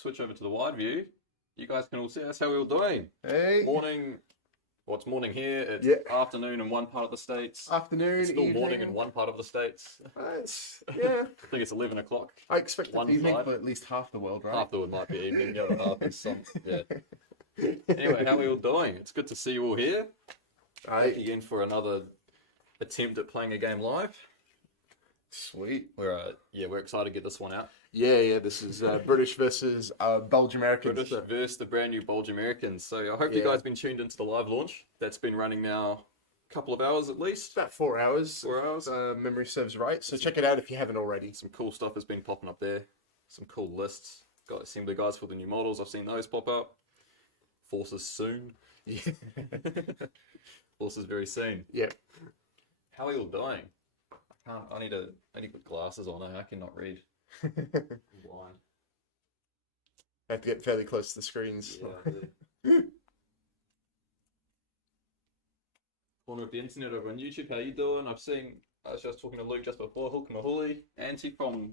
switch over to the wide view, you guys can all see us how we're all doing. Hey. Morning. Well, it's morning here. It's afternoon in one part of the States. Afternoon, It's still evening. morning in one part of the States. Yeah. I think it's 11 o'clock. I expect One it's evening side. for at least half the world, right? Half of it might be evening, the other half is some. Yeah. Anyway, how are we all doing? It's good to see you all here. Back again for another attempt at playing a game live. Sweet. We're excited to get this one out. Yeah. This is British versus Belgian Americans. British versus the brand new Belgian Americans. So I hope you guys have been tuned into the live launch. That's been running now a couple of hours at least. About 4 hours. 4 hours. Memory serves right. So check it out if you haven't already. Some cool stuff has been popping up there. Some cool lists. Got assembly guides for the new models. I've seen those pop up. Forces soon. Yeah. Forces very soon. Yep. How are you all doing? I need to put glasses on. I cannot read. I'm blind. I have to get fairly close to the screens. Yeah. Corner of the internet over on YouTube. How you doing? I was just talking to Luke just before. Hook Mahuli. Auntie from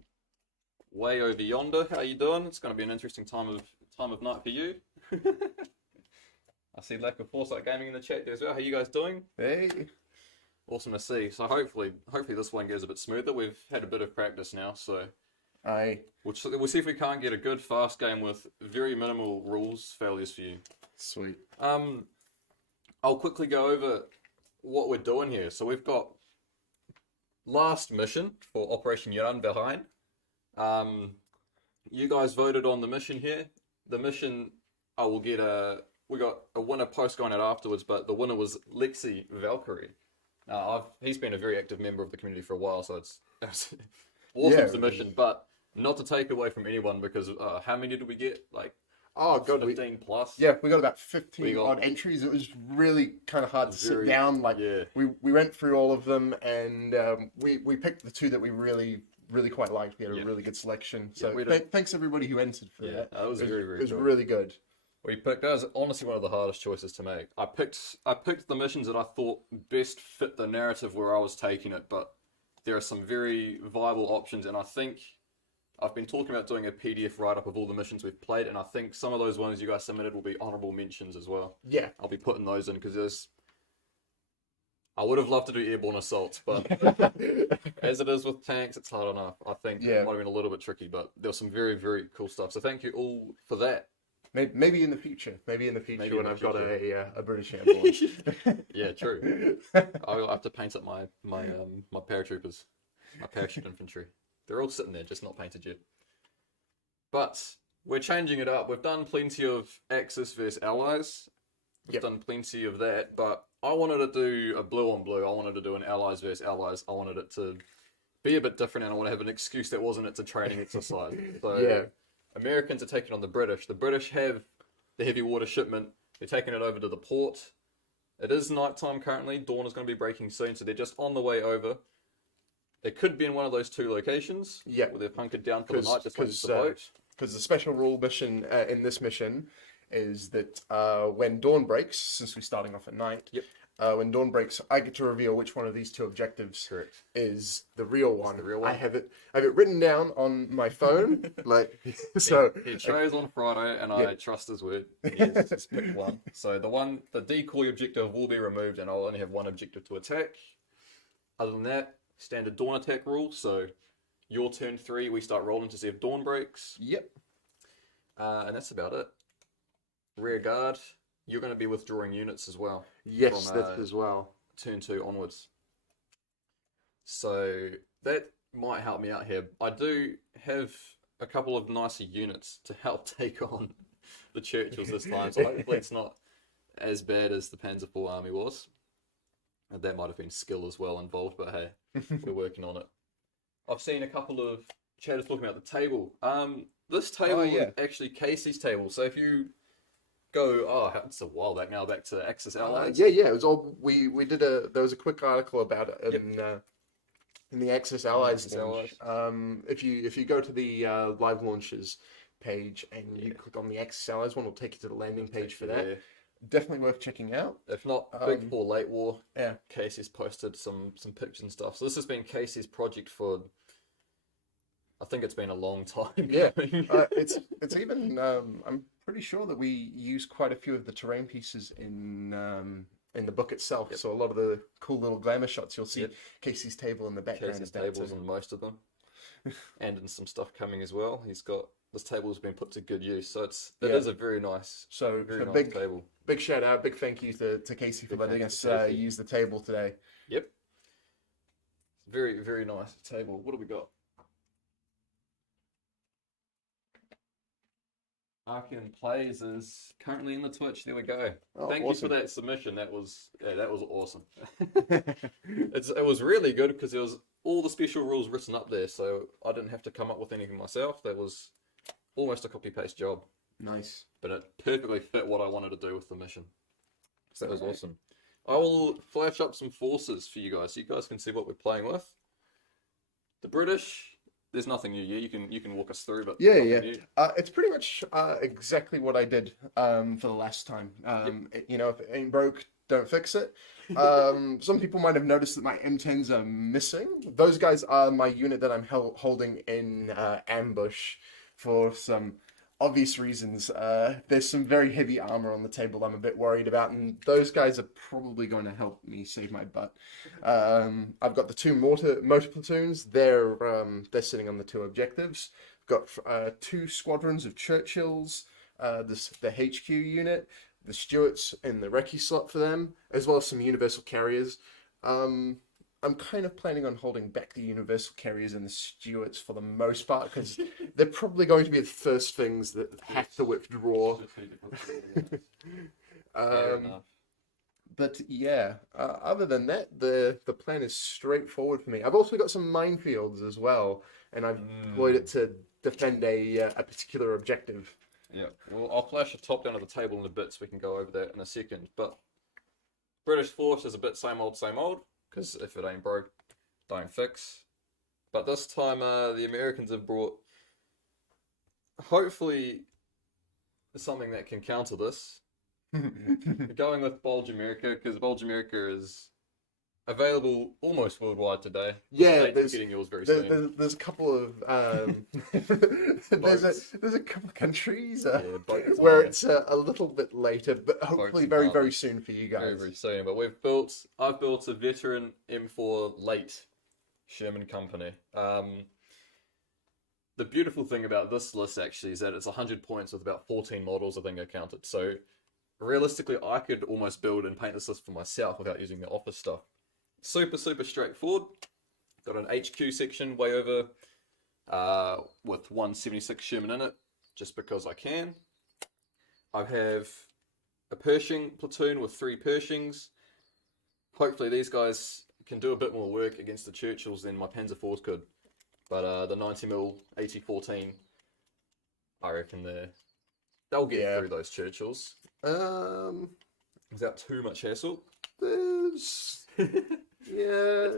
way over yonder. How you doing? It's going to be an interesting time of night for you. I see lack of Foresight Gaming in the chat there as well. How you guys doing? Hey. Awesome to see. So hopefully this one goes a bit smoother. We've had a bit of practice now, so we'll see if we can't get a good fast game with very minimal rules failures for you. Sweet. I'll quickly go over what we're doing here. So we've got last mission for Operation Uranverein. You guys voted on the mission here. The mission, we got a winner post going out afterwards, but the winner was Lexi Valkyrie. He's been a very active member of the community for a while, so it's awesome submission, but not to take away from anyone because how many did we get? Like 15 plus? Yeah, we got about 15 odd entries. It was really kind of hard to sit down. We went through all of them and we picked the two that we really quite liked. We had a really good selection. So thanks everybody who entered for that. That was very It was cool. really good. That was honestly one of the hardest choices to make. I picked the missions that I thought best fit the narrative where I was taking it, but there are some very viable options, and I think I've been talking about doing a PDF write-up of all the missions we've played, and I think some of those ones you guys submitted will be honourable mentions as well. Yeah. I'll be putting those in, because I would have loved to do airborne assaults, but as it is with tanks, it's hard enough. I think it might have been a little bit tricky, but there was some very, very cool stuff. So thank you all for that. Maybe in the future. Maybe when I've got a British airborne. Yeah, true. I'll have to paint up my paratroopers, my parachute infantry. They're all sitting there, just not painted yet. But we're changing it up. We've done plenty of Axis versus Allies. We've done plenty of that, but I wanted to do a blue on blue. I wanted to do an Allies versus Allies. I wanted it to be a bit different, and I want to have an excuse that wasn't it's a training exercise. So Americans are taking on the British. The British have the heavy water shipment. They're taking it over to the port. It is nighttime currently. Dawn is going to be breaking soon, so they're just on the way over. They could be in one of those two locations. Yeah. Where they've hunkered down for the night just like the boat. Because the special rule mission in this mission is that when dawn breaks, since we're starting off at night, when dawn breaks, I get to reveal which one of these two objectives is the real one. I have it written down on my phone. He chose on Friday, and I trust his word. He's just picked one. So the decoy objective will be removed, and I'll only have one objective to attack. Other than that, standard dawn attack rule. So your turn 3, we start rolling to see if dawn breaks. Yep. And that's about it. Rear guard. You're going to be withdrawing units as well. Yes, that as well. Turn 2 onwards. So that might help me out here. I do have a couple of nicer units to help take on the Churchills this time. So hopefully it's not as bad as the Panzer IV army was. And that might have been skill as well involved, but hey, we're working on it. I've seen a couple of chatters talking about the table. This table is actually Casey's table. So if you go, it's a while back now, back to Axis Allies. It was all we did. There was a quick article about it in the Axis Allies launch. If you go to the live launches page and you click on the Axis Allies one, will take you to the landing page for that. There. Definitely worth checking out. If not, Big War, Late War. Casey's posted some pictures and stuff. So this has been Casey's project for I think it's been a long time. Yeah, coming. it's even. I'm pretty sure that we use quite a few of the terrain pieces in the book itself. Yep. So a lot of the cool little glamour shots you'll see Yep. Casey's table in the background. Casey's of that tables too. on most of them, and in some stuff coming as well. This table's been put to good use, so it is a very nice, So very a nice table. big shout out, big thank you to Casey for letting us use the table today. Yep. Very, very nice table. What do we got? Arkin Plays is currently in the Twitch. There we go. Oh, Thank awesome. you for that submission. That was awesome. It was really good because there was all the special rules written up there, so I didn't have to come up with anything myself. That was almost a copy paste job, Nice. but it perfectly fit what I wanted to do with the mission. So that was awesome. I will flash up some forces for you guys, so you guys can see what we're playing with. The British. There's nothing new here. You can walk us through, but Yeah, nothing yeah. new. It's pretty much exactly what I did for the last time. You know, if it ain't broke, don't fix it. Some people might have noticed that my M10s are missing. Those guys are my unit that I'm holding in ambush for some obvious reasons. There's some very heavy armor on the table I'm a bit worried about, and those guys are probably going to help me save my butt. I've got the two motor platoons. They're sitting on the two objectives. Got two squadrons of Churchills. The HQ unit, the Stuarts in the recce slot for them, as well as some universal carriers. I'm kind of planning on holding back the universal carriers and the Stuarts for the most part because they're probably going to be the first things that have to withdraw. But yeah, other than that, the plan is straightforward for me. I've also got some minefields as well, and I've deployed it to defend a particular objective. Yeah, well, I'll flash a top down of the table in a bit so we can go over that in a second. But British force is a bit same old, because if it ain't broke, don't fix. But this time, the Americans have brought, hopefully, something that can counter this. We're going with Bulge America, because Bulge America is available almost worldwide today. Yeah, States are getting yours very soon. there's a couple of there's a couple of countries where it's a little bit later, but hopefully very soon for you guys. Very, very soon. But I've built a veteran M4 late Sherman company. The beautiful thing about this list actually is that it's 100 points with about 14 models I think I counted. So realistically, I could almost build and paint this list for myself without using the office stuff. Super straightforward. Got an HQ section way over with 176 Sherman in it, just because I can. I have a Pershing platoon with 3 Pershings. Hopefully these guys can do a bit more work against the Churchills than my Panzer IVs could. But the 90mm 8014, I reckon they'll get through those Churchills. Without too much hassle. Yeah,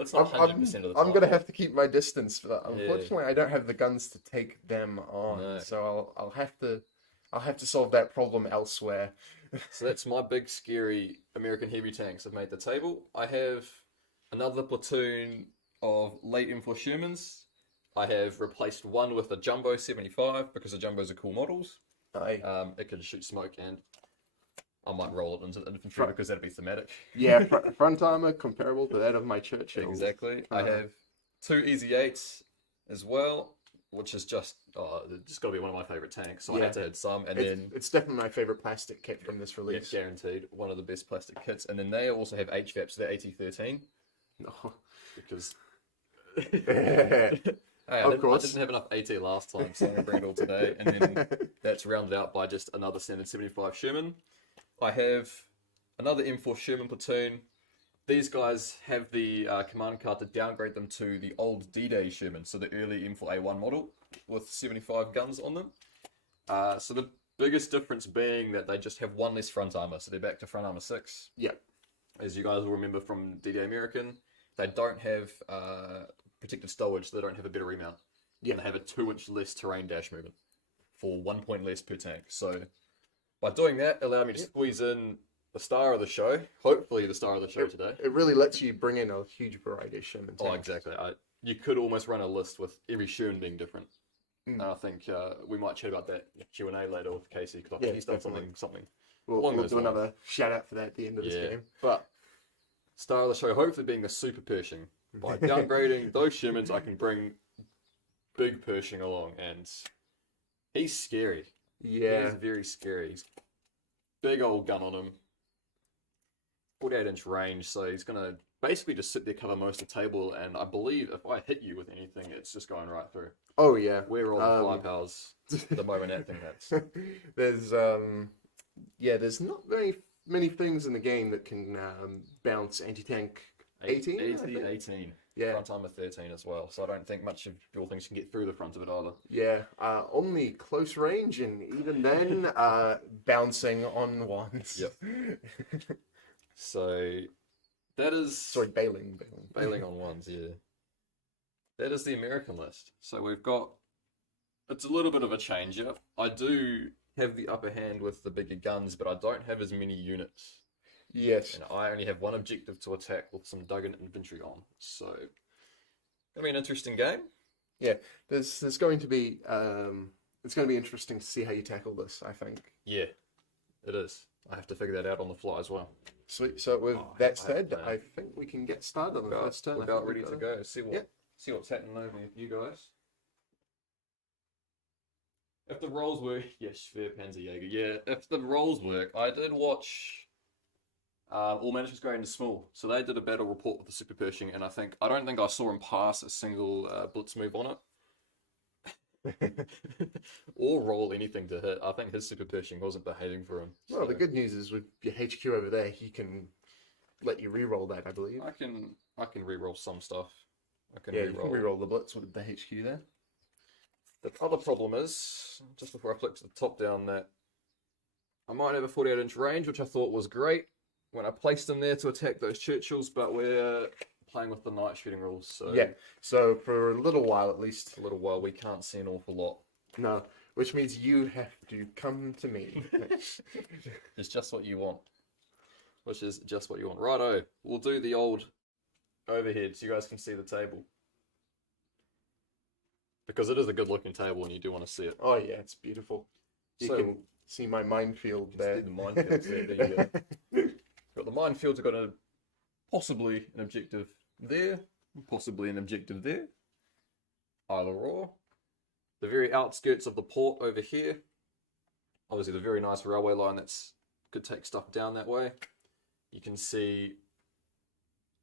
it's not 100% of the time. I'm gonna have to keep my distance for that. Unfortunately, I don't have the guns to take them on, so I'll have to solve that problem elsewhere. So that's my big scary American heavy tanks I've made the table. I have another platoon of late M4 Shermans. I have replaced one with a Jumbo 75 because the Jumbos are cool models. It can shoot smoke, and I might roll it into the infantry because that'd be thematic. Yeah, front armor comparable to that of my Churchill. Exactly. I have 2 Easy 8s as well, which is just got to be one of my favorite tanks. So I had to add some, and it's definitely my favorite plastic kit from this release. Guaranteed, one of the best plastic kits. And then they also have HVAPs, they're AT13. No, because of course I didn't have enough AT last time, so I'm gonna bring it all today. And then that's rounded out by just another standard 75 Sherman. I have another M4 Sherman platoon. These guys have the command card to downgrade them to the old D-Day Sherman, so the early M4A1 model with 75 guns on them. So the biggest difference being that they just have 1 less front armor, so they're back to front armor 6. Yep. As you guys will remember from D-Day American, they don't have protective stowage, so they don't have a better remount. Yeah. And they have a 2-inch less terrain dash movement for 1 point less per tank. So by doing that, allow me to squeeze in the star of the show. Hopefully the star of the show today. It really lets you bring in a huge variety of Sherman tanks. Oh, exactly. you could almost run a list with every Sherman being different. Mm. And I think we might chat about that Q&A later with Casey, because I think he's done something along We'll those do lines. another shout out for that at the end of this game. But star of the show, hopefully being the super Pershing. By downgrading those Shermans, I can bring big Pershing along, and he's scary. Yeah. He's very scary. He's big old gun on him. 48-inch range, so he's going to basically just sit there, cover most of the table, and I believe if I hit you with anything, it's just going right through. Oh, yeah. We're all the firepowers the moment that thing hits. There's not very many things in the game that can bounce anti-tank 18? 18. Yeah. Front armor 13 as well, so I don't think much of your things can get through the front of it either. Yeah, only close range, and even then, bouncing on ones. Yep. So, that is... Sorry, bailing. Bailing on ones, yeah. That is the American list. So we've got... It's a little bit of a change up. I do have the upper hand with the bigger guns, but I don't have as many units. Yes. And I only have one objective to attack with some dug-in infantry on. So, it'll be an interesting game. Yeah, there's going to be... it's going to be interesting to see how you tackle this, I think. Yeah, it is. I have to figure that out on the fly as well. Sweet. So with that said, I think we can get started on the first turn. We're about ready to go. See what's happening over with you guys. If the rolls work, yes, fair Panzerjäger. Yeah, if the rolls work, I did watch All Managers Grade into Small. So they did a battle report with the Super Pershing, and I don't think I saw him pass a single blitz move on it. Or roll anything to hit. I think his Super Pershing wasn't behaving for him. Well, so. the good news is with your HQ over there, he can let you re-roll that, I believe. I can re-roll some stuff. You can re-roll the blitz with the HQ there. The other problem is, just before I flick to the top down, that I might have a 48-inch range, which I thought was great when I placed them there to attack those Churchills, but we're playing with the night shooting rules. So yeah, so for a little while at least. A little while, we can't see an awful lot. No, which means you have to come to me. It's just what you want. Which is just what you want. Righto, we'll do the old overhead so you guys can see the table. Because it is a good looking table and you do want to see it. Oh yeah, it's beautiful. You can see my minefield there. The minefields there you go. Got the minefields, I've got possibly an objective there, possibly an objective there. Either or. The very outskirts of the port over here. Obviously the very nice railway line that's could take stuff down that way. You can see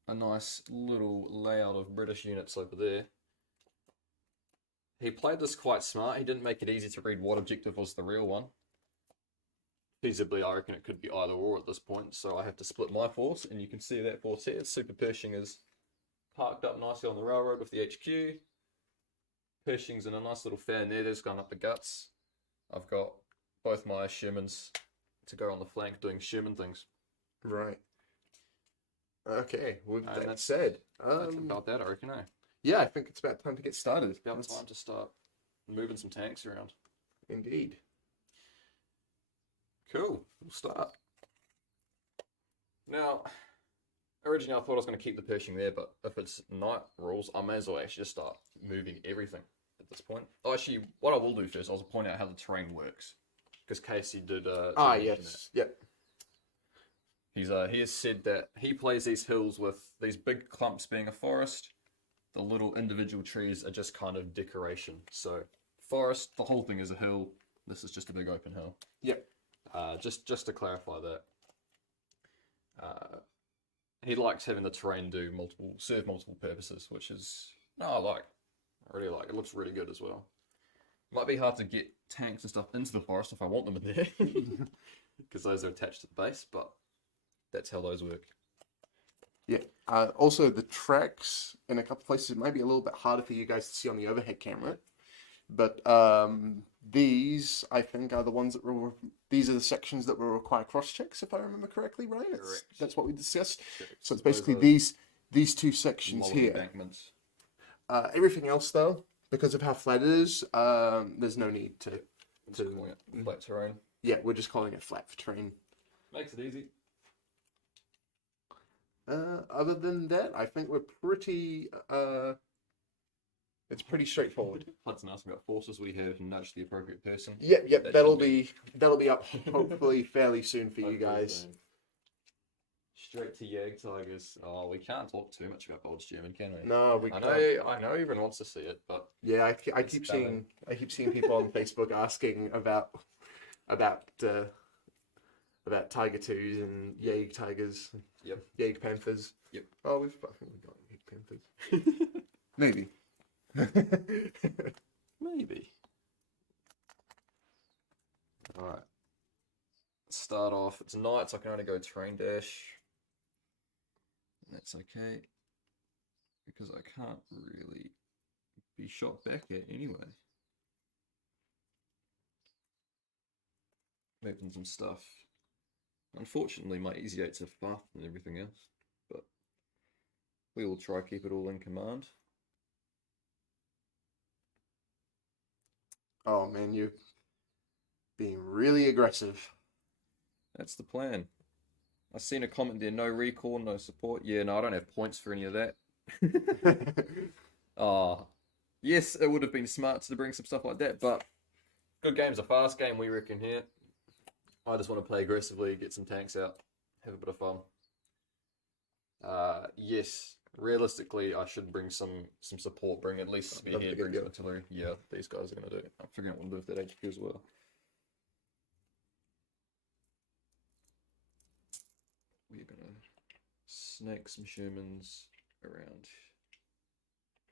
a nice little layout of British units over there. He played this quite smart. He didn't make it easy to read what objective was the real one. Feasibly, I reckon it could be either or at this point, so I have to split my force, and you can see that force here. Super Pershing is parked up nicely on the railroad with the HQ. Pershing's in a nice little fan there, that's going up the guts. I've got both my Shermans to go on the flank doing Sherman things. Right. Okay, with that said... that's about that, I reckon, eh? Yeah, I think it's about time to get started. It's about time to start moving some tanks around. Indeed. Cool, we'll start. Now, originally I thought I was going to keep the Pershing there, but if it's night rules, I may as well actually just start moving everything at this point. Oh, actually, what I will do first, I'll point out how the terrain works. Because Casey did... yes, yep. He has said that he plays these hills with these big clumps being a forest. The little individual trees are just kind of decoration. So, forest, the whole thing is a hill. This is just a big open hill. Yep. Just to clarify that. He likes having the terrain serve multiple purposes, which is... No, I really like. It looks really good as well. Might be hard to get tanks and stuff into the forest if I want them in there. Because those are attached to the base, but that's how those work. Yeah. Also, the tracks in a couple places might be a little bit harder for you guys to see on the overhead camera. But these, I think, are the ones that these are the sections that will require cross checks, if I remember correctly, right? That's what we discussed. Correct. So it's basically these two sections here. Embankments. Everything else, though, because of how flat it is, there's no need to calling it flat terrain. Yeah, we're just calling it flat terrain. Makes it easy. Other than that, I think we're pretty It's pretty straightforward. Hudson asking about forces. We have nudged the appropriate person. Yep. That'll be up hopefully fairly soon for you guys. Soon. Straight to Yag Tigers. Oh, we can't talk too much about Bulge German, can we? No, we can't. I know everyone wants to see it, but yeah, I keep seeing people on Facebook asking about Tiger 2s and Yag Tigers. Yep. Yag Panthers. Yep. Oh, we've got Yag Panthers. Maybe. Maybe. Alright. Start off. It's night, so I can only go terrain dash. That's okay. Because I can't really be shot back at anyway. Weapons and stuff. Unfortunately, my easy 8s are faster than everything else, but we will try keep it all in command. Oh man, you're being really aggressive. That's the plan. I've seen a comment there, no recall, no support. Yeah, no, I don't have points for any of that. Yes, it would have been smart to bring some stuff like that, but good game's a fast game, we reckon here. I just want to play aggressively, get some tanks out, have a bit of fun. Yes, realistically, I should bring some support, bring at least spearhead, bring some artillery. Yeah, these guys are going to do it. I'm figuring out what to do with that HQ as well. We're going to snake some Shermans around.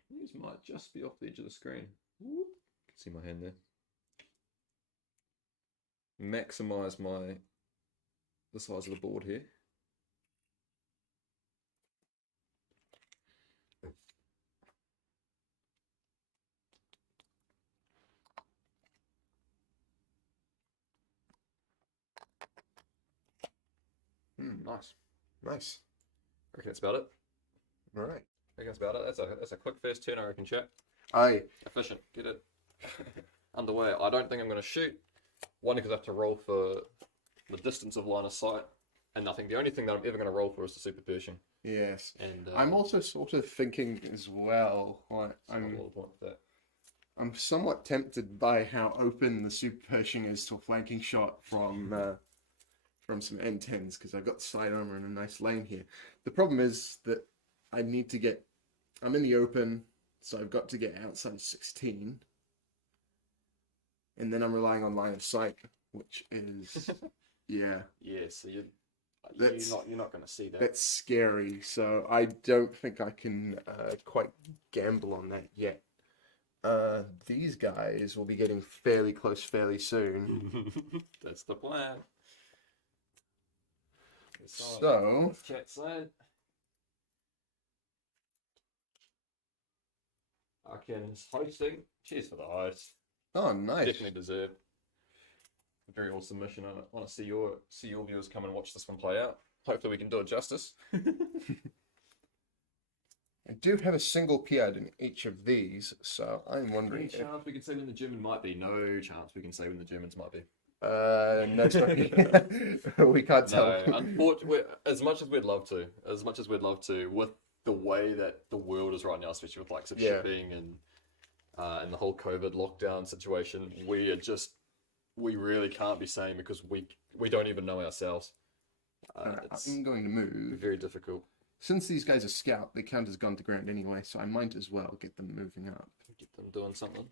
These might just be off the edge of the screen. Whoop. You can see my hand there. Maximize the size of the board here. Nice. I reckon that's about it. All right. I reckon that's about it. That's a quick first turn, I reckon, chat. Aye. Efficient. Get it underway. I don't think I'm going to shoot. One, because I have to roll for the distance of line of sight, and nothing. The only thing that I'm ever going to roll for is the super Pershing. Yes. And I'm also sort of thinking as well. I'm somewhat tempted by how open the super Pershing is to a flanking shot from some N10s, because I've got the side armor in a nice lane here. The problem is that I'm in the open, so I've got to get outside 16. And then I'm relying on line of sight, which is, yeah. Yeah, so you're not going to see that. That's scary, so I don't think I can quite gamble on that yet. These guys will be getting fairly close fairly soon. That's the plan. So, chat side. Arkin's hosting. Cheers for the host. Oh, nice. Definitely deserved. Very awesome mission. I want to see your viewers come and watch this one play out. Hopefully we can do it justice. I do have a single Piad in each of these, so I'm wondering. Any chance we can say when the German might be? No chance we can say when the Germans might be. No, we can't tell. No, unfortunately, as much as we'd love to, with the way that the world is right now, especially with like shipping and the whole COVID lockdown situation, we really can't be saying, because we don't even know ourselves. I'm going to move. Very difficult. Since these guys are scout, they count as gone to ground anyway, so I might as well get them moving up. Get them doing something.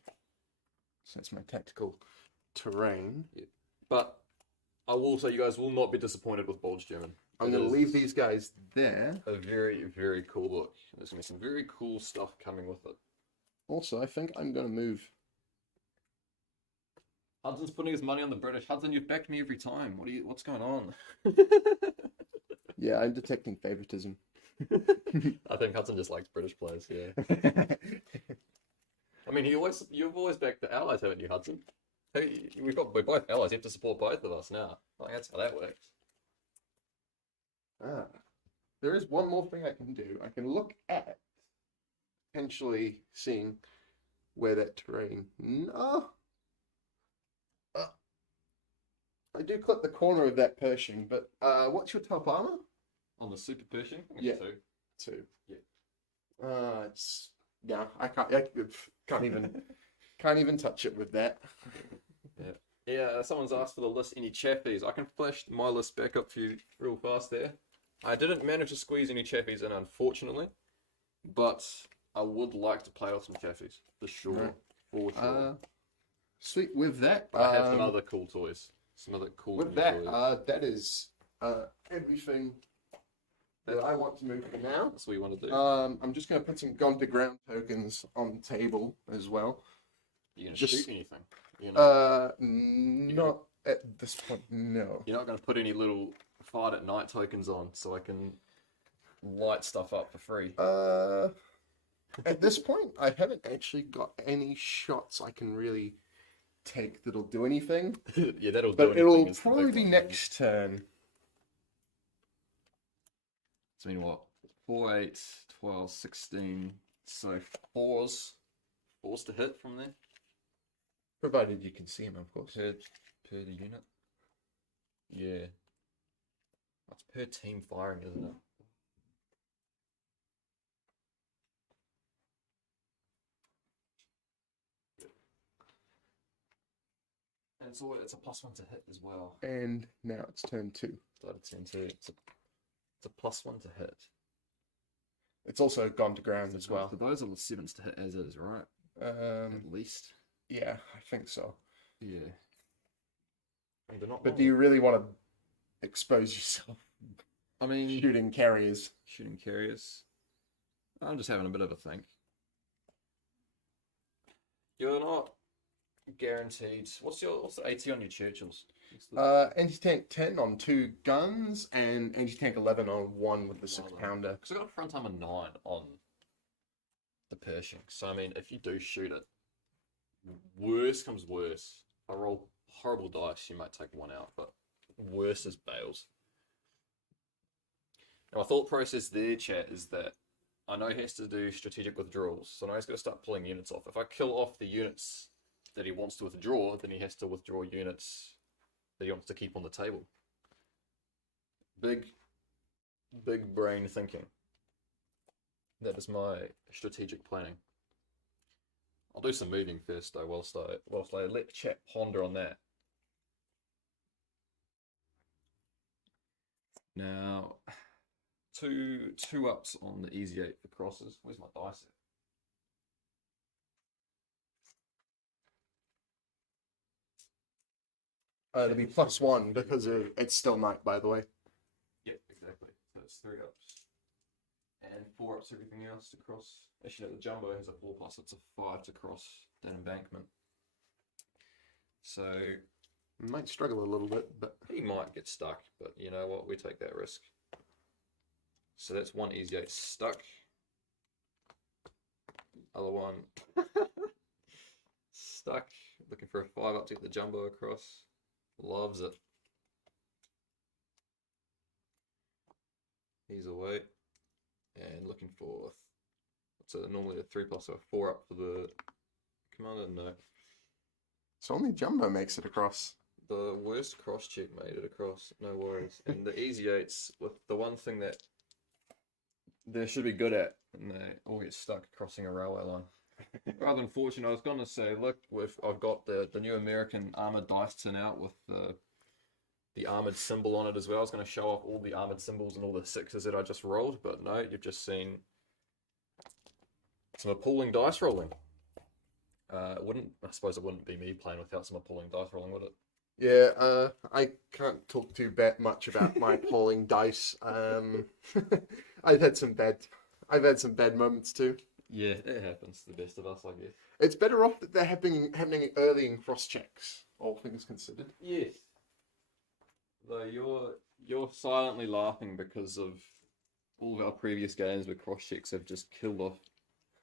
So that's my tactical terrain. Yeah. But I will say you guys will not be disappointed with Bulge German. I'm going to leave these guys there. A very, very cool book. There's going to be some very cool stuff coming with it. Also, I think I'm going to move. Hudson's putting his money on the British. Hudson, you've backed me every time. What's going on? Yeah, I'm detecting favoritism. I think Hudson just likes British players, yeah. I mean, you've always backed the Allies, haven't you, Hudson? Hey, we're both allies. You have to support both of us now. Like, that's how that works. There is one more thing I can do. I can look at potentially seeing where that terrain. No. I do clip the corner of that Pershing, but what's your top armor? On the super Pershing? Yeah. Two. Two. Yeah. I can't. Can't even touch it with that. Yeah, someone's asked for the list, any chaffies. I can flash my list back up for you real fast there. I didn't manage to squeeze any chaffies in, unfortunately, but I would like to play with some chaffies, for sure. For sure. Sweet, with that, I have some other cool toys. Some other cool with that, toys. That is everything that I want to move for now. That's what you want to do. I'm just going to put some gone to ground tokens on the table as well. You gonna shoot anything? Not at this point, no. You're not gonna put any little fight at night tokens on, so I can light stuff up for free. At this point, I haven't actually got any shots I can really take that'll do anything. Yeah, that'll do but anything. It'll probably be next turn. So I mean what? 4, 8, 12, 16. So fours to hit from there. Provided you can see him, of course. Per the unit. Yeah. That's per team firing, isn't it? And it's a +1 to hit as well. And now it's turn 2. Started turn 2. It's a +1 to hit. It's also gone to ground as well. So those are the 7s to hit as is, right? At least. Yeah, I think so. Yeah. But do you really want to expose yourself? I mean, shooting carriers. I'm just having a bit of a think. You're not guaranteed. What's the AT on your Churchills? Anti-tank 10 on 2 guns and anti-tank 11 on 1 with the 6-pounder. Because I got a front armor 9 on the Pershing. So I mean, if you do shoot it, worst comes worst. I roll horrible dice, you might take 1 out, but worst is bails. Now, my thought process there, chat, is that I know he has to do strategic withdrawals, so now he's got to start pulling units off. If I kill off the units that he wants to withdraw, then he has to withdraw units that he wants to keep on the table. Big brain thinking. That is my strategic planning. I'll do some moving first, though, whilst I let chat ponder on that. Now, two ups on the easy 8 for crosses. Where's my dice at? It'll be +1 because it's still night, by the way. Yep, exactly. So it's 3 ups. And 4 ups everything else to cross. Actually, no, the jumbo has a 4+, it's a 5 to cross that embankment. So might struggle a little bit, but he might get stuck, but you know what, we take that risk. So that's 1 easy 8 stuck. Other one stuck. Looking for a 5 up to get the jumbo across. Loves it. He's away. And looking for normally a 3+ or a 4 up for the commander. No. So only jumbo makes it across. The worst cross check made it across. No worries. And the easy 8s, with the one thing that they should be good at, and they all get stuck crossing a railway line. Rather unfortunate. I was going to say, look, I've got the new American armored dice tin out with the armored symbol on it as well. I was going to show off all the armored symbols and all the 6s that I just rolled, but no, you've just seen some appalling dice rolling. I suppose it wouldn't be me playing without some appalling dice rolling, would it? Yeah, I can't talk too much about my appalling dice. I've had some bad moments too. Yeah, it happens to the best of us, I guess. It's better off that they're happening early in cross checks, all things considered. Yes. Though you're silently laughing because of all of our previous games where cross checks have just killed off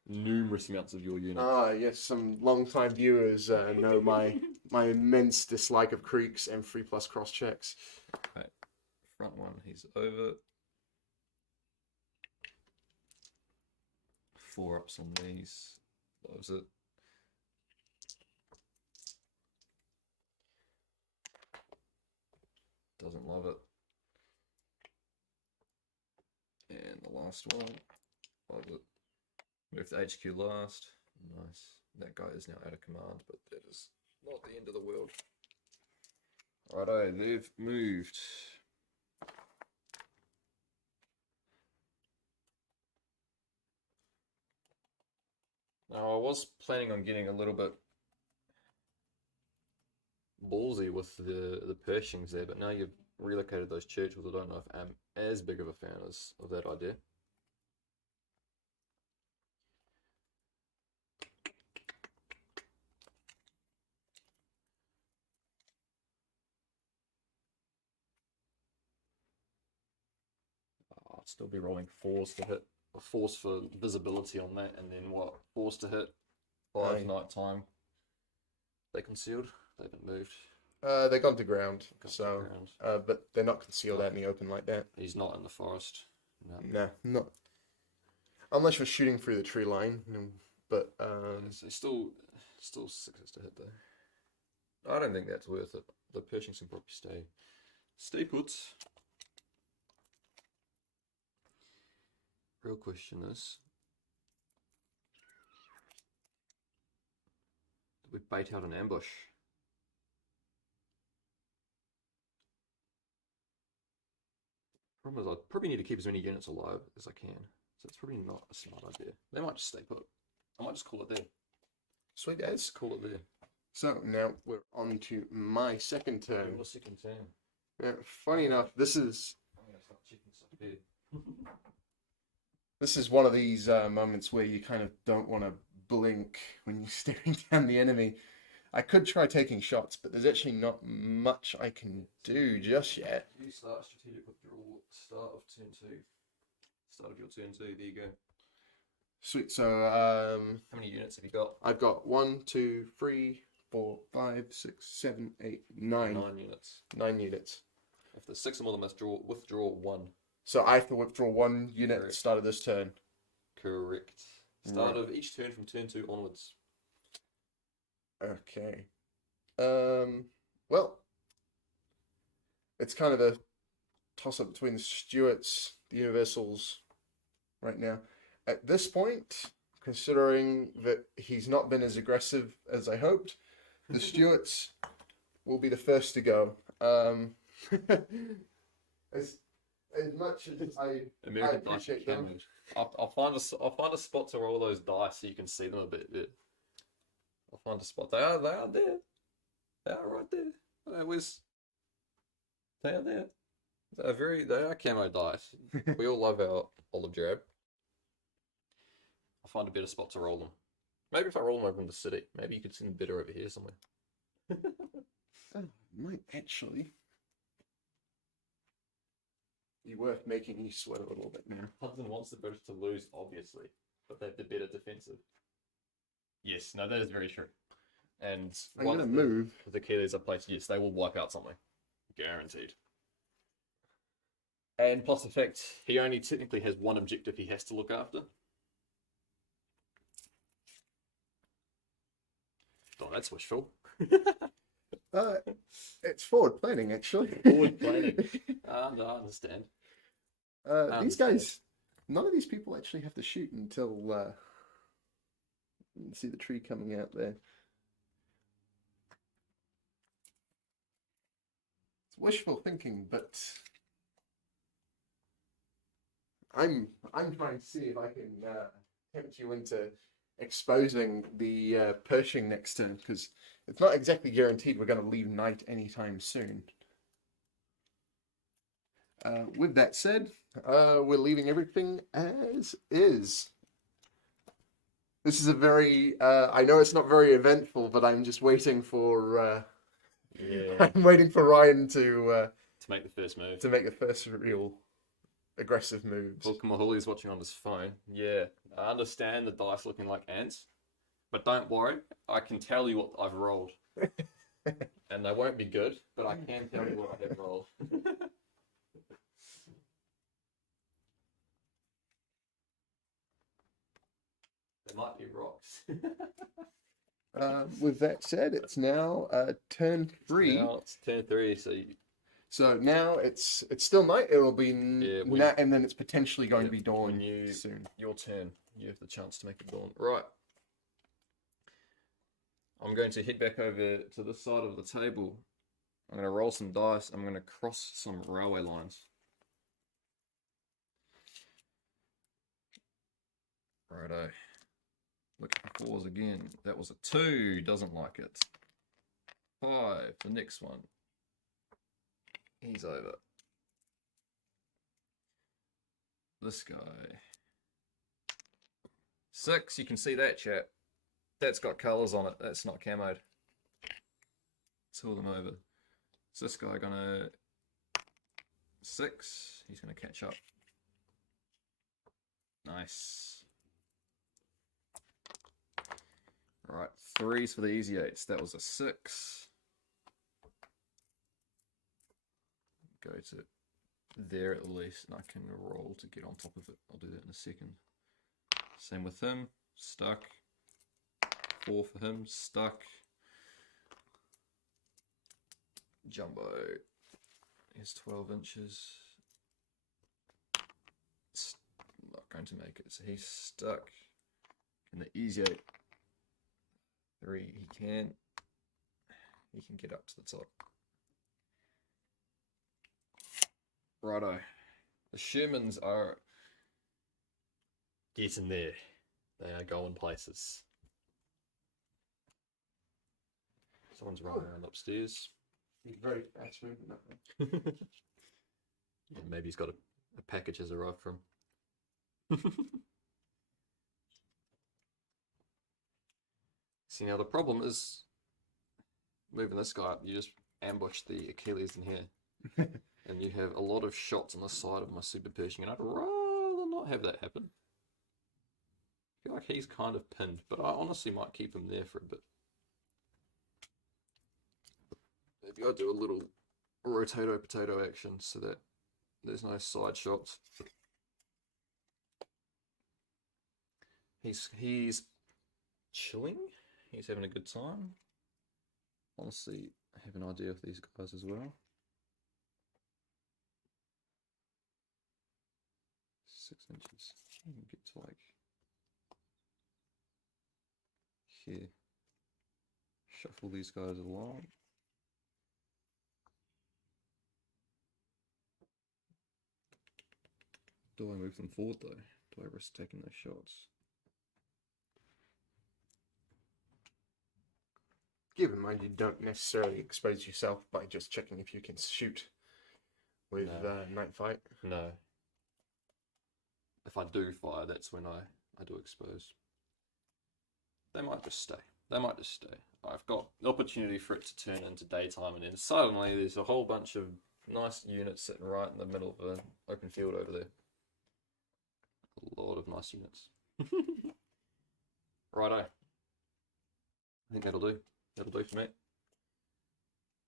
numerous amounts of your units. Ah, yes, some long-time viewers know my immense dislike of creeks and 3+ cross checks. Okay. Front one, he's over. 4 ups on these. Loves it. Doesn't love it. And the last one. Loves it. Move to HQ last. Nice. That guy is now out of command, but that is not the end of the world. Righto, they've moved. Now, I was planning on getting a little bit ballsy with the Pershings there, but now you've relocated those churches. I don't know if I'm as big of a fan of that idea. I'll still be rolling 4s to hit. A force for visibility on that, and then what? 4s to hit. 5 night time. They concealed. They haven't moved. They're gone to ground. But they're not concealed out in the open like that. He's not in the forest. No, not unless you're shooting through the tree line. But so still 6s to hit though. I don't think that's worth it. The Pershings can probably stay put. Real question is, did we bait out an ambush? Problem is, I probably need to keep as many units alive as I can, so it's probably not a smart idea. They might just stay put. I might just call it there. Sweet as. Call it there. So now we're on to my second turn. Your second turn. Yeah, funny enough, this is I'm gonna start checking stuff here. This is one of these moments where you kind of don't want to blink when you're staring down the enemy. I could try taking shots, but there's actually not much I can do just yet. You start strategic withdrawal, start of turn 2. Start of your turn 2, there you go. Sweet, so how many units have you got? I've got 1, 2, 3, 4, 5, 6, 7, 8, 9. 9 units. 9 units. If there's 6 or more, then withdraw 1. So I have to withdraw 1 unit at the start of this turn. Correct. Start of each turn from turn 2 onwards. Okay. Well, it's kind of a toss-up between the Stuarts, the Universals, right now. At this point, considering that he's not been as aggressive as I hoped, the Stuarts will be the first to go. As much as I appreciate them, I'll find a spot to roll those dice so you can see them a bit. Yeah. I'll find a spot. They are there. They are right there. They are there. They are camo dice. We all love our olive drab. I'll find a better spot to roll them. Maybe if I roll them over in the city, maybe you could see them better over here somewhere. Might actually be worth making you sweat a little bit now. Hudson wants the British to lose, obviously, but they have the better defensive. Yes, no, that is very true. And I'm going to move. The Achilles are placed, yes, they will wipe out something. Guaranteed. And plus the fact, he only technically has one objective he has to look after. Oh, that's wishful. It's forward planning, actually. Forward planning. I understand. These guys, none of these people actually have to shoot until you can see the tree coming out there. It's wishful thinking, but I'm trying to see if I can tempt you into exposing the Pershing next turn, because it's not exactly guaranteed we're going to leave night anytime soon. With that said, we're leaving everything as is. This is a very, I know it's not very eventful, but I'm just waiting for, I'm waiting for Ryan to make the first move. To make the first real aggressive moves. Look, Mahuli's watching on his phone. Yeah, I understand the dice looking like ants, but don't worry, I can tell you what I've rolled. And they won't be good, but I can tell you what I have rolled. There might be rocks. With that said, it's now turn 3. Now it's turn 3, so now it's still night. It'll be night, and then it's potentially going to be dawn soon. Your turn. You have the chance to make it dawn. Right. I'm going to head back over to this side of the table. I'm going to roll some dice. I'm going to cross some railway lines. Righto. Look at the 4s again. That was a 2. Doesn't like it. 5. The next one. He's over. This guy. 6. You can see that, chat. That's got colours on it. That's not camoed. Two of them over. Is this guy gonna... 6. He's gonna catch up. Nice. Right, 3s for the easy 8s. That was a 6. Go to there at least, and I can roll to get on top of it. I'll do that in a second. Same with him. Stuck. 4 for him. Stuck. Jumbo. Here's 12 inches. Not going to make it, so he's stuck. In the easy 8. 3, he can get up to the top. Righto. The Shermans are getting there. They are going places. Someone's running around upstairs. He's very fast moving. Yeah, maybe he's got a package has arrived from. See, now the problem is moving this guy up, you just ambush the Achilles in here. And you have a lot of shots on the side of my super Pershing, and I'd rather not have that happen. I feel like he's kind of pinned, but I honestly might keep him there for a bit. Maybe I'll do a little rotato potato action so that there's no side shots. He's chilling. He's having a good time. Honestly, I have an idea of these guys as well. 6 inches. You can get to like here. Shuffle these guys along. Do I move them forward though? Do I risk taking those shots? Keep in mind you don't necessarily expose yourself by just checking if you can shoot with night fight. No. If I do fire, that's when I do expose. They might just stay. They might just stay. I've got the opportunity for it to turn into daytime, and then suddenly there's a whole bunch of nice units sitting right in the middle of an open field over there. A lot of nice units. Righto. I think that'll do. That'll do for me.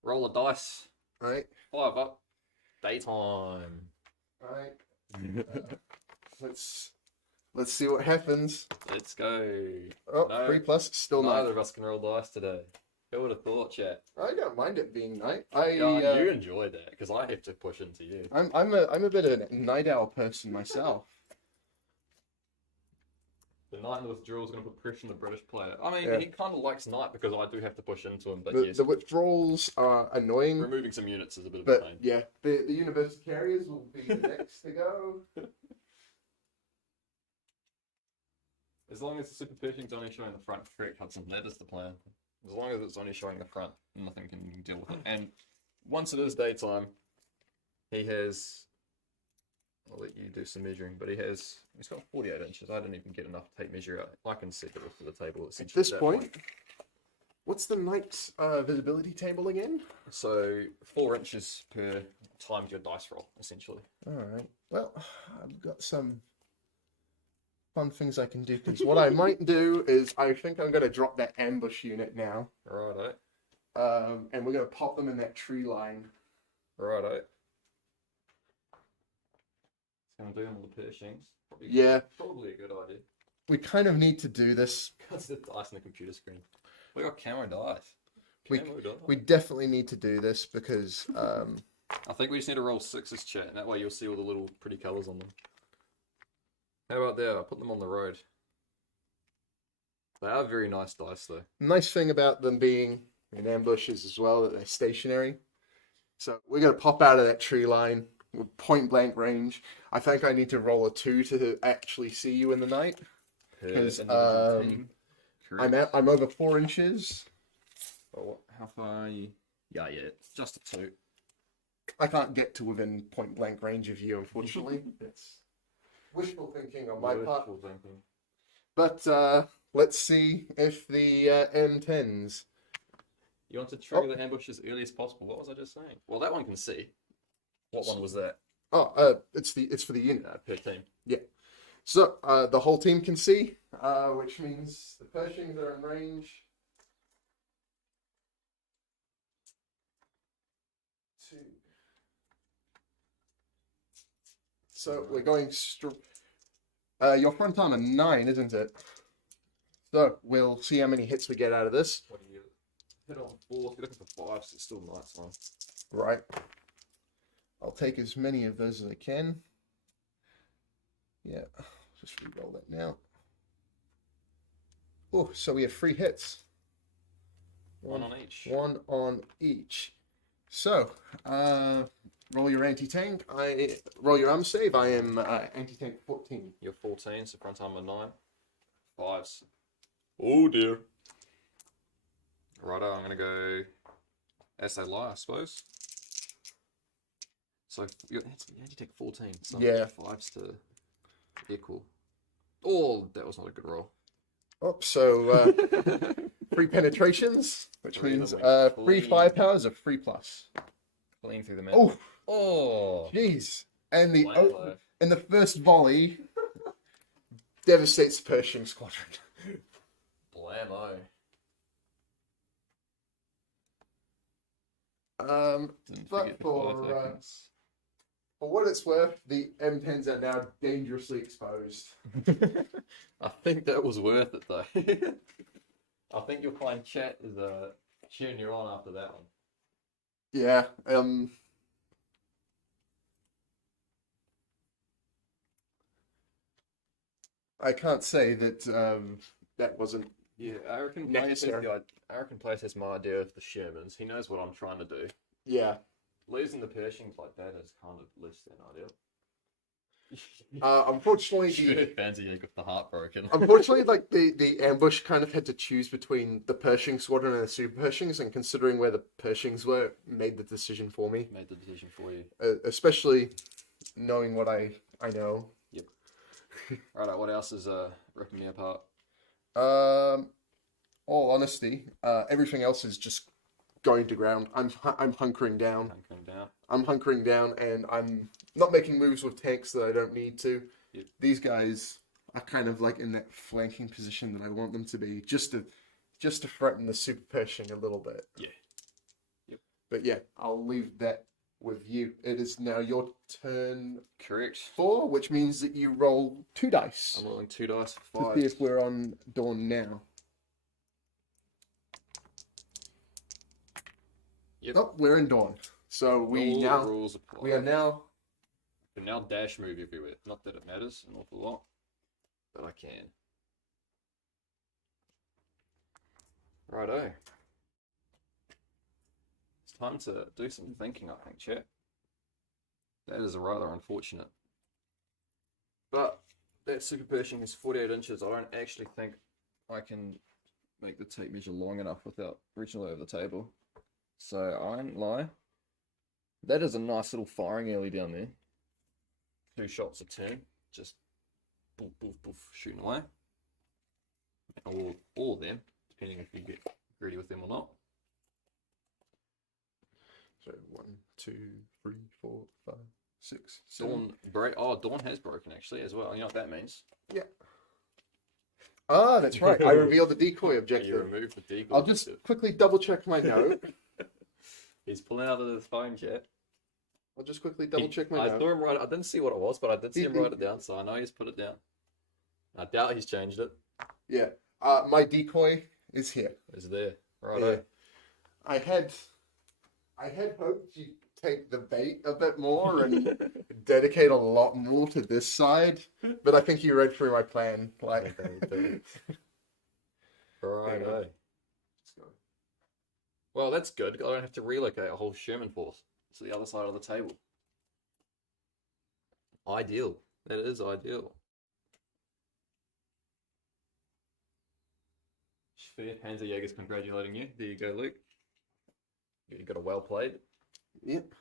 Roll a dice. Right. 5 up. Daytime. Right. Let's see what happens. Let's go. Oh, No, 3+, still neither night. of us can roll dice today. Who would have thought, chat? I don't mind it being night. You enjoy that because I have to push into you. I'm a bit of a night owl person myself. The night in the withdrawal is going to put pressure on the British player. I mean, Yeah. he kind of likes night because I do have to push into him, but yes, The withdrawals are annoying, removing some units is a bit of a but pain. yeah, the university carriers will be the next to go. As long as the super Pershing's only showing the front, correct, Hudson, that is the plan. As long as it's only showing the front, nothing can deal with it. And once it is daytime, he has... I'll let you do some measuring, but he's got 48 inches. I didn't even get enough to take measure out. I can set it off to the table. At this point, what's the night visibility table again? So 4 inches per times your dice roll, essentially. Alright, well, I've got some fun things I can do, because what I might do is, I think I'm going to drop that ambush unit now. Righto. And we're going to pop them in that tree line. Righto. It's going to do them on the Pershings. Probably a good idea. We kind of need to do this. Because the dice on the computer screen. We got camo dice. We definitely need to do this because I think we just need to roll 6s, chat, and that way you'll see all the little pretty colours on them. How about there? I'll put them on the road. They are very nice dice, though. Nice thing about them being in ambushes as well, that they're stationary. So we're going to pop out of that tree line with point blank range. I think I need to roll a 2 to actually see you in the night. Because I'm over 4 inches. Oh, how far are you? Yeah, just a 2. I can't get to within point blank range of you, unfortunately. It's wishful thinking on my part. But let's see if the M10s. You want to trigger the ambush as early as possible. What was I just saying? Well, that one can see. What one was that? Oh, it's for the unit. Per team. Yeah. So the whole team can see, which means the Pershings are in range. 2. So we're going your front armor 9, isn't it? So we'll see how many hits we get out of this. What do you hit on 4? You're looking for 5, so it's still night time. Right. I'll take as many of those as I can. Yeah, just re-roll that now. Oh, so we have 3 hits. One on each. One on each. So, roll your anti-tank. Roll your armor save. I am anti-tank 14. You're 14, so front armor 9. 5s. Oh dear. Righto, I'm gonna go as they lie, I suppose. So you take 14. So yeah. 5s to equal. Oh, that was not a good roll. Oh, so 3 penetrations, which means 3 firepowers of 3+. Clean through the middle. Oh, jeez! And in the first volley, devastates the Pershing squadron. Blammo. But for what it's worth, the M10s are now dangerously exposed. I think that was worth it, though. I think you'll find chat is cheering you on after that one. Yeah. I can't say that that wasn't. Yeah, I reckon Players has my idea of the Shermans. He knows what I'm trying to do. Yeah. Losing the Pershings like that is kind of less than ideal. Unfortunately, fancy egg with the heart broken. Unfortunately, like the ambush kind of had to choose between the Pershing squadron and the Super Pershings, and considering where the Pershings were, made the decision for me. Made the decision for you, especially knowing what I know. Yep. Right. What else is ripping me apart? All honesty, everything else is just going to ground. I'm hunkering down. I'm hunkering down, and I'm not making moves with tanks that I don't need to. Yep. These guys are kind of like in that flanking position that I want them to be, just to threaten the Super Pershing a little bit. Yeah. Yep. But yeah, I'll leave that with you. It is now your turn. Correct. 4, which means that you roll 2 dice. I'm rolling 2 dice for 5. To see if we're on Dawn now. Yep. Oh, we're in Dawn. So we can now dash move everywhere. Not that it matters an awful lot, but I can. Righto. It's time to do some thinking, I think, chat. That is rather unfortunate. But that Super Pershing is 48 inches. I don't actually think I can make the tape measure long enough without reaching all over the table. So I won't lie. That is a nice little firing alley down there. 2 shots a turn, just boof, boof, boof, shooting away. Or all of them, depending if you get greedy with them or not. So 1, 2, 3, 4, 5, 6, 7. Dawn has broken actually as well. You know what that means? Yeah. Ah, that's right. I revealed the decoy objective. You removed the decoy. I'll just quickly double check my note. He's pulling out of his phone, chat. I'll just quickly double check my note. I saw him write. I didn't see what it was, but I did see him write it down, so I know he's put it down. I doubt he's changed it. Yeah. My decoy is here. It's there. Right. Yeah. I had hoped you'd take the bait a bit more and dedicate a lot more to this side, but I think you read through my plan. Like, Right. Yeah. Let's go. Well, that's good. I don't have to relocate a whole Sherman force to the other side of the table. Ideal. That is ideal. Fair. Panzerjäger's congratulating you. There you go, Luke. You got a well played. Yep.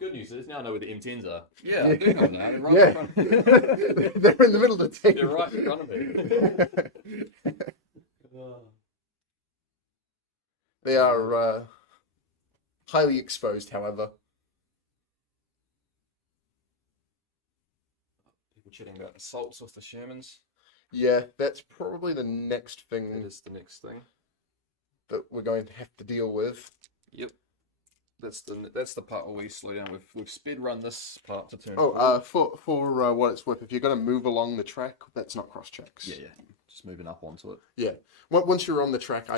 Good news is now I know where the M10s are. Yeah. I do know that. They're right Yeah. in front. They're in the middle of the table. They're right in front of me. They are highly exposed, however. People chatting about assaults with the Shermans. Yeah, that's probably the next thing That is the next thing. that we're going to have to deal with. Yep. That's the part where we slow down. We've speed run this part to turn. Oh, for what it's worth, if you're going to move along the track, that's not cross checks. Yeah. Just moving up onto it. Yeah. Once you're on the track,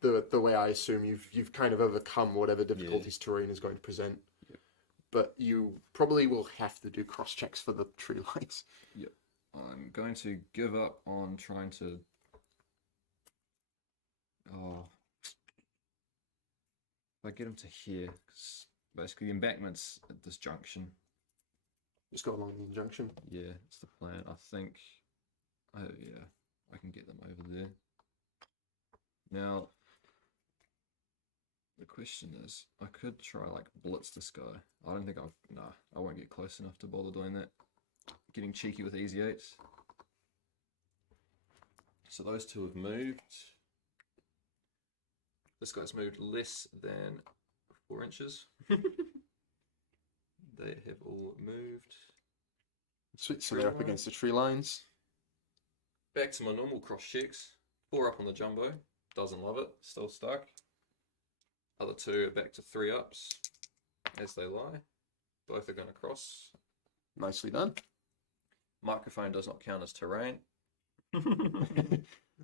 the way I assume you've kind of overcome whatever difficulties terrain is going to present. Yep. But you probably will have to do cross checks for the tree lines. Yep. I'm going to give up on trying to. Oh. If I get him to here, because basically the embankment's at this junction. Just go along the junction. Yeah, it's the plan. I think. Oh yeah, I can get them over there. Now, the question is, I could try like blitz this guy. I don't think I won't get close enough to bother doing that. Getting cheeky with easy 8s. So those two have moved. This guy's moved less than 4 inches. They have all moved. Sweet, so they're up against the tree lines. Back to my normal cross checks. 4 up on the jumbo. Doesn't love it. Still stuck. Other 2 are back to 3 ups. As they lie. Both are going to cross. Nicely done. Microphone does not count as terrain.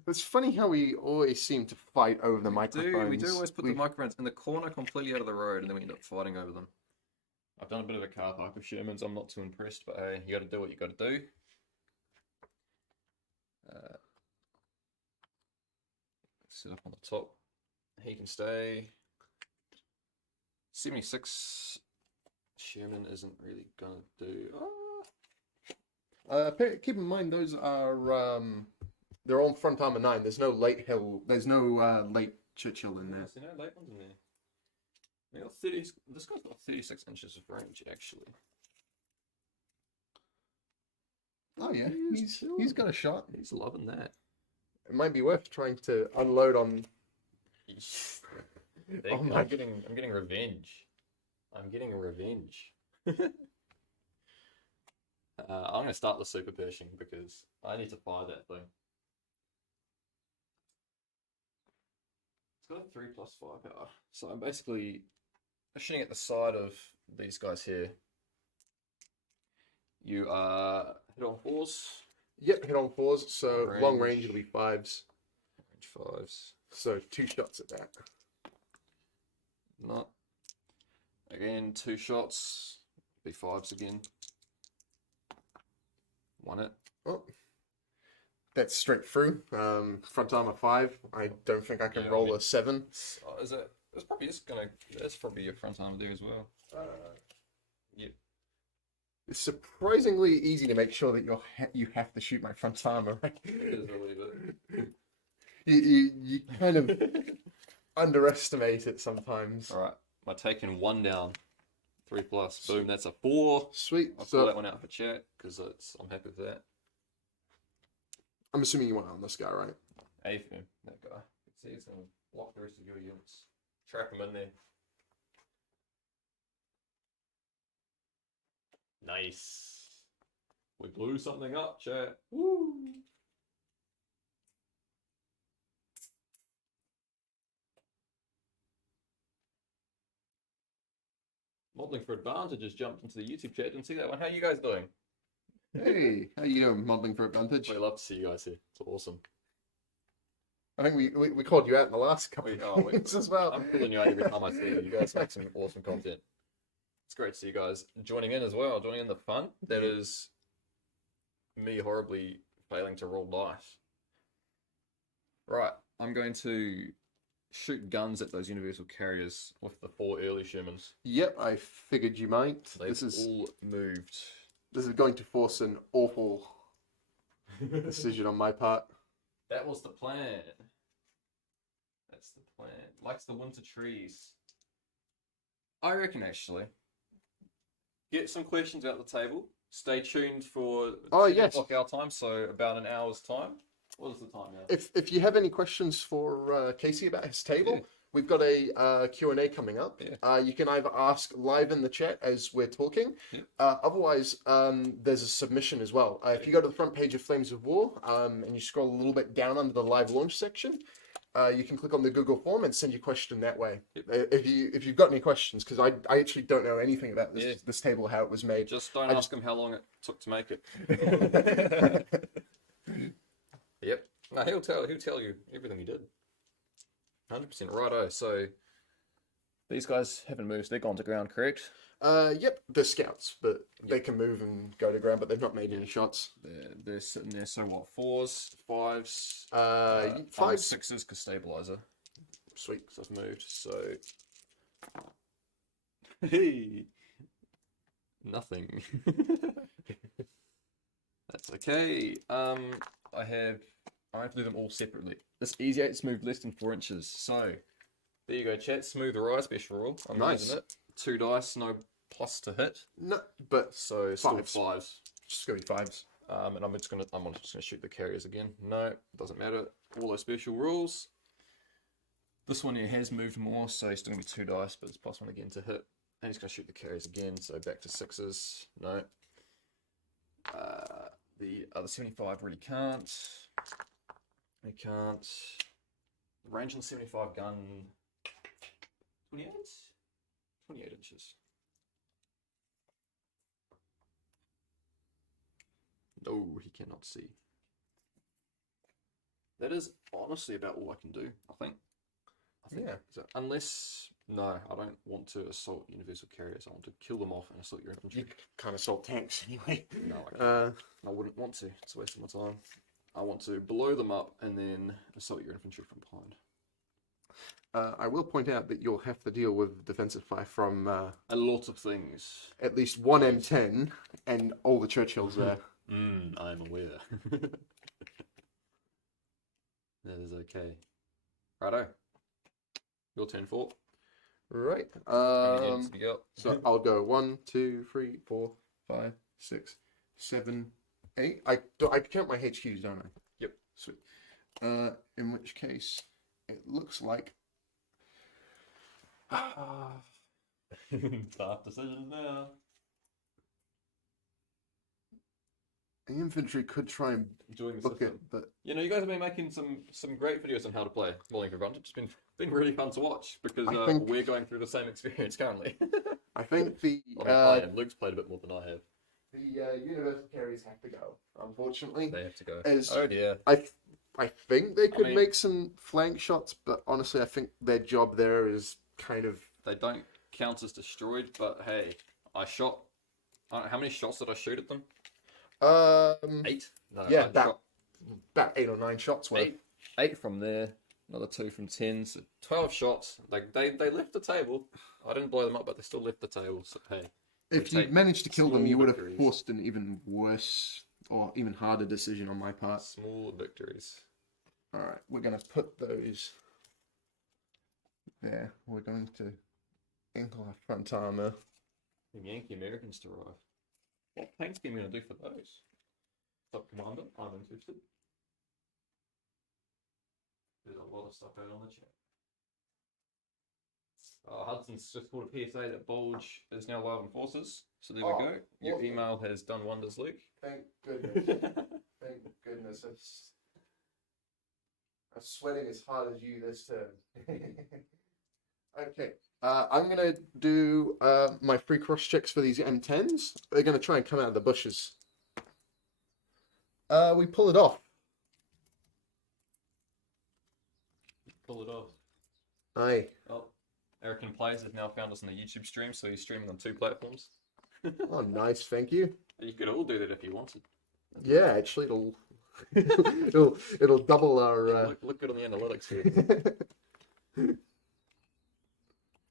It's funny how we always seem to fight over the microphones. We do always put the microphones in the corner completely out of the road and then we end up fighting over them. I've done a bit of a car park of Shermans. I'm not too impressed, but hey, you got to do what you got to do. Set up on the top. He can stay. 76 Sherman isn't really gonna do. Keep in mind those are they're on front armor 9. There's no late hill. There's no late Churchill in there. There's no late ones in there. They got 30. This guy's got 36 inches of range actually. Oh yeah, he's got a shot. He's loving that. It might be worth trying to unload on. I'm getting revenge. I'm getting revenge. I'm going to start the super Pershing because I need to fire that thing. It's got a 3+5 power. So I'm basically shooting at the side of these guys here. You are hit on 4s. Yep, hit on 4s. So long range it'll be 5s. Range 5s. So 2 shots at that. Not. Again, 2 shots. Be 5s again. 1 hit. Oh, that's straight through. Front armor 5. I don't think I can roll a 7. Is it? It's probably just gonna. That's probably your front armor there as well. Yep. It's surprisingly easy to make sure that you have to shoot my front armor. Right? It is, I believe it. You kind of underestimate it sometimes. All right, my taking 1 down. 3+. Boom. That's a 4. Sweet. I'll pull that one out for chat because I'm happy with that. I'm assuming you want on this guy, right? A for him, that guy. See, it's gonna block the rest of your units. Trap him in there. Nice. We blew something up, chat. Woo! Modeling for Advantage just jumped into the YouTube chat. Didn't see that one. How are you guys doing? Hey, how you doing, Modeling for Advantage? We love to see you guys here. It's awesome. I think we called you out in the last couple of weeks as well. I'm calling you out every time I see you. You guys make some awesome content. It's great to see you guys joining in as well, joining in the fun. That is me horribly failing to roll dice. Right, I'm going to shoot guns at those universal carriers with the 4 early Shermans. Yep, I figured you might. They've all moved. This is going to force an awful decision on my part. That was the plan. That's the plan. Likes the winter trees. I reckon, actually, get some questions out the table. Stay tuned for 10 o'clock our time, so about an hour's time. What is the time now? If you have any questions for Casey about his table, we've got a Q&A coming up. Yeah. You can either ask live in the chat as we're talking. Otherwise, there's a submission as well. If you go to the front page of Flames of War and you scroll a little bit down under the live launch section, you can click on the Google form and send your question that way. If you've got any questions, because I actually don't know anything about this table, how it was made. Just don't ask him how long it took to make it. Yep. No, he'll tell you everything he did. 100% righto. So these guys haven't moved. They're gone to ground, correct? Yep. They're scouts, but they can move and go to ground, but they've not made any shots. They're sitting there. So what? 4s, 5s, 5s, 6s, because stabilizer. Sweet. So I've moved. So hey, nothing. That's okay. I have to do them all separately. This easy 8's moved less than 4 inches. So there you go, chat. Smooth rise, special rule. I'm using it. 2 dice, no plus to hit. No, but so still 5s. Just gonna be 5s. And I'm just gonna shoot the carriers again. No, doesn't matter. All those special rules. This one here has moved more, so he's still gonna be 2 dice, but it's +1 again to hit. And he's gonna shoot the carriers again, so back to 6s. No. The other 75 really can't. They can't. Range on 75 gun. 28? 28 inches. No, he cannot see. That is honestly about all I can do, I think. Yeah. So, unless... No, I don't want to assault universal carriers. I want to kill them off and assault your infantry. You can't assault tanks anyway. No, I can't. I wouldn't want to. It's a waste of my time. I want to blow them up and then assault your infantry from behind. I will point out that you'll have to deal with defensive fire from a lot of things. At least one M10 and all the Churchills there. I'm aware. That is okay. Righto. Your turn, 4. Right. So I'll go 1, 2, 3, 4, 5, 6, 7, 8. I count my HQs, don't I? Yep. Sweet. In which case, it looks like. Tough decisions now. The infantry could try and enjoying the book system. it, but you know, you guys have been making some great videos on how to play Wallingford Run. It's been really fun to watch because we're going through the same experience currently. I think the Luke's played a bit more than I have. The universal carriers have to go. Unfortunately, they have to go. Oh dear. I think they could make some flank shots, but honestly, I think their job there is kind of. They don't count as destroyed, but hey, I shot. I don't know, how many shots did I shoot at them? 8? No, yeah, about 8 or 9 shots worth. 8 from there, another 2 from 10, so 12 shots. Like they left the table. I didn't blow them up, but they still left the table. So hey, if you managed to kill them, you would have forced an even worse or even harder decision on my part. Small victories. All right, we're gonna put those there. We're going to ankle our front armor. The Yankee Americans to arrive. What paint scheme are you going to do for those? Top Commander, I'm interested. There's a lot of stuff out on the chat. Hudson's just called a PSA that Bulge is now live in forces. So there we go. Your email has done wonders, Luke. Thank goodness. Thank goodness. I'm sweating as hard as you this turn. Okay. I'm going to do my free cross checks for these M10s. They're going to try and come out of the bushes. We pull it off. Pull it off. Aye. Oh, Erican Plays has now found us on the YouTube stream, so he's streaming on 2 platforms. Oh, nice. Thank you. You could all do that if you wanted. Yeah, actually, it'll it'll double our. Look good on the analytics here.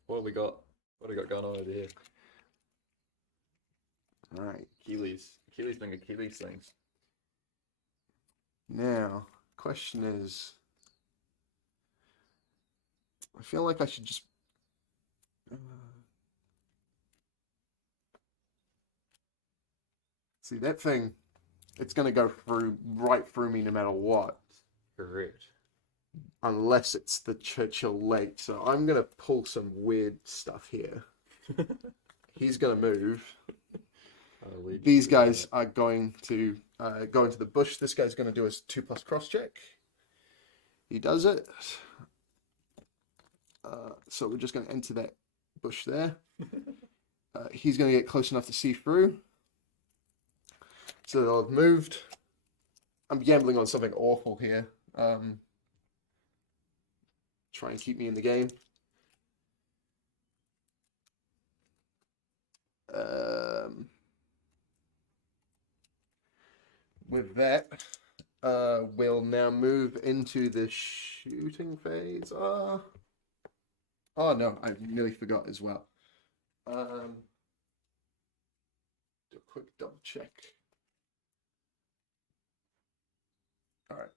What have we got? What have we got going on over here? All right. Achilles doing Achilles things. Now, question is, I feel like I should just. See that thing? It's gonna go right through me no matter what. Correct. Unless it's the Churchill Lake. So I'm gonna pull some weird stuff here. He's gonna move. These guys are going to go into the bush. This guy's gonna do his 2+ cross check. He does it. So we're just gonna enter that bush there. He's gonna get close enough to see through. So they'll have moved. I'm gambling on something awful here. Try and keep me in the game. With that, we'll now move into the shooting phase. Oh no, I nearly forgot as well. Do a quick double check. All right.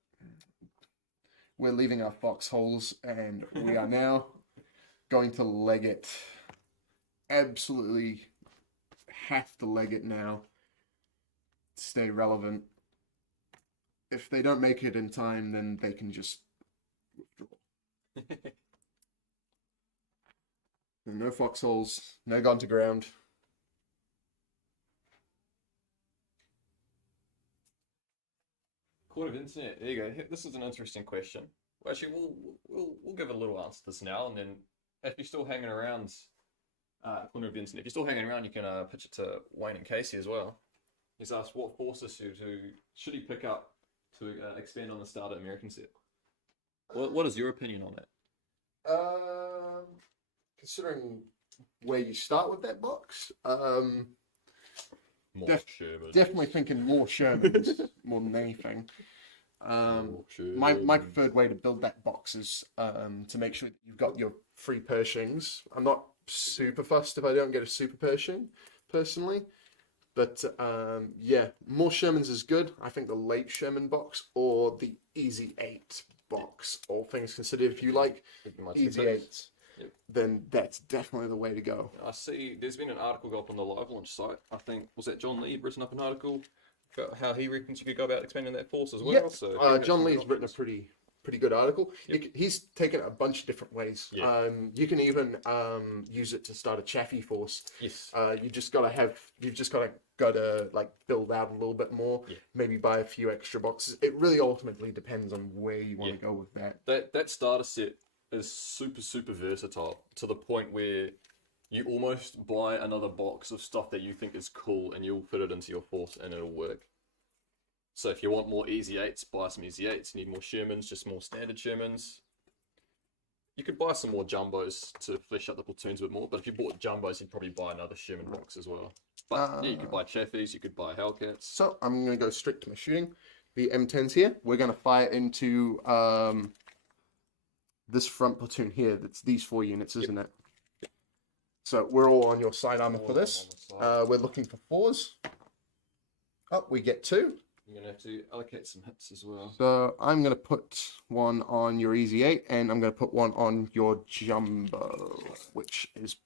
We're leaving our foxholes and we are now going to leg it. Absolutely have to leg it now. Stay relevant. If they don't make it in time, then they can just withdraw. No foxholes, no gone to ground. Court of Internet. There you go. This is an interesting question. Well, actually, we'll give a little answer to this now, and then if you're still hanging around, Corner of the Internet, if you're still hanging around, you can pitch it to Wayne and Casey as well. He's asked what forces should he pick up to expand on the starter American set. What is your opinion on that? Considering where you start with that box, definitely thinking more Shermans more than anything. My preferred way to build that box is to make sure that you've got your free Pershings. I'm not super fussed if I don't get a super Pershing, personally. But yeah, more Shermans is good. I think the late Sherman box or the Easy 8 box, all things considered, if you like Easy 8s. Yep. Then that's definitely the way to go. I see there's been an article go up on the live launch site. I think, was that John Lee written up an article about how he reckons you could go about expanding that force as well? Yeah. So John Lee's written a pretty good article. Yep. He's taken it a bunch of different ways. Yeah. You can even use it to start a Chaffee force. Yes. You've just got to like build out a little bit more. Yeah. Maybe buy a few extra boxes. It really ultimately depends on where you want to go with that. That starter set is super versatile to the point where you almost buy another box of stuff that you think is cool and you'll fit it into your force and it'll work. So if you want more Easy 8s, buy some Easy 8s. You need more Shermans, just more standard Shermans. You could buy some more Jumbos to flesh up the platoons a bit more, but if you bought Jumbos, you'd probably buy another Sherman box as well. But yeah, you could buy Chaffies, you could buy Hellcats. So I'm going to go straight to my shooting. The M10s here, we're going to fire into this front platoon here. That's these 4 units, isn't it? Yep. So we're all on your side armor for this. We're looking for 4s. Oh, we get 2. You're going to have to allocate some hits as well. So I'm going to put one on your Easy 8, and I'm going to put one on your Jumbo, which is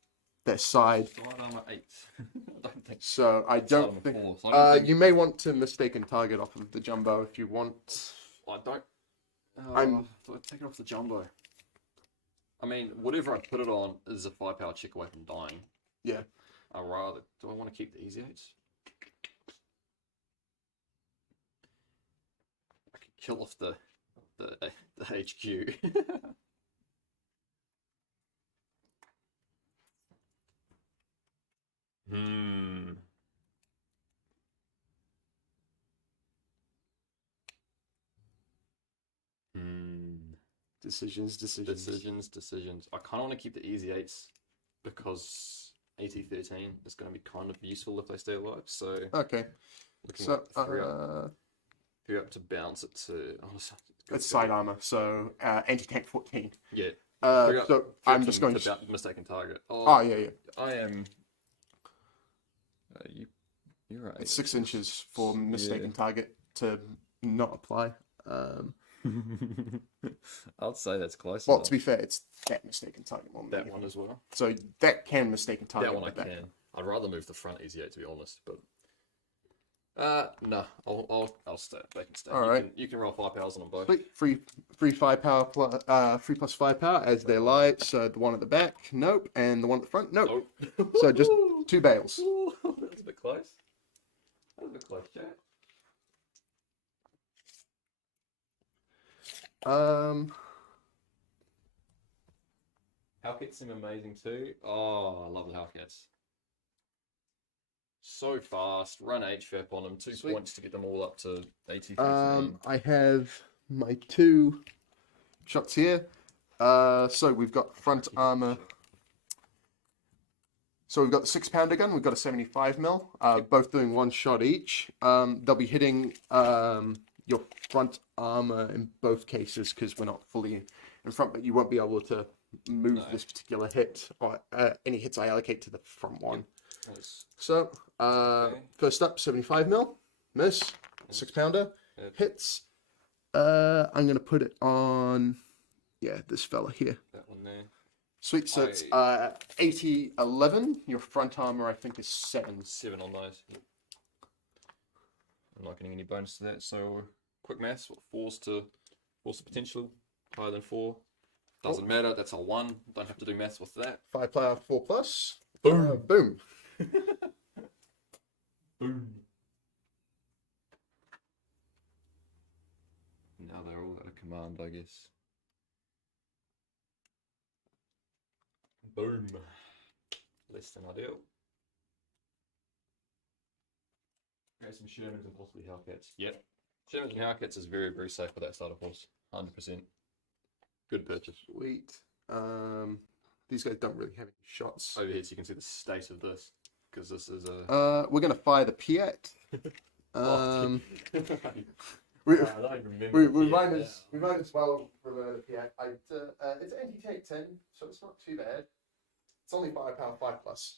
their side. Side armor 8. I don't think. So I don't think. You may want to mistaken target off of the Jumbo if you want. I don't. I'm taking off the Jumbo. I mean, whatever I put it on is a 5-power check away from dying. Yeah. Do I want to keep the Easy 8s? I could kill off the HQ. Decisions. I kind of want to keep the Easy 8s because AT-13 is going to be kind of useful if they stay alive. So okay. So You're up to bounce it to. Oh, It's side armor, so anti-tank 14. Yeah. So I'm just going to mistaken target. Oh, yeah. I am. You're right. It's 6 inches for mistaken target to not apply. I'd say that's close. Well, to be fair, it's that mistaken target one. That one as well. So that can mistaken target. That one I can. I'd rather move the front easier, to be honest, but. No, I'll stay. They can stay. All right. You can roll 5 powers on them both. Sweet. Free 5 power plus 3+5 power as they lie. So the one at the back, nope, and the one at the front, nope. So just 2 bales. That was a bit close. Jack. Hellcats seem amazing too. Oh, I love the Hellcats. So fast. Run HVAP on them. 2 points to get them all up to 80. I have my 2 shots here. So we've got front armor. So we've got the 6-pounder gun. We've got a 75mm. Both doing 1 shot each. They'll be hitting your front armor in both cases because we're not fully in front, but you won't be able to move this particular hit or any hits I allocate to the front one. Nice. So first up, 75mm, miss, 6-pounder, hits. I'm gonna put it on, this fella here. That one there. Sweet. So it's 80-11. Your front armor, I think, is 7. 7 on those. I'm not getting any bonus to that. So quick maths. What, 4's the potential higher than 4. Doesn't matter. That's a 1. Don't have to do maths with that. 5 player 4+. Boom. Boom. Boom. Now they're all at a command, I guess. Boom. Less than ideal. Okay, some Shermans and possibly Hellcats. Yep. Shermans and Hellcats is very, very safe for that starter horse. 100%. Good purchase. Sweet. These guys don't really have any shots. Over here, so you can see the state of this. Because this is a... We're going to fire the Piat. We might as well remember the Piat. It's anti-tank 10, so it's not too bad. It's only 5 power 5+.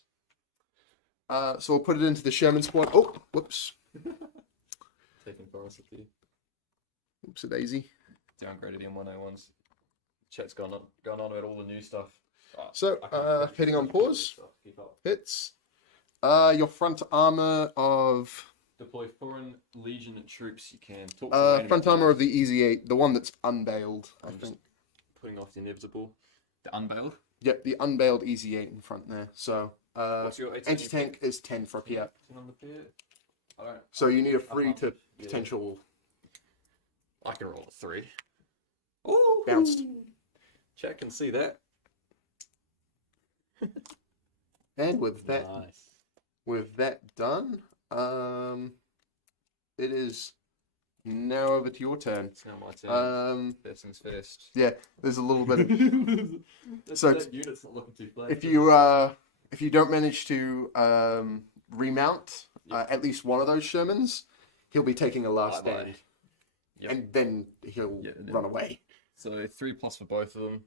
So we'll put it into the Sherman squad. Oh, whoops. Taking ferocity. Oops, a daisy. Downgraded the M1A1s. Chat's gone on about all the new stuff. So, hitting on pause. Hits. Your front armor of... Deploy foreign legion troops. You can talk to front armor of the Easy 8, the one that's unbailed, I think. Putting off the inevitable. The unbailed? Yep, the unbailed Easy 8 in front there. So, what's your anti-tank is 10 for a Piat. 10 on the Piat? I don't... So you need a 3 to potential... I can roll a 3. Ooh! Bounced. Chat can see that. And with that, done, it is now over to your turn. It's now my turn. First things first. Yeah, there's a little bit of... So that unit's not looking too flat. If you don't manage to remount at least one of those Shermans, he'll be taking a last stand. Yep. And then he'll run away. So 3+ for both of them.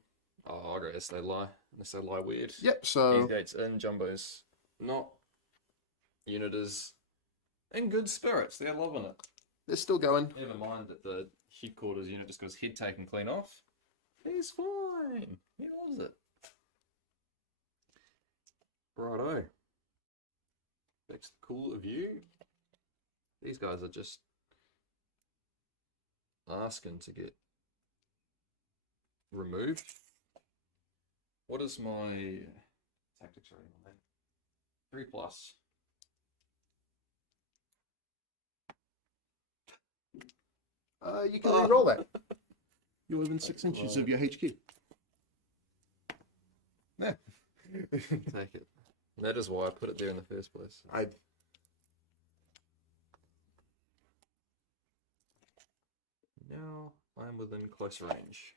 Oh, I guess they lie. Unless they lie weird. Yep, so... These gates in, Jumbo's not. Unit is in good spirits. They're loving it. They're still going. Never mind that the headquarters unit just got his head taken clean off. He's fine. He loves it. Righto. Back to the cooler view. These guys are just asking to get removed. What is my tactics rating on that? 3+. You can re-roll that. You're within 6 inches of your HQ. Yeah. Take it. That is why I put it there in the first place. Now I'm within close range.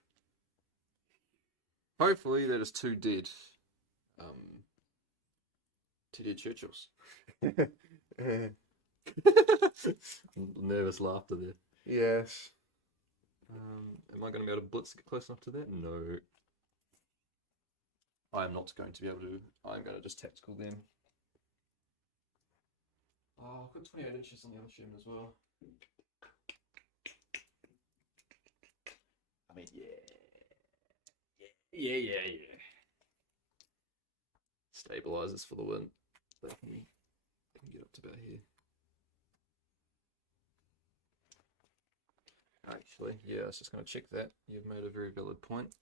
Hopefully that is 2 dead. 2 dead Churchills. Nervous laughter there. Yes. Am I going to be able to blitz to get close enough to that? No. I am not going to be able to. I'm going to just tactical them. Oh, I've got 28 inches on the other shim as well. I mean, yeah. Stabilizers for the win. They can get up to about here. Actually, yeah, I was just going to check that. You've made a very valid point.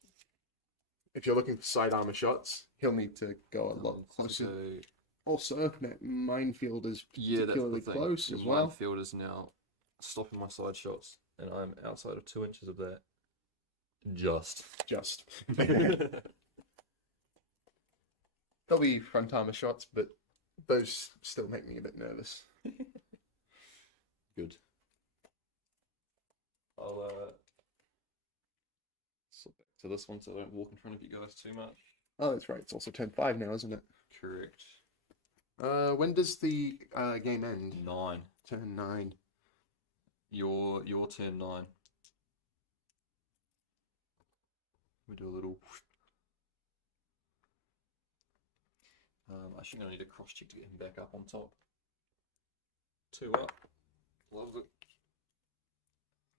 If you're looking for side armor shots, he'll need to go a lot closer. Also, that minefield is particularly close as well. Minefield is now stopping my side shots, and I'm outside of 2 inches of that. Just. There'll be front armor shots, but those still make me a bit nervous. Good. I'll swap back to this one so I don't walk in front of you guys too much. Oh, that's right. It's also turn 5 now, isn't it? Correct. When does the game end? 9. Turn 9. Your turn 9. We do a little. I think I need a cross check to get him back up on top. 2 up. Love it.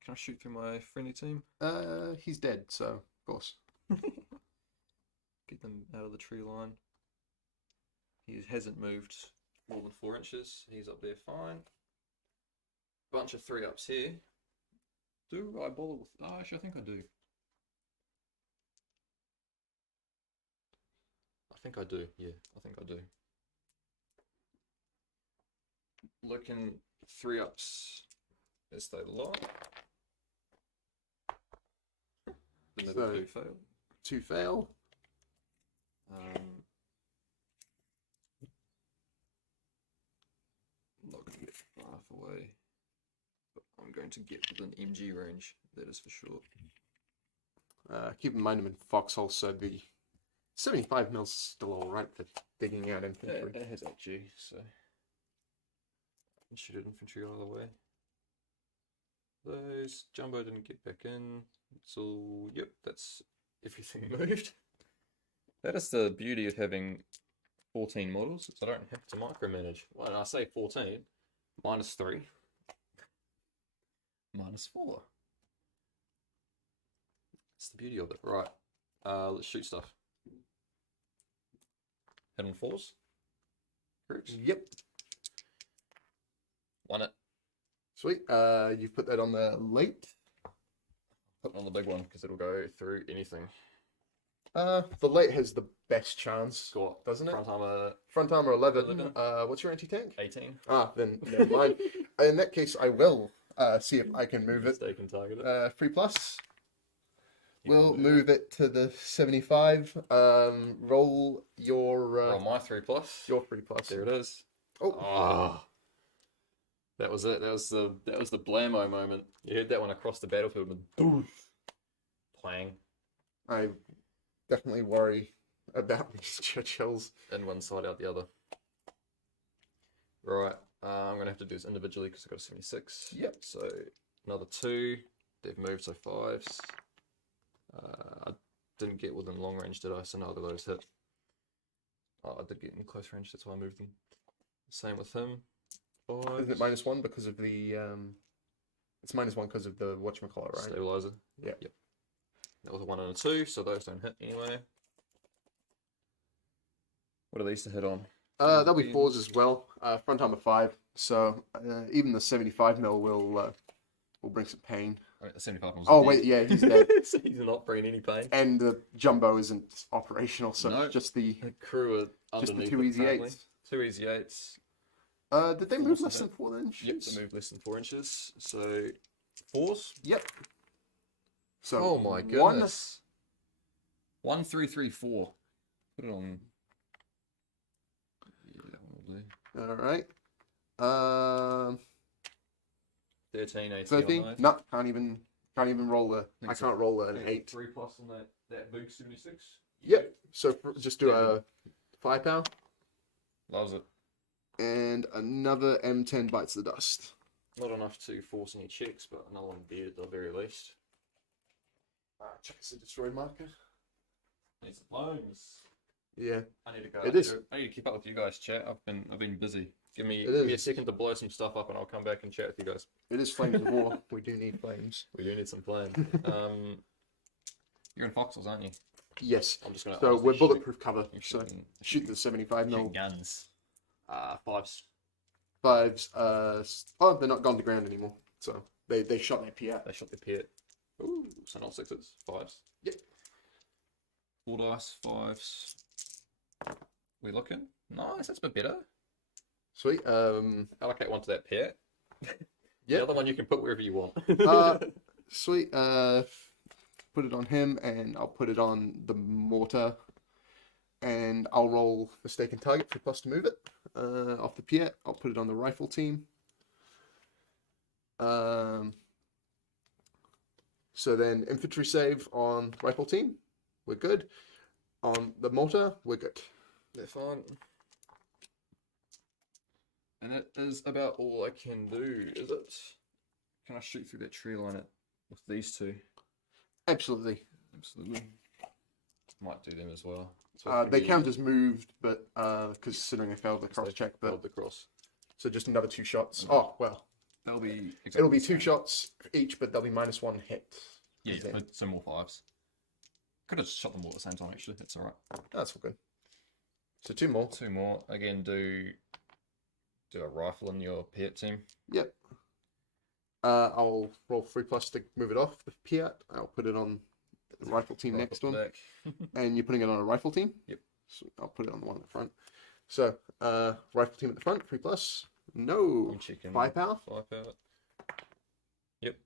Can I shoot through my friendly team? He's dead, so of course. Get them out of the tree line. He hasn't moved more than 4 inches. He's up there fine. Bunch of 3-ups here. Do I bother with... Oh, actually, I think I do. I do, yeah. I think I do. Looking 3-ups as they lie. The middle 2 fail. 2 fail. Not going to get far enough away, but I'm going to get within MG range, that is for sure. Keep in mind I'm in foxhole, so the 75 mil's still alright for digging out infantry. It has HG, so I can shoot at infantry all the way. Those jumbo didn't get back in, so yep, that's everything moved. That is the beauty of having 14 models, so I don't have to micromanage. When I say 14, -3, -4. That's the beauty of it. Right, let's shoot stuff. Hit on 4s. Correct? Yep. Won it. Sweet. You put that on the late? Put it on the big one, because it'll go through anything. The late has the best chance, Got doesn't it? Front armor Front armor 11. What's your anti-tank? 18. Ah, then never mind. In that case, I will see if I can move it. Stake and target it. 3+. We'll move it to the 75. Roll your... Roll my 3+. Your 3+. There it is. Oh. That was it. That was the blammo moment. You heard that one across the battlefield and doof. Plang. I definitely worry about these Churchills. In one side, out the other. Right. I'm going to have to do this individually because I've got a 76. Yep. So, another 2. They've moved, so 5s. I didn't get within long range, did I? So neither of those hit. Oh, I did get in close range, that's why I moved them. Same with him. 5s. Is it -1 because of the... It's -1 because of the whatchamacallit, right? Stabilizer. Yeah. Yep. That was a 1 and a 2, so those don't hit anyway. What are these to hit on? There'll be 4s as well. Front armor 5. So even the 75 mil will bring some pain. Right, the 75 was Oh wait, yeah, he's dead. So he's not bringing any pain. And the jumbo isn't operational, so No, it's just the crew are just the underneath. 2 easy 8s. 2 easy 8s. Did they move less than 4 inches? Yep, they moved less than 4 inches. So 4s. Yep. So oh my goodness. 1, 3, 3, 4. Put it on. Yeah, that one will do. All right. 13, 18. 13. No, can't even roll I can't roll an 8. 3+ on that big 76. Yep. So just do a firepower. Loves it. And another M10 bites the dust. Not enough to force any checks, but another one beat at the very least. Check us a destroy marker. Need some loans. Yeah. I need to go. It is. I need to keep up with you guys, chat. I've been busy. Give me It a is. second to blow some stuff up, and I'll come back and chat with you guys. It is Flames of War. We do need flames. We do need some flame. You're in Foxels, aren't you? Yes. I'm just gonna. So we're bulletproof cover. You're So shooting, shoot the 75 mil. guns. Fives. Fives. They're not gone to ground anymore. So they shot their P out. They shot their pit. Ooh, so not sixes, fives. Yep. 4 dice, fives. We looking? Nice, that's a bit better. Sweet. Allocate one to that pair. Yeah. The other one you can put wherever you want. Sweet. Put it on him, and I'll put it on the mortar, and I'll roll mistaken target for plus to move it. Off the Piet, I'll put it on the rifle team. So then infantry save on rifle team, we're good. On the mortar, we're good. They're fine. And that is about all I can do, is it? Can I shoot through that tree line with these two? Absolutely. Absolutely. Might do them as well. They count as moved, but considering I failed the cross check, but the cross. so just another 2 shots. Oh well, That'll be. it'll be 2 shots each, but they'll be -1 hit. Yeah, some more fives. Could have shot them all at the same time. Actually, that's all right. That's all good. So 2 more. 2 more. Again, do a rifle in your Piat team. Yep. I'll roll 3+ to move it off the Piat. I'll put it on the rifle team Right next off the one. back. And you're putting it on a rifle team? Yep. So I'll put it on the one at the front. So, rifle team at the front, 3+. No. I'm checking. 5 power? 5 power. Yep.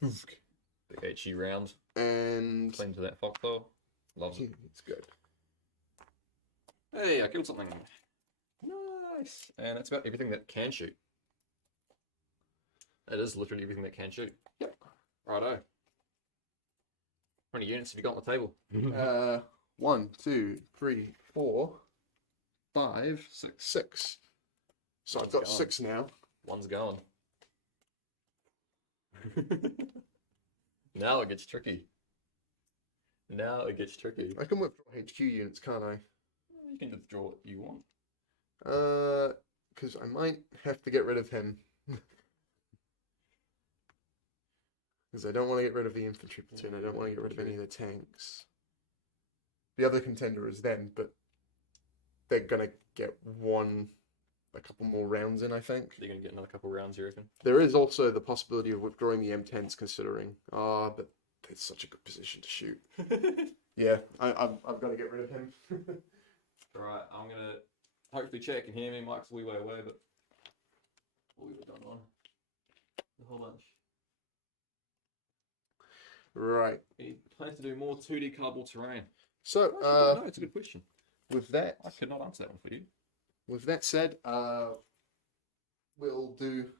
Big HE round. And Clean to that foxhole. Loves it. it's good. Hey, I killed something. Nice. And that's about everything that can shoot. It is literally everything that can shoot. Yep. Righto. How many units have you got on the table? 1, 2, 3, 4, 5, 6. 6. So One's I've got gone. 6 now. One's going. Now it gets tricky. Now it gets tricky. I can withdraw HQ units, can't I? You can withdraw what you want. Because I might have to get rid of him. Because I don't want to get rid of the infantry platoon. I don't want to get rid of any of the tanks. The other contender is them, but they're gonna get a couple more rounds in, I think. You're going to get another couple rounds, you reckon? There is also the possibility of withdrawing the M10s, considering. But it's such a good position to shoot. Yeah, I've got to get rid of him. Alright, I'm going to hopefully chat can hear me. Mike's a wee way away, but we were done on the whole bunch. Right. He plans to do more 2D cardboard terrain. So, No, it's a good question. with that, I could not answer that one for you. with that said, we'll do.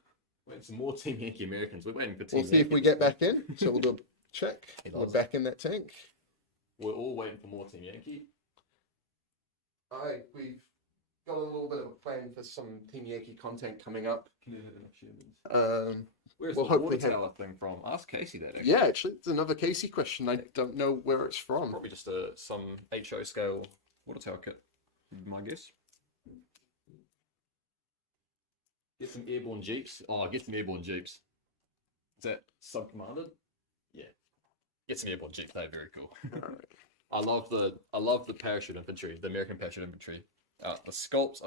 Wait, some more Team Yankee Americans. We're waiting for Team We'll see if we Yankee. get back in. So we'll do a check. He We're does. back in that tank. We're all waiting for more Team Yankee. We've got a little bit of a plan for some Team Yankee content coming up. Where's We'll the hopefully water have- tower thing from? Ask Casey that. Actually. Yeah, actually, it's another Casey question. I don't know where it's from. Probably just some HO scale water tower kit. My guess. Get some airborne jeeps. Oh, get some airborne jeeps. Is that sub-commanded? Yeah. Get some airborne jeeps. They're very cool. Alright. I love the parachute infantry, the American parachute infantry. The sculpts,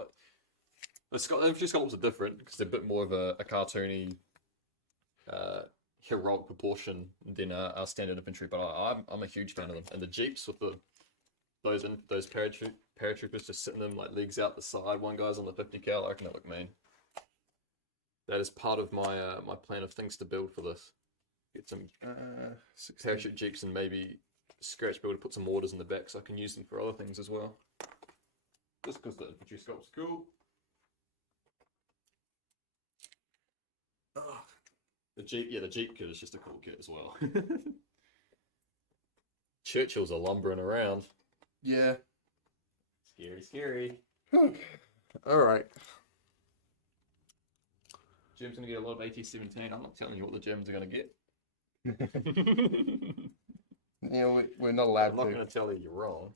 infantry sculpts are different because they're a bit more of a cartoony, heroic proportion than our standard infantry. But I'm a huge fan of them. And the jeeps with those paratroopers just sitting them like legs out the side. One guy's on the 50 cal. I reckon that look mean. That is part of my my plan of things to build for this. Get some parachute jeeps and maybe scratch build to put some mortars in the back so I can use them for other things as well. Just because the infantry sculpt's cool. The Jeep kit is just a cool kit as well. Churchills are lumbering around. Yeah. Scary, scary. All right. Germ's gonna get a lot of AT-17. I'm not telling you what the Germans are gonna get. Yeah, we're not allowed I'm not to. gonna tell you you're wrong.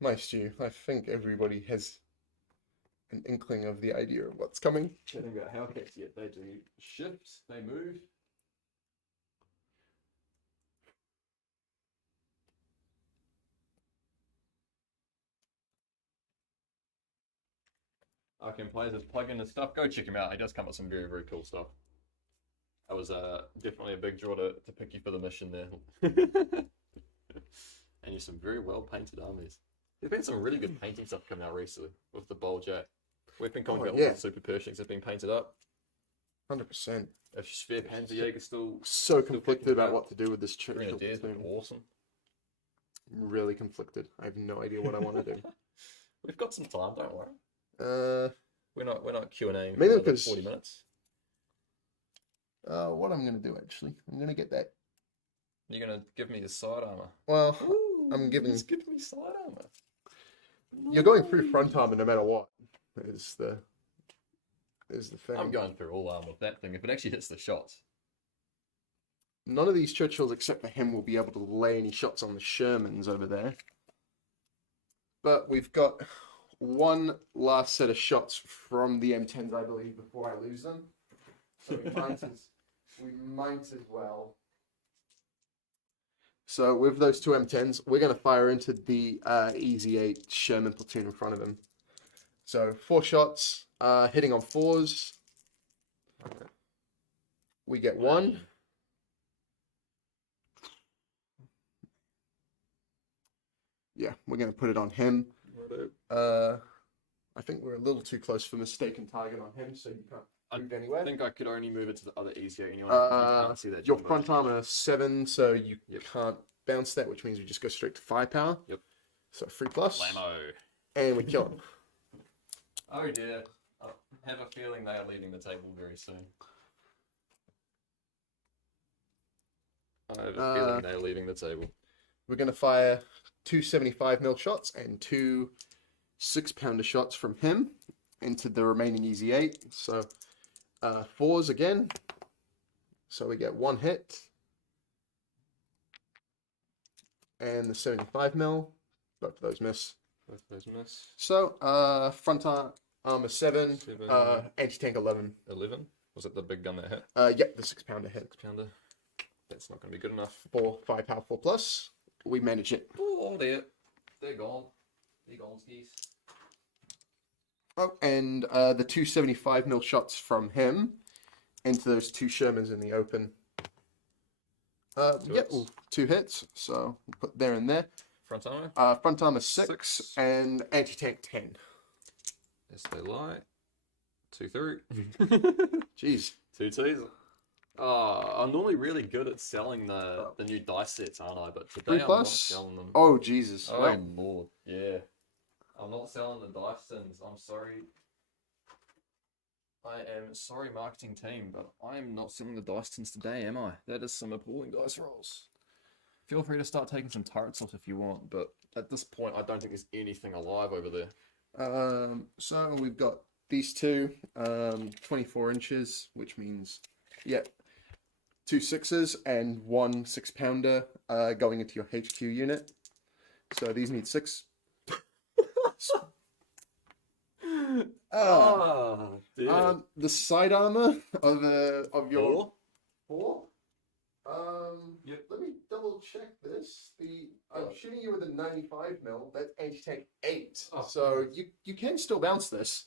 Nice, Stu. I think everybody has an inkling of the idea of what's coming. Chatting about Hellcats yet. They do shifts, they move. Arkham Players has plugged in his stuff. Go check him out. He does come up with some very, very cool stuff. That was definitely a big draw to pick you for the mission there. And you're some very well painted armies. There's been some really good painting stuff coming out recently with the Bulge. We've been commenting about all the Super Pershings have been painted up. 100%. If Sphere Panzerjäger still so conflicted about what to do with this Churchill platoon. Awesome. Really conflicted. I have no idea what I want to do. We've got some time, don't worry. We're not Q&A. Maybe because 40 minutes. What I'm gonna do actually, I'm gonna get that. You're gonna give me your side armor. Well, Ooh, I'm giving. Just give me side armor. You're going through front armor no matter what. Is the thing. I'm going through all armor with that thing. If it actually hits the shots. None of these Churchills except for him will be able to lay any shots on the Shermans over there. But we've got one last set of shots from the M10s, I believe, before I lose them. So we might as well. So with those two M10s, we're going to fire into the Easy 8 Sherman platoon in front of him. So 4 shots, hitting on 4s. We get 1. Yeah, we're going to put it on him. I think we're a little too close for mistaken target on him, so you can't move anywhere. I think I could only move it to the other easier. You can't see that. Your front armor 7, so you can't bounce that, which means we just go straight to firepower. Yep. So 3+. Blammo. And we kill him. Oh dear. I have a feeling they are leaving the table very soon. I have a feeling they're leaving the table. We're going to fire 2 75mm shots and 2 6-pounder shots from him into the remaining Easy 8. So 4s again. So we get 1 hit. And the 75mm. Both of those miss. So front armor 7, anti-tank 11. 11? Was it the big gun that hit? Yep, the 6-pounder hit. 6-pounder. That's not going to be good enough. 4 5-power 4+. We manage it. Oh, they're gone. They're gone, skis. Oh, and the 2 75mm shots from him into those 2 Shermans in the open. Yep, 2 hits. So we'll put there and there. Front armor? Front armor 6 and anti-tank 10. Yes, they lie. 2 through. Jeez. 2 T's. Oh, I'm normally really good at selling the new dice sets, aren't I? But today I'm not selling them. Oh, Jesus. Oh, well. Lord. Yeah. I'm not selling the dice tins. I'm sorry. I am sorry, marketing team, but I'm not selling the dice tins today, am I? That is some appalling dice rolls. Feel free to start taking some turrets off if you want, but at this point, I don't think there's anything alive over there. So we've got these 2, 24 inches, which means, yeah, 2 6s and 1 6-pounder going into your HQ unit. So these need 6. The side armor of your 4. Yep. Let me double check this. I'm shooting you with a 95mm. That's anti-tank 8. Oh, so you can still bounce this.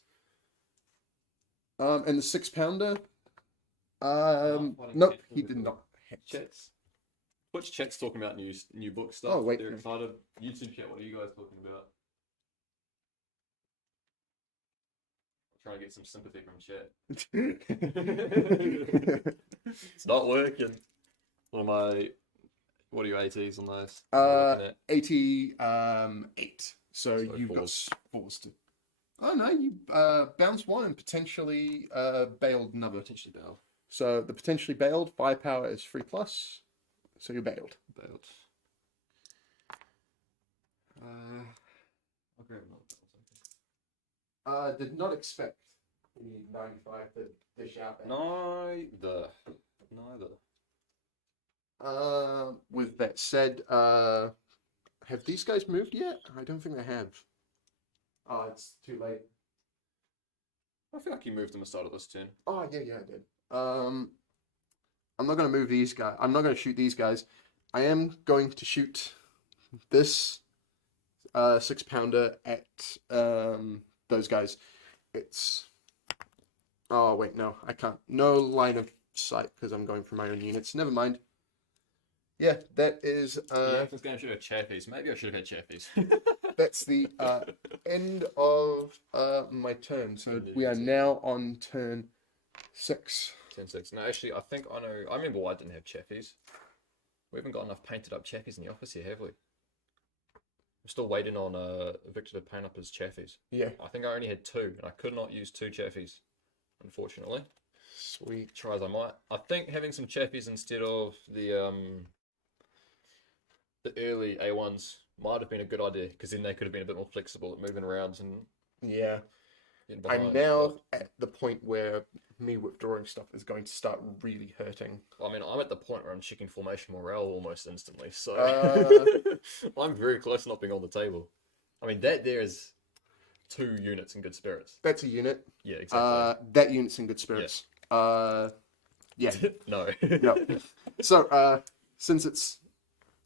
And the 6-pounder. Nope, he did not hit. Chats. Which chat's talking about new book stuff? Oh, wait. They're excited. YouTube chat, what are you guys talking about? I'm trying to get some sympathy from chat. It's not working. What are your ATs on those? 8. So you've got 4s to. Oh no, you bounce 1 and potentially bailed another. Potentially bailed. So the potentially bailed firepower is 3+. So you're bailed. I'll grab another. Did not expect You need 95 to dish out that. Neither. With that said, have these guys moved yet? I don't think they have. Oh, it's too late. I feel like you moved them at the start of this turn. Oh, yeah, I did. I'm not going to move these guys. I'm not going to shoot these guys. I am going to shoot this 6-pounder at those guys. It's... Oh, wait, no, I can't. No line of sight because I'm going for my own units. Never mind. Yeah, that is... Yeah, I was going to shoot at Chaffies. Maybe I should have had Chaffies. That's the end of my turn. So we are now on turn 6. Turn 6. No, actually, I think I know. I remember why I didn't have Chaffies. We haven't got enough painted up Chaffies in the office here, have we? I'm still waiting on Victor to paint up his Chaffies. Yeah. I think I only had 2, and I could not use 2 Chaffies, unfortunately. Sweet. Try as I might. I think having some Chaffies instead of the early A1s might have been a good idea, because then they could have been a bit more flexible at moving around and Yeah. getting behind. I'm now at the point where me withdrawing stuff is going to start really hurting. I mean, I'm at the point where I'm checking formation morale almost instantly, so I'm very close to not being on the table. I mean, that there is 2 units in good spirits. That's a unit. Yeah, exactly. That unit's in good spirits. Yeah. No. No. So, since it's...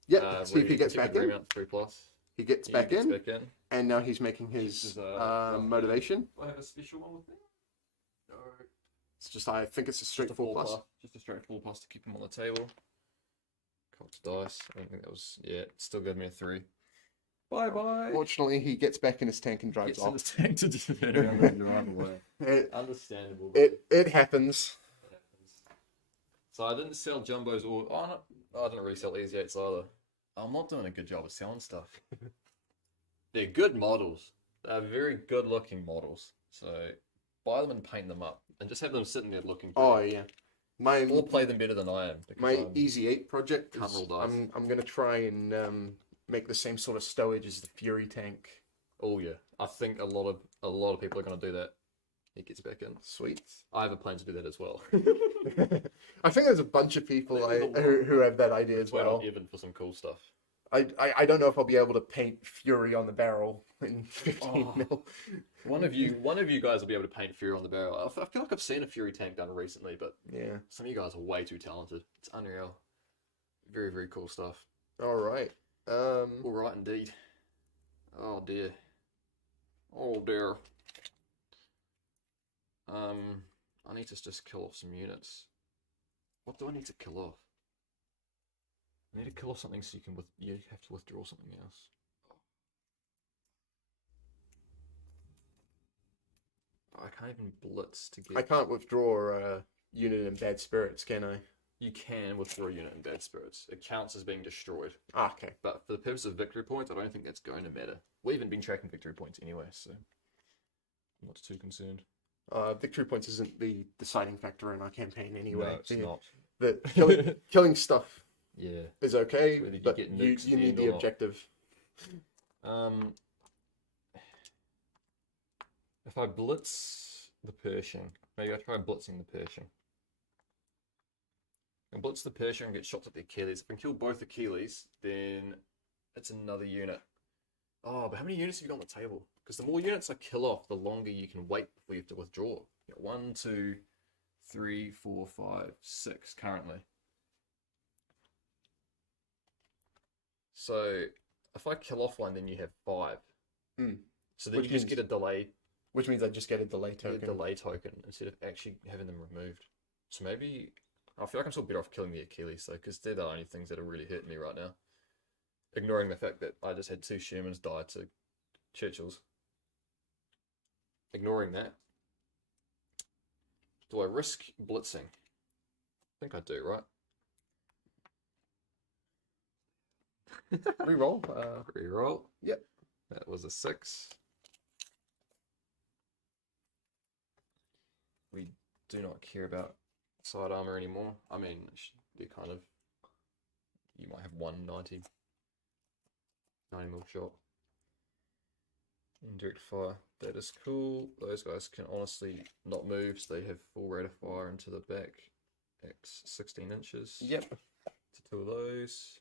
Yeah, see if he gets back in. 3+. He gets back in, and now he's making his motivation. Do I have a special one with me? No. It's just, I think it's a straight 4+. Just a straight 4+ to keep him on the table. Cocked dice. I don't think that was... Yeah, it still gave me a 3. Bye-bye. Fortunately, he gets back in his tank and drives off. Gets in his tank to disappear around and drive away. Understandable. It happens. So I didn't sell jumbos or... I didn't really sell Easy 8s either. I'm not doing a good job of selling stuff. They're good models. They're very good looking models. So buy them and paint them up. And just have them sitting there looking pretty. Oh, yeah. Or play them better than I am. My Easy 8 project can't roll dice. I'm going to try and make the same sort of stowage as the Fury tank. Oh, yeah. I think a lot of people are going to do that. He gets back in. Sweet. I have a plan to do that as well. I think there's a bunch of people who have that idea as well. Even for some cool stuff. I don't know if I'll be able to paint Fury on the barrel in 15 mil. One of you guys will be able to paint Fury on the barrel. I feel like I've seen a Fury tank done recently, but yeah, some of you guys are way too talented. It's unreal. Very, very cool stuff. All right. All right, indeed. Oh dear. Oh dear. I need to just kill off some units. What do I need to kill off? I need to kill off something so you have to withdraw something else. I can't even blitz to get... I can't withdraw a unit in bad spirits, can I? You can withdraw a unit in bad spirits. It counts as being destroyed. Ah, okay. But for the purpose of victory points, I don't think that's going to matter. We've even been tracking victory points anyway, so I'm not too concerned. Victory points isn't the deciding factor in our campaign anyway. No, it's not. The killing stuff is okay, but you need the objective. If I blitz the Pershing, maybe I try blitzing the Pershing. I can blitz the Pershing and get shots at the Achilles. If I can kill both Achilles, then it's another unit. Oh, but how many units have you got on the table? Because the more units I kill off, the longer you can wait before you have to withdraw. You got 1, 2, 3, 4, 5, 6 currently. So if I kill off one, then you have 5. So then you just get a delay. Which means I just get a delay token. A delay token instead of actually having them removed. So maybe I feel like I'm still better off killing the Achilles though, because they're the only things that are really hurting me right now. Ignoring the fact that I just had 2 Shermans die to Churchills. Ignoring that. Do I risk blitzing? I think I do, right? Reroll. Reroll. Yep. That was a 6. We do not care about side armor anymore. I mean, they're kind of... You might have 190 mil shot. Indirect fire. That is cool. Those guys can honestly not move, so they have full rate of fire into the back at 16 inches. Yep. To 2 of those.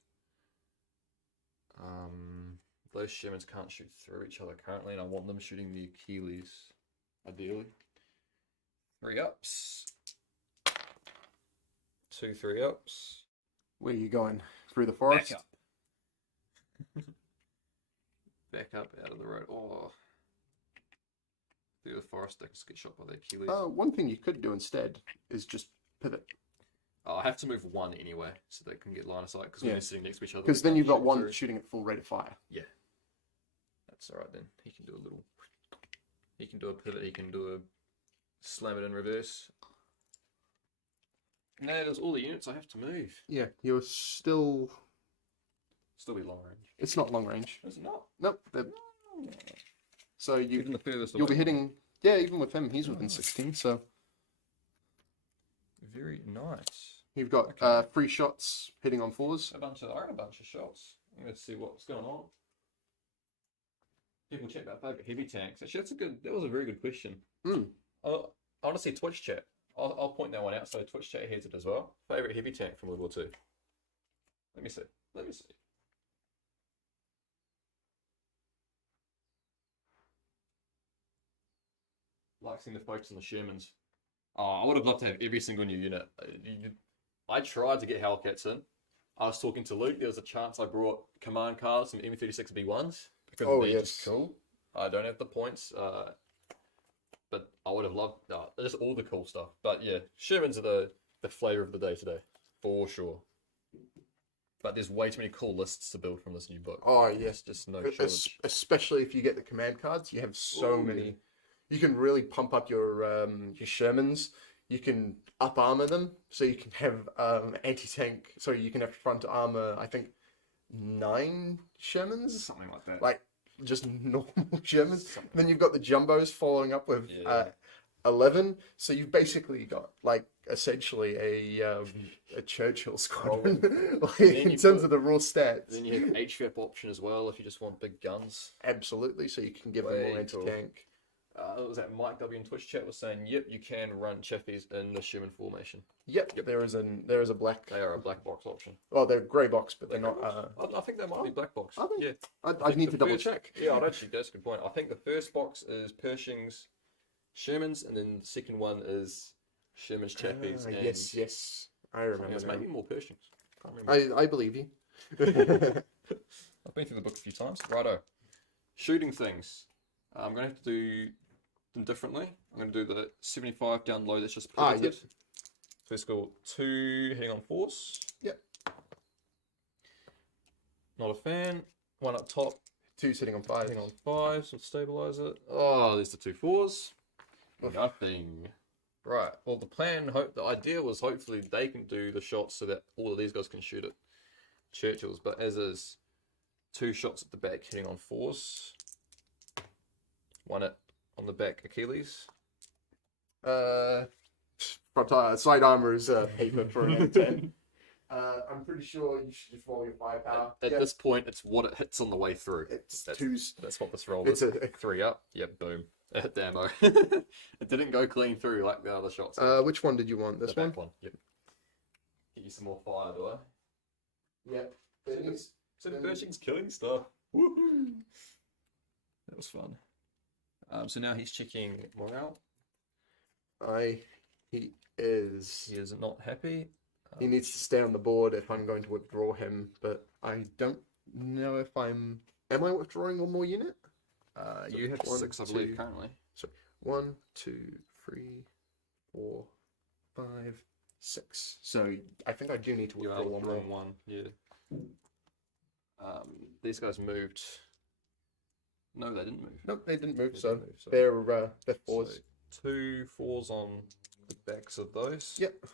Those Shermans can't shoot through each other currently, and I want them shooting the Achilles, ideally. 3 ups. 2 3-ups. Where are you going? Through the forest? Back up. Back up out of the road. Oh. Through the forest, they can get shot by the Achilles. One thing you could do instead is just pivot. Oh, I have to move one anyway, so they can get line of sight, because when they're sitting next to each other. Because then you've got one through. shooting at full rate of fire. Yeah. That's alright then. He can do a little... He can do a pivot, he can do a... Slam it in reverse. No, there's all the units I have to move. Yeah, you're still... Still be long range. It's not long range. Is it not? Nope. So Even the furthest you'll be away. hitting... Yeah, even with him, he's within 16, so... Very nice. You've got 3 shots hitting on 4s. I got a bunch of shots. I'm going to see what's going on. People chat about favourite heavy tanks. Actually, that was a very good question. I want to see Twitch chat. I'll point that one out so Twitch chat hears it as well. Favourite heavy tank from World War II? Let me see. Like seeing the folks on the Shermans. Oh, I would have loved to have every single new unit. I tried to get Hellcats in. I was talking to Luke. There was a chance I brought command cars from M36B1s because they're just cool. I don't have the points, but I would have loved just all the cool stuff. But yeah, Shermans are the flavour of the day today, for sure. But there's way too many cool lists to build from this new book. Oh, yes. Just no shortage. Especially if you get the command cards. You have so many... Yeah. You can really pump up your Shermans. You can up armor them, so you can have anti-tank. So you can have front armor. I think 9 Shermans, Something like that. like just normal Shermans. Then you've got the jumbos following up with 11. So you've basically got like essentially a Churchill squadron like, in terms of the raw stats. Then you have HVAP option as well if you just want big guns. Absolutely. So you can give them more anti-tank. Was that Mike W in Twitch chat was saying, yep, you can run Chaffies in the Sherman formation. Yep. There is a black. They are a black box option. Oh, they're grey box, but they're not. I think they might be black box. Are they? Yeah. I'd need to double check. Yeah, that's a good point. I think the first box is Pershing's Shermans, and then the second one is Sherman's Chaffies. Yes. I remember. Maybe more Pershings. Can't remember. I believe you. I've been through the book a few times. Righto. Shooting things. I'm going to have to do them differently. I'm going to do the 75 down low that's just pivoted. Yep. So let's go 2 hitting on 4s. Yep. Not a fan. 1 up top. 2 sitting on 5. Hitting on 5s with stabilizer. Oh, there's the 2 4s. Nothing. Right. Well, the idea was hopefully they can do the shots so that all of these guys can shoot at Churchills. But as is, 2 shots at the back hitting on 4s. 1 on the back Achilles. Side armor is paper for an M10. I'm pretty sure you should just roll your firepower. At this point, it's what it hits on the way through. It's that's, 2s. That's what this roll It's is. a 3 up. Yep, boom. It hit the ammo. It didn't go clean through like the other shots. Which one did you want? This the one? back one. Yep. Get you some more fire, do I? Yep. So the Pershing's killing stuff. Woohoo! That was fun. So now he's checking morale. He is. He is not happy. He needs to stay on the board if I'm going to withdraw him, but I don't know if I'm... Am I withdrawing one more unit? You have 6, I believe, currently. So 1, 2, 3, 4, 5, 6. So I think I do need to withdraw one more. One, yeah. These guys moved. No, they didn't move. Nope, they didn't move. So they're 4s. So 2 4s on the backs of those. Yep.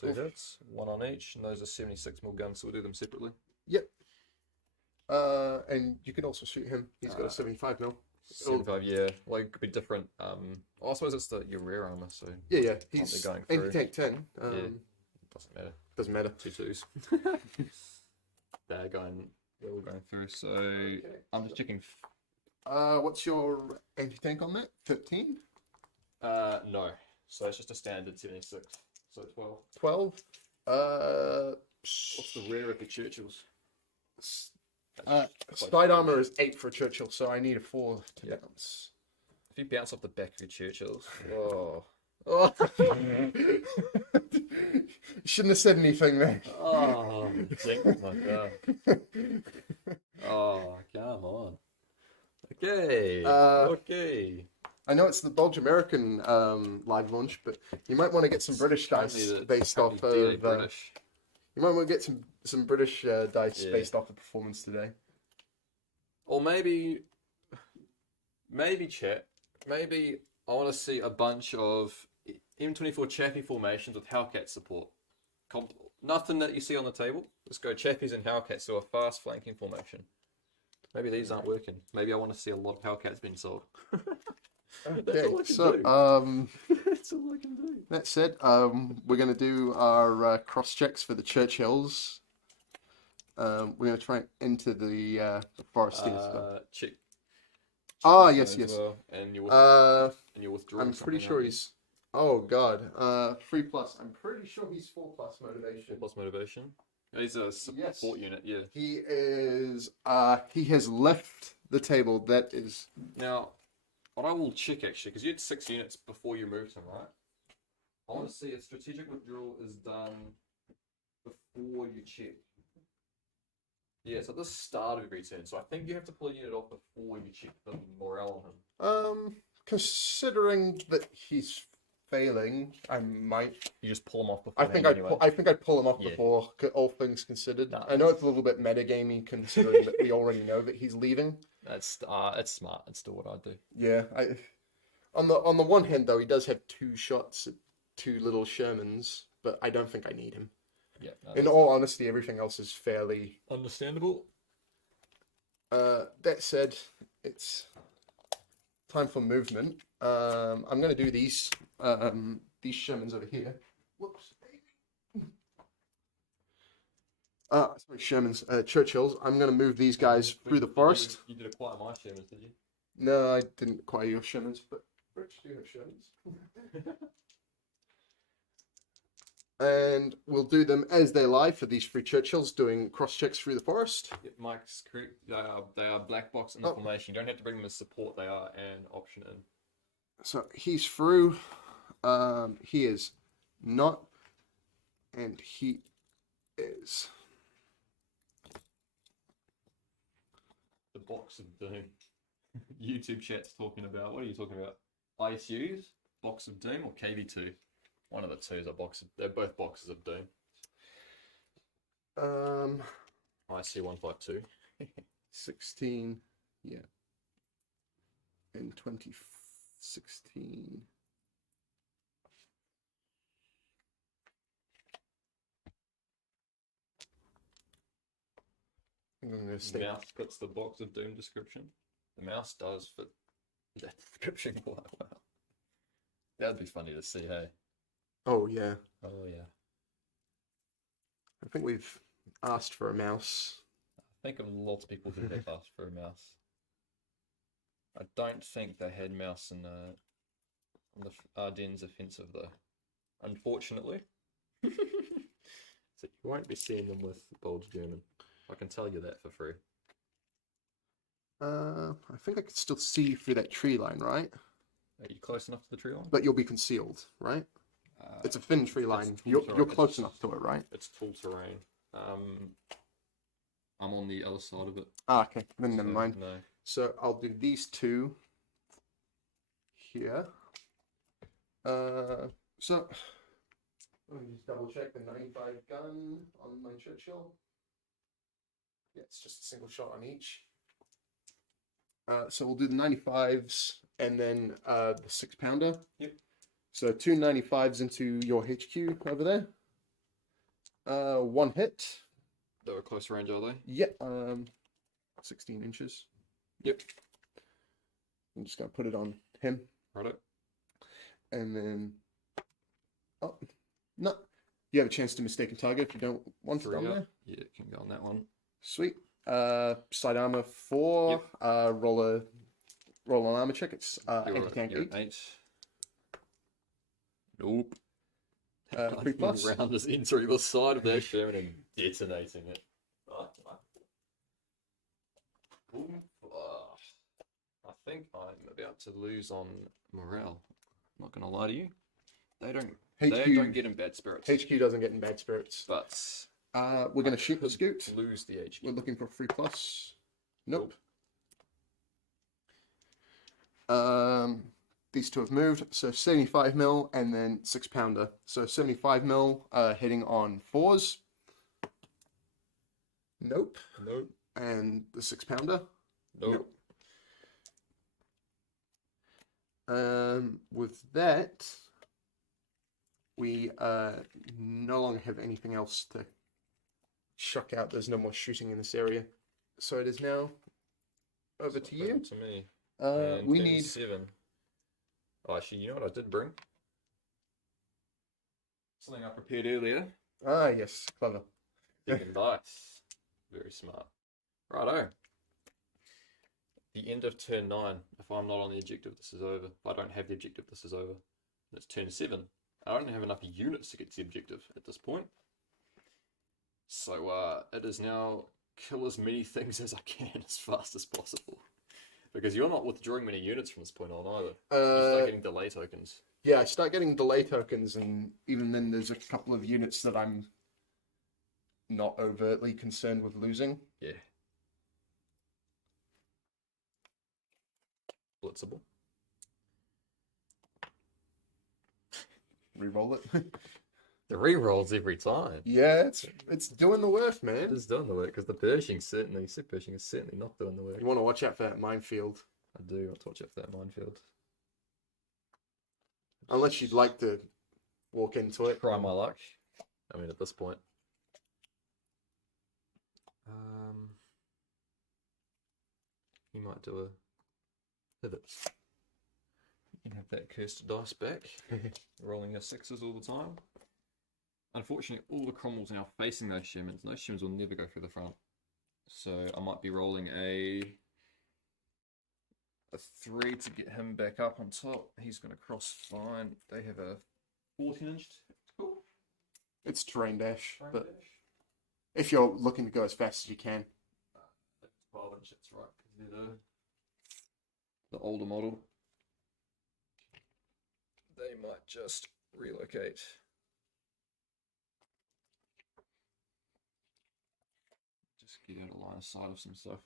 2 hits, 1 on each, and those are 76mm guns, so we'll do them separately. Yep. And you can also shoot him. He's got a 75mm. 75, yeah. Well, it could be different. I suppose it's your rear armor, so yeah. He's going through. anti-tank 10. Doesn't matter. Doesn't matter. 2 2s. They're all going through. So I'm just checking What's your anti-tank on that? 13? No. So it's just a standard 76. So 12. 12? What's the rare of the Churchills? Side armor is 8 for Churchill, so I need a 4 to bounce. If you bounce off the back of your Churchills, oh. You shouldn't have said anything there. Oh, my God. Oh, come on. Okay. Okay. I know it's the Bulge American live launch, but you might want to get some British dice based off of. British. You might want to get some British dice based off the performance today. Or maybe chat. Maybe I want to see a bunch of M24 Chappie formations with Hellcat support. Nothing that you see on the table. Let's go Chappies and Hellcats, so a fast flanking formation. Maybe these aren't working. Maybe I want to see a lot of Hellcats being sold. Okay, so that's all I can do. That said, we're going to do our cross checks for the Churchills. We're going to try and enter the forest. Check. Yes. Well. And you're withdrawing. I'm pretty sure he's. Oh God, 3+. I'm pretty sure he's 4+ motivation. 4+ motivation. He's a support unit. Yeah. He is. He has left the table. That is now. What I will check actually, because you had 6 units before you moved him, right? I want to see if strategic withdrawal is done before you check. Yeah, so at the start of every turn. So I think you have to pull a unit off before you check the morale on him. Considering that he's failing, I might. You just pull him off before. I think I'd pull him off before, all things considered. Nah, I know it's a little bit metagamey considering that we already know that he's leaving. It's smart. It's still what I do. Yeah, on the one hand though, he does have 2 shots at 2 little Shermans, but I don't think I need him. Yeah. No, in all honesty, everything else is fairly understandable. That said, it's time for movement. I'm going to do these Shermans over here. Whoops. Sorry, Shermans, Churchills. I'm going to move these guys through the forest. You did acquire my Shermans, did you? No, I didn't acquire your Shermans, but Brits do have Shermans. And we'll do them as they lie for these 3 Churchills, doing cross checks through the forest. Yep, Mike's correct. They are black box in the formation. You don't have to bring them as support. They are an option in. So he's through. He is not, and he is. The box of doom. YouTube chat's talking about. What are you talking about? ISUs, box of doom, or KV2? One of the two is a box. They're both boxes of doom. ISU 152. 16, yeah, and 2016. I'm going to The mouse fits the box of doom description. The mouse does fit that description quite well. That'd be funny to see, hey? Oh, yeah. Oh, yeah. I think we've asked for a mouse. I think lots of people who have asked for a mouse. I don't think they had mouse on the Ardennes offensive, though. Unfortunately. So you won't be seeing them with Bulge German. I can tell you that for free. I think I could still see you through that tree line, right? Are you close enough to the tree line? But you'll be concealed, right? It's a thin tree line. You're close enough to it, right? It's tall terrain. I'm on the other side of it. Okay. Then never mind. No. So I'll do these 2 here. So let me just double check the 95 gun on my Churchill. Yeah, it's just a single shot on each. So we'll do the 95s and then the 6-pounder. Yep. So 2 95s into your HQ over there. 1 hit. They were close range, are they? Yep. 16 inches. Yep. I'm just going to put it on him. Righto. And then... Oh, no. You have a chance to mistaken target if you don't want it on there. Yeah, it can go on that one. Sweet. Side armor 4. Yep. Roll a roll an armor check. It's You're anti-tank an 8. 8. Nope. 3 plus. Round is entering the side of that Sherman and detonating it. I think I'm about to lose on morale. Not gonna lie to you. They don't get in bad spirits. HQ doesn't get in bad spirits. But we're going to shoot the scoot. lose the HQ. We're looking for 3 plus. Nope. These two have moved. So 75 mil and then 6 pounder. So 75 mil hitting on 4s. Nope. Nope. And the 6 pounder. Nope. With that, we no longer have anything else to chuck out. There's no more shooting in this area. So it is now over to you. To me. We need 7. Oh, actually, you know what I did bring? Something I prepared earlier. Ah, yes, clever. Thinking dice. Very smart. Righto. The end of turn 9. If I'm not on the objective, this is over. If I don't have the objective, this is over. And it's turn 7. I don't have enough units to get to the objective at this point. So it is now kill as many things as I can as fast as possible. Because you're not withdrawing many units from this point on either. You start getting delay tokens. Yeah, I start getting delay tokens, and even then there's a couple of units that I'm not overtly concerned with losing. Yeah. Blitzable. Reroll it. The re-rolls every time. Yeah, it's doing the work, It man. is doing the work, because the Pershing is certainly not doing the work. You want to watch out for that minefield. I do want to watch out for that minefield. Unless you'd like to walk into it. Try my luck. I mean, at this point. You might do a pivot. You can have that cursed dice back. Rolling your 6s all the time. Unfortunately, all the Cromwells are now facing those Shermans. Those Shermans will never go through the front. So I might be rolling a 3 to get him back up on top. He's going to cross fine. They have a 14-inch. Cool. It's terrain dash, but if you're looking to go as fast as you can. 12-inch, that's right, because they're the older model. They might just relocate. Just get out of line of sight of some stuff.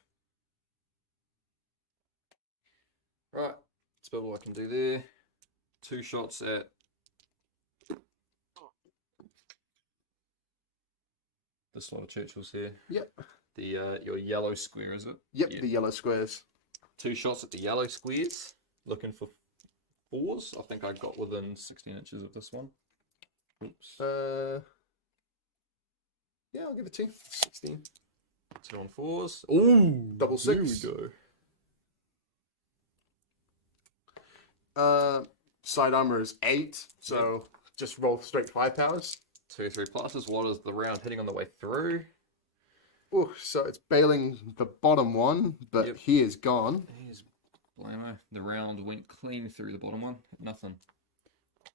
Right, that's about all I can do there. 2 shots at this lot of Churchills here. Yep. The your yellow square, is it? Yep, Yeah. the yellow squares. 2 shots at the yellow squares, looking for 4s. I think I got within 16 inches of this one. Oops. Yeah, I'll give it to you. 16. 2 on 4s. Ooh, Double 6. There we go. Side armor is 8, so just roll straight 5 powers. 2 3 pluses. What is the round hitting on the way through? Oh, so it's bailing the bottom one, but he is gone. Here's Blamo. The round went clean through the bottom one. Nothing.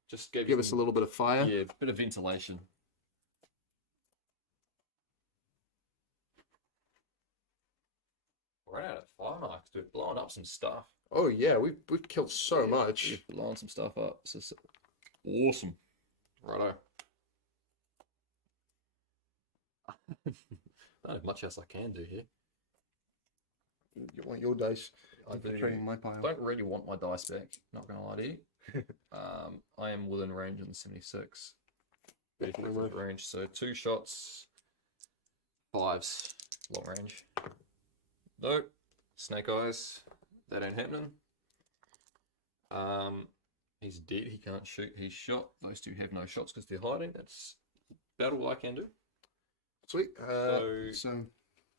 Just give us a little bit of fire. Yeah, bit of ventilation. We're out of fire marks, dude. Blowing up some stuff. Oh yeah, we've killed so much. We've blown some stuff up. So awesome. Righto. I don't have much else I can do here. You want your dice? I do. Trading my pile. Don't really want my dice back. Not gonna lie to you. I am within range in the 76. 34 range. So 2 shots. 5s. Long range. Nope. Snake eyes. That ain't happening. He's dead. He can't shoot. He's shot. Those 2 have no shots because they're hiding. That's about all I can do. Sweet. So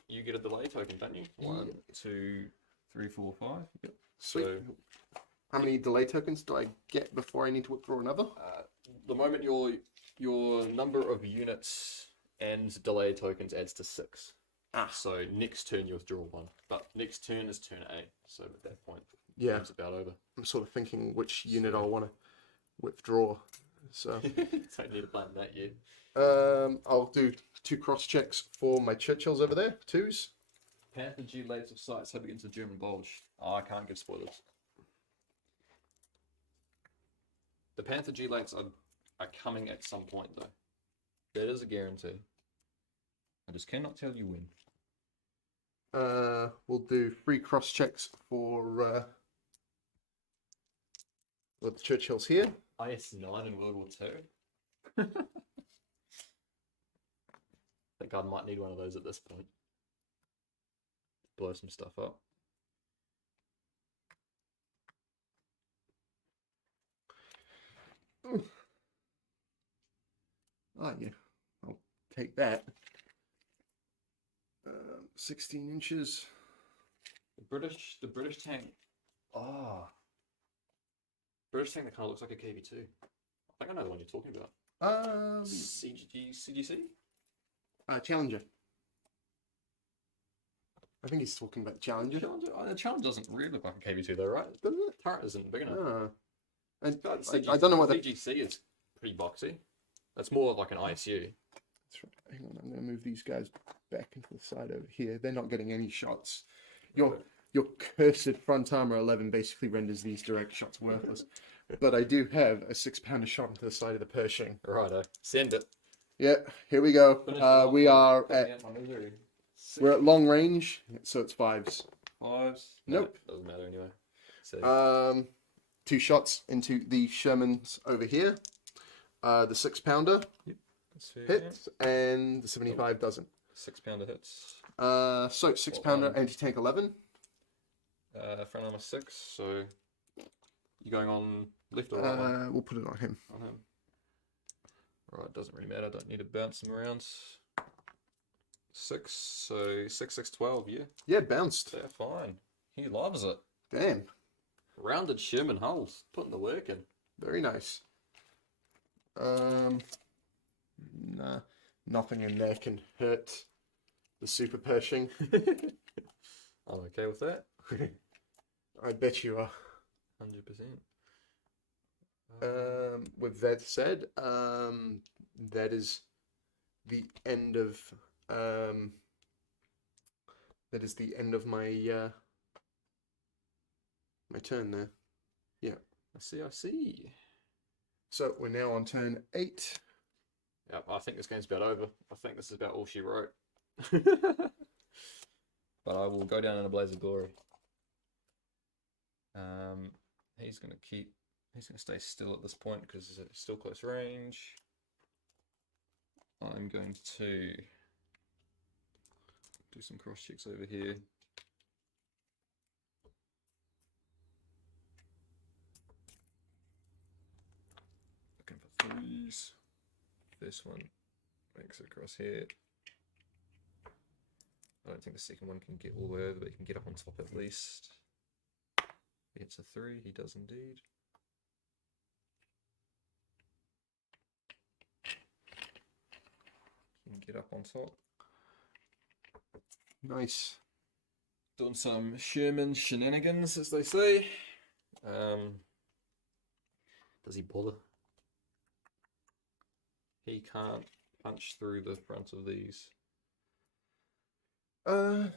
you get a delay token, don't you? 1, 2, 3, 4, 5. Yep. Sweet. So, how many delay tokens do I get before I need to withdraw another? The moment your number of units and delay tokens adds to 6. So next turn you withdraw 1. But next turn is turn 8. So at that point, Yeah. it's about over. I'm sort of thinking which unit I'll want to withdraw. So Don't need to plan that yet. I'll do 2 cross checks for my Churchills over there. 2s. Panther G latest of sights have against the German Bulge. Oh, I can't give spoilers. The Panther G lates are coming at some point though. That is a guarantee. I just cannot tell you when. We'll do 3 cross checks for the Churchills here. IS-9 in World War II. I think I might need one of those at this point. Blow some stuff up. Oh yeah, I'll take that. 16 inches. The British tank. Ah. British tank that kind of looks like a KV2. I think I know the one you're talking about. CGC? Challenger. I think he's talking about Challenger. The Challenger doesn't really look like a KV2 though, right? The turret isn't big enough. And I don't know what the CGC is pretty boxy. That's more like an ISU. That's right. Hang on, I'm going to move these guys back into the side over here. They're not getting any shots. Your cursed front armor 11 basically renders these direct shots worthless. But I do have a 6-pounder shot into the side of the Pershing. Righto, send it. Yeah, here we go. We're at long range, so it's 5s. 5s? Nope. No, doesn't matter anyway. So. 2 shots into the Shermans over here. The 6-pounder hits, and the 75 doesn't. 6-pounder hits. So 6-pounder anti-tank 11. Front armor 6. So you going on left or right? We'll put it on him. On him. Right, doesn't really matter. Don't need to bounce him around. 6. So 6, 6, 12. Yeah. Yeah, bounced. They're fine. He loves it. Damn. Rounded Sherman hulls, putting the work in. Very nice. Nah, nothing in there can hurt the Super Pershing. I'm okay with that. I bet you are. 100%. With that said, that is the end of my my turn there. Yeah. I see. So we're now on turn 8. Yeah, I think this game's about over. I think this is about all she wrote. But I will go down in a blaze of glory. He's gonna stay still at this point because it's still close range. I'm going to do some cross checks over here. Looking for 3s. This one makes it across here. I don't think the second one can get all the way over, but he can get up on top at least. He hits a 3, he does indeed. Can get up on top. Nice. Doing some Sherman shenanigans, as they say. Does he bother? He can't punch through the front of these. On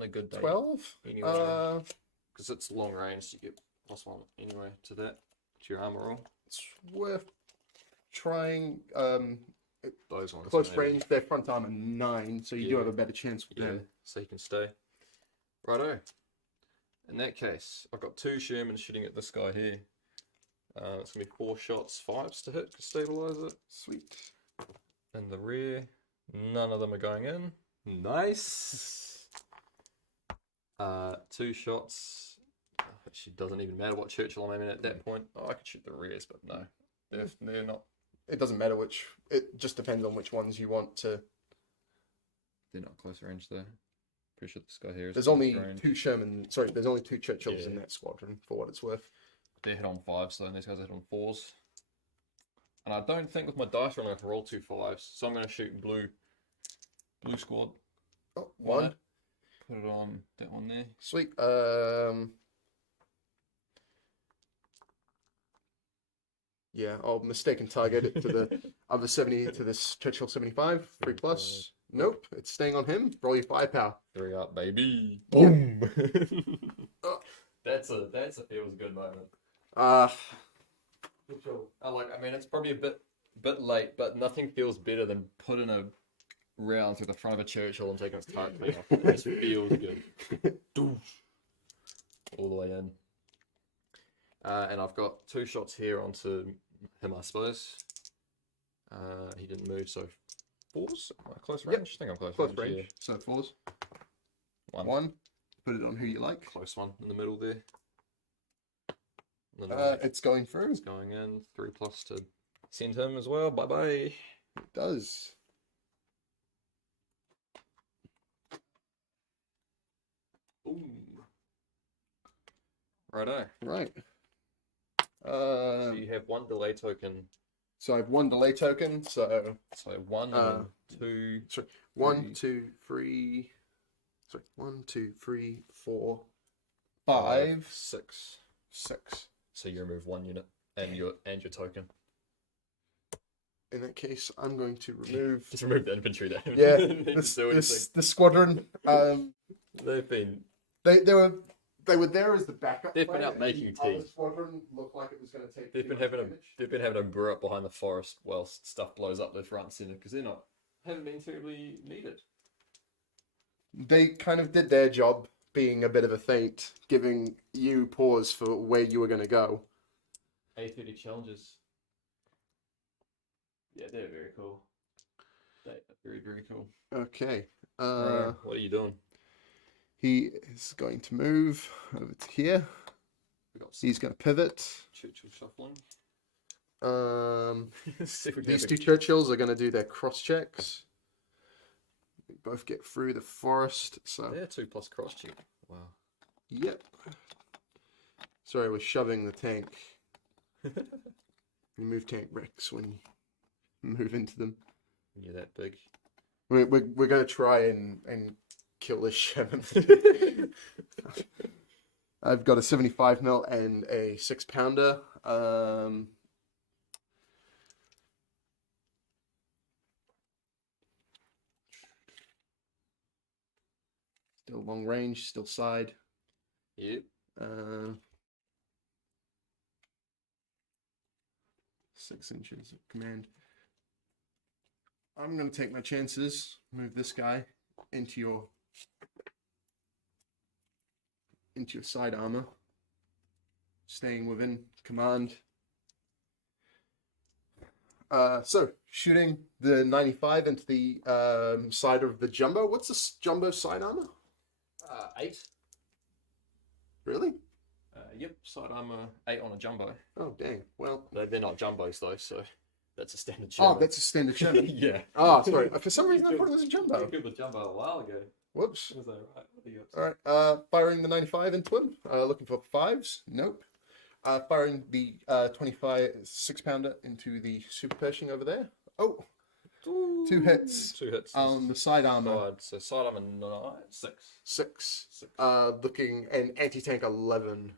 a good day. 12? Anyway, because it's long range, you get +1 anyway to that, to your armor roll. It's worth trying. Those ones. Close range, their front armor 9, so you do have a better chance with them. So you can stay. Righto. In that case, I've got 2 Shermans shooting at this guy here. It's going to be 4 shots, 5s to hit to stabilize it. Sweet. In the rear, none of them are going in. Nice. 2 shots. Actually, doesn't even matter what Churchill I'm aiming at that point. Oh, I could shoot the rears, but no, they're not. It doesn't matter which. It just depends on which ones you want to. They're not close range though. Pretty sure this guy here is. There's only 2 Sherman. Sorry, there's only 2 Churchills in that squadron, for what it's worth. They're hit on 5s though, and these guys are hit on 4s. And I don't think with my dice roll I can roll 2 5s, so I'm going to shoot blue squad. Oh, one. Put it on that one there. Sweet. Yeah, I'll mistaken target it to the other 70 to this Churchill 75. 3 plus. Nope, it's staying on him. Roll your firepower. 3 up, baby. Boom. That's a feels good moment. Uh I mean, it's probably a bit late, but nothing feels better than putting a round through the front of a Churchill and taking its target clean off. It just feels good. All the way in. And I've got 2 shots here onto him, I suppose. He didn't move, so 4s? Am I close range? I think I'm close range. Yeah. So 4s. 1. 1. Put it on who you like. Close one in the middle there. It's going through. It's going in. 3 plus to send him as well. Bye bye. It does. Ooh. Righto. Right. So you have 1 delay token. So I have 1 delay token. So 1 and 2. Sorry. 1, 2, 3. Sorry. 1, 2, 3, 4, 5, 6. 6. So you remove 1 unit and your token. In that case, I'm going to remove. Just remove the infantry there. Yeah. The squadron. They've been. They were there as the backup. They've been out making tea. The squadron looked like it was going to take. They've been having a brew up behind the forest whilst stuff blows up left, right, and centre because haven't been terribly needed. They kind of did their job, being a bit of a feint, giving you pause for where you were going to go. A30 challenges. Yeah, they're very cool. They're very, very cool. Okay. What are you doing? He is going to move over to here. He's going to pivot. Churchill shuffling. These 2 Churchills are going to do their cross checks. We both get through the forest. So they're 2 plus cross check. Wow. Yep. Sorry, we're shoving the tank. You move tank Rex when you move into them. When you're that big. We're going to try and kill this Sherman. I've got a 75 mil and a 6-pounder. Still long range, still side. Yep. 6 inches of command. I'm going to take my chances. Move this guy into your side armor. Staying within command. So shooting the 95 into the side of the jumbo. What's the jumbo side armor? 8. Really? Yep, side armor 8 on a jumbo. Oh, dang. Well, they're not jumbos though, so that's a standard Sherman. Sherman. Oh, that's a standard Sherman. Yeah. Oh, sorry. For some reason, I thought it was a jumbo. You killed the jumbo a while ago. Whoops. Was that right? What are you All right. Firing the 95 into him. Looking for 5s. Nope. Firing the 25 6-pounder into the super Pershing over there. Oh. Ooh, 2 hits. 2 hits. On the side armor. So side armor 9, 6. 6. Looking an anti-tank 11.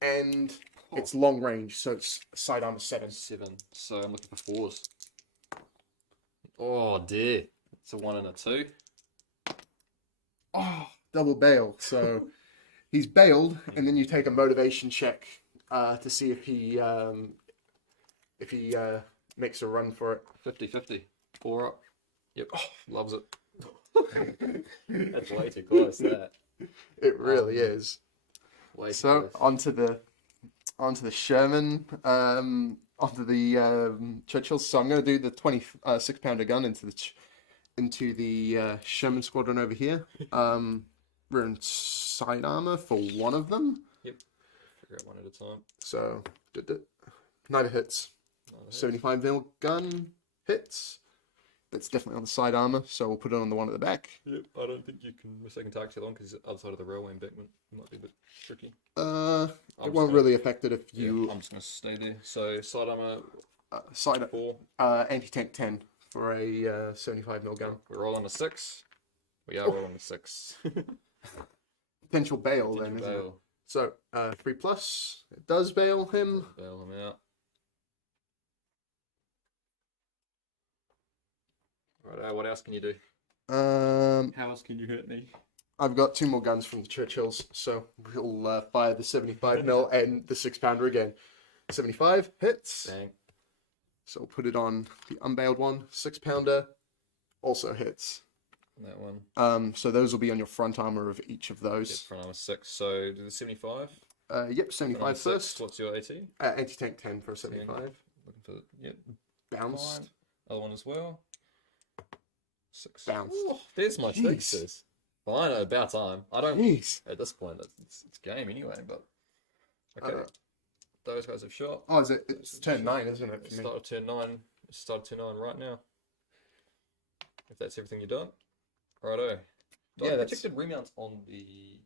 And it's long range, so it's side armor 7. 7. So I'm looking for 4s. Oh dear. It's a 1 and a 2. Oh, double bail. So he's bailed, and then you take a motivation check to see if he makes a run for it. 50-50. 4 up. Yep. Oh, loves it. That's way too close, that. It really is. Way too So close. onto the Sherman, onto the Churchills. So I'm going to do the 26-pounder gun into the Sherman squadron over here. We're in side armor for one of them. Yep. Figure out one at a time. So neither hits. 75 mil gun hits. That's definitely on the side armor, so we'll put it on the one at the back. Yep, I don't think you can second target too long because it's outside of the railway embankment. It might be a bit tricky. It won't really affect it if you. Yeah, I'm just gonna stay there. So side armor, side 4. Anti-tank 10 for a 75 mil gun. We're all on a 6. We are rolling a 6. Potential bail then, isn't it? So 3+. It does bail him. Bail him out. Right, what else can you do? How else can you hurt me? I've got 2 more guns from the Churchills, so we'll fire the 75mm and the 6-pounder again. 75 hits. Bang. So we'll put it on the unbailed one. 6-pounder also hits. That one. So those will be on your front armor of each of those. Yep, front armor 6. So do the 75. Yep, 75 first. What's your AT? Anti-tank 10 for a 75. Looking for Bounced. Fine. Other one as well. 6. Bounced. Ooh, there's my Jeez. fixes. Fine, about time. I don't. Jeez. At this point, it's game anyway. But okay, those guys have shot. Oh, is it? It's turn 9, isn't it? For me? Start of turn 9. Start of turn 9 right now. If that's everything you've done. Righto. Yeah, that's protected remounts on the.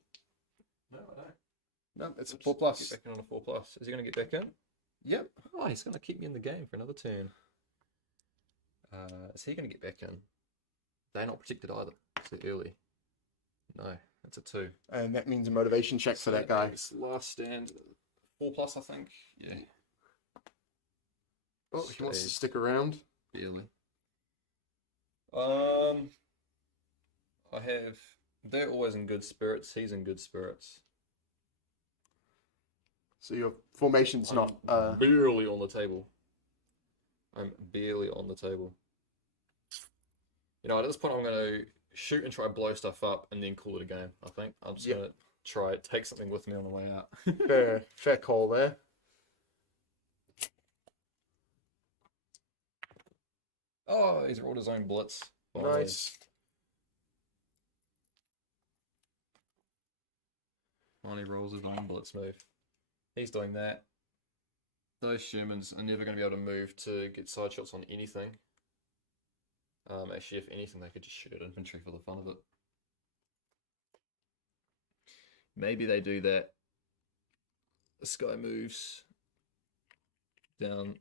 No, I don't. no. It's a Oops, 4+. Get back in on a 4+. Is he going to get back in? Yep. Oh, he's going to keep me in the game for another turn. Is he going to get back in? They're not protected either. Is it early? No, that's a 2. And that means a motivation check for that guy. Last stand, 4+, I think. Yeah. Oh, he wants to stick around. Barely. I have. They're always in good spirits. He's in good spirits. So your formation's I'm not. barely on the table. I'm barely on the table. You know, at this point, I'm going to shoot and try to blow stuff up and then call it a game. I think I'm just going to try it, take something with me on the way out. fair call there. Oh, he's rolled his own blitz. Nice. Finally rolls his own blitz move. He's doing that. Those Shermans are never going to be able to move to get side shots on anything. Actually, if anything, they could just shoot at infantry for the fun of it. Maybe they do that. This guy moves down.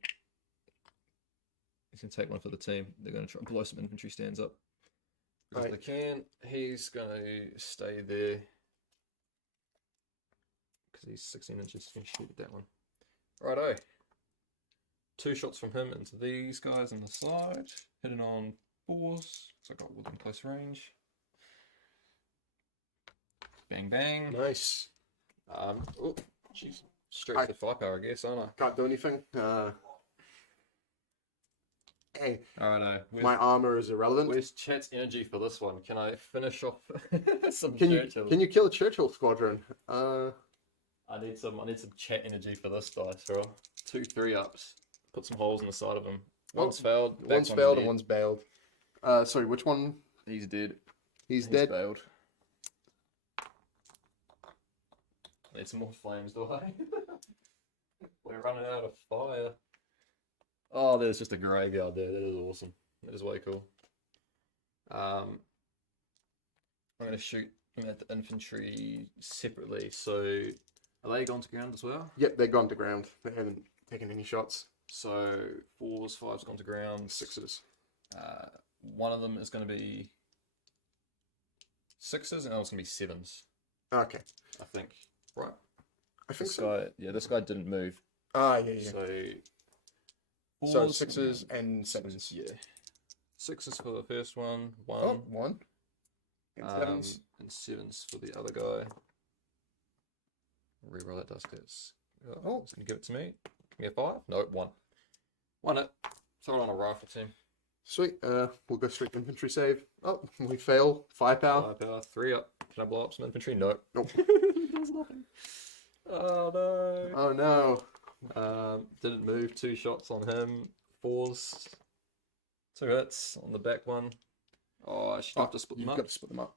He's going to take one for the team. They're going to try and blow some infantry stands up. If they can, he's going to stay there. Because he's 16 inches, he's going to shoot at that one. Righto. 2 shots from him into these guys on the side. Hitting on 4s. So I got within close range. Bang, bang. Nice. Oh, jeez. Straight to the firepower, I guess, aren't I? Can't do anything. Hey, Alright, my armor is irrelevant. where's chat's energy for this one? Can I finish off some Can Churchill? you kill a Churchill squadron? I need some chat energy for this dice, bro. 2 3-ups. Put some holes in the side of them. One's failed. One's failed and one's bailed. Sorry, which one? He's dead. He's dead. Bailed. Need some more flames, do I? We're running out of fire. Oh, there's just a graveyard there. That is awesome. That is way cool. I'm going to shoot them at the infantry separately. So, are they gone to ground as well? Yep, they're gone to ground. They haven't taken any shots. So, 4s, 5s gone to ground. 6s. One of them is going to be 6s, and the other's going to be 7s. Okay. I think. Right. I think This so. guy, this guy didn't move. Yeah. So 4s, 6s and 7s. Yeah. 6s for the first one. Oh, 1. And 7s. And 7s for the other guy. Reroll that dust hits. Oh, he's going to give it to me. Give me a 5? No, 1. 1 it. Throw it on a rifle team. Sweet. We'll go straight to infantry save. Oh, we fail. Firepower. Firepower. 3 up. Can I blow up some infantry? No. Nope. Does nothing. Oh no. Oh no. Didn't move. 2 shots on him. 4s. 2 hits on the back one. Oh, I should have to split them You've up. got to split them up.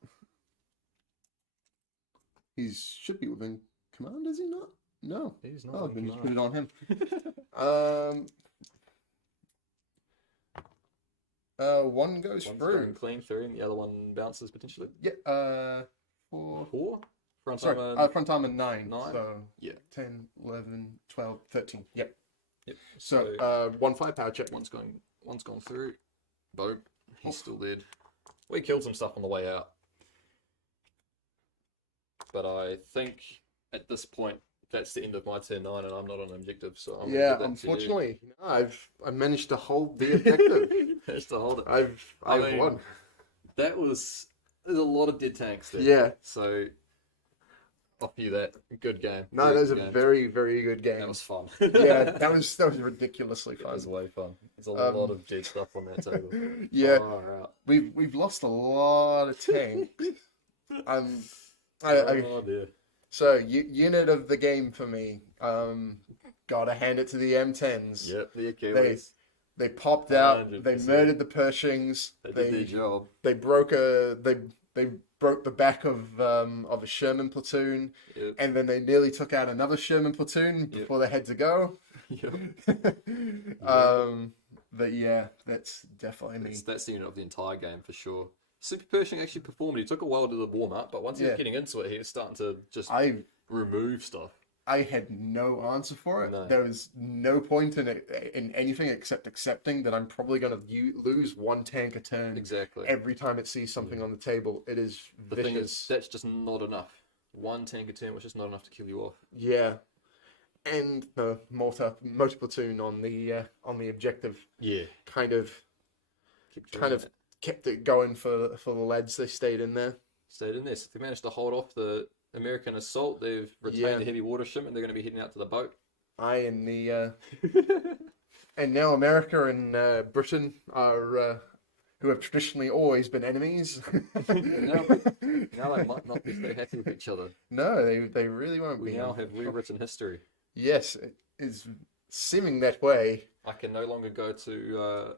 He should be within command, is he not? No. He's not. Oh, in then just put command. it on him. One goes One's through. going clean through, and the other one bounces potentially. Yeah. 4. 4? Front Sorry, armor. front armor 9. 9? So Yeah. 10, 11, 12, 13. Yep. Yep. So 1 firepower check. One's gone through. Boom. He's still dead. We killed some stuff on the way out. but I think at this point that's the end of my turn 9, and I'm not on an objective, so I'm Yeah, gonna give that to unfortunately, I managed to hold the objective. you. Just to hold it. I've mean, won. There's a lot of dead tanks there. Yeah. So off you that. Good game. No, Very that was good a game. very, very good game. That was fun. Yeah, that was ridiculously That was fun. way fun. There's a lot of dead stuff on that table. Yeah, Far out. we've lost a lot of tanks. Oh dear. So unit of the game for me. Gotta hand it to the M10s. Yep, the Achilles. They popped out. 100%. They murdered the Pershings. They did their job. They broke the back of a Sherman platoon, Yep. and then they nearly took out another Sherman platoon before they had to go. Yep. But yeah, that's definitely me. That's the unit of the entire game for sure. Super Pershing actually performed. He took a while to do the warm up, but once he was getting into it, he was starting to just remove stuff. I had no answer for it. No. There was no point in anything except accepting that I'm probably going to lose one tank a turn. Exactly. Every time it sees something on the table, it is The vicious. thing is, that's just not enough. One tank a turn was just not enough to kill you off. Yeah, and the motor platoon on the objective. Yeah. Kind of kept it going for the lads. They stayed in there. Stayed in there. So they managed to hold off the American assault. They've retained the heavy water shipment. They're going to be heading out to the boat. And now America and Britain are who have traditionally always been enemies. now they might not be so happy with each other. No, they really won't be. We now have rewritten history. Yes, it is seeming that way. I can no longer go to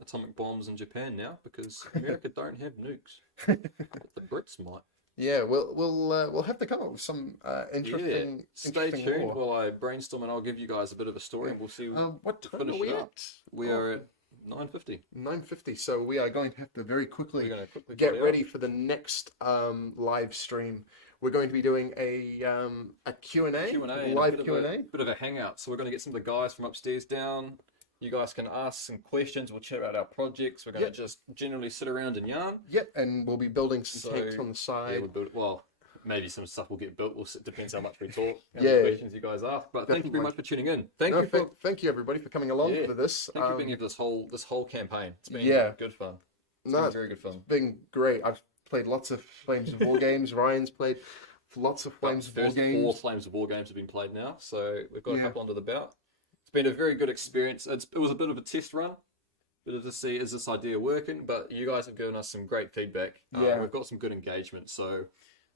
atomic bombs in Japan now because America don't have nukes. But the Brits might. Yeah, we'll have to come up with some interesting. Stay interesting tuned lore. while I brainstorm, and I'll give you guys a bit of a story, and we'll see. What time finish are we it at? up. We are at 9:50. 9:50. So we are going to have to very quickly We're going to quickly get cut ready out. for the next live stream. We're going to be doing a Q&A, live Q&A. Bit of a hangout. So we're going to get some of the guys from upstairs down. You guys can ask some questions. We'll chat about our projects. We're going to just generally sit around and yarn. Yep, and we'll be building some tanks on the side. Yeah, we'll build. Well, maybe some stuff will get built. Depends how much we talk. How Yeah. many questions you guys ask. But thank you very much for tuning in. Thank you everybody for coming along for this. Thank you for being here for this whole campaign. It's been good fun. It's No, been very good fun. It's been great. I've played lots of Flames of War games. Ryan's played lots of Flames of War games. 4 Flames of War games have been played now, so we've got a couple under the belt. It's been a very good experience. It was a bit of a test run, bit of to see is this idea working, but you guys have given us some great feedback. We've got some good engagement, so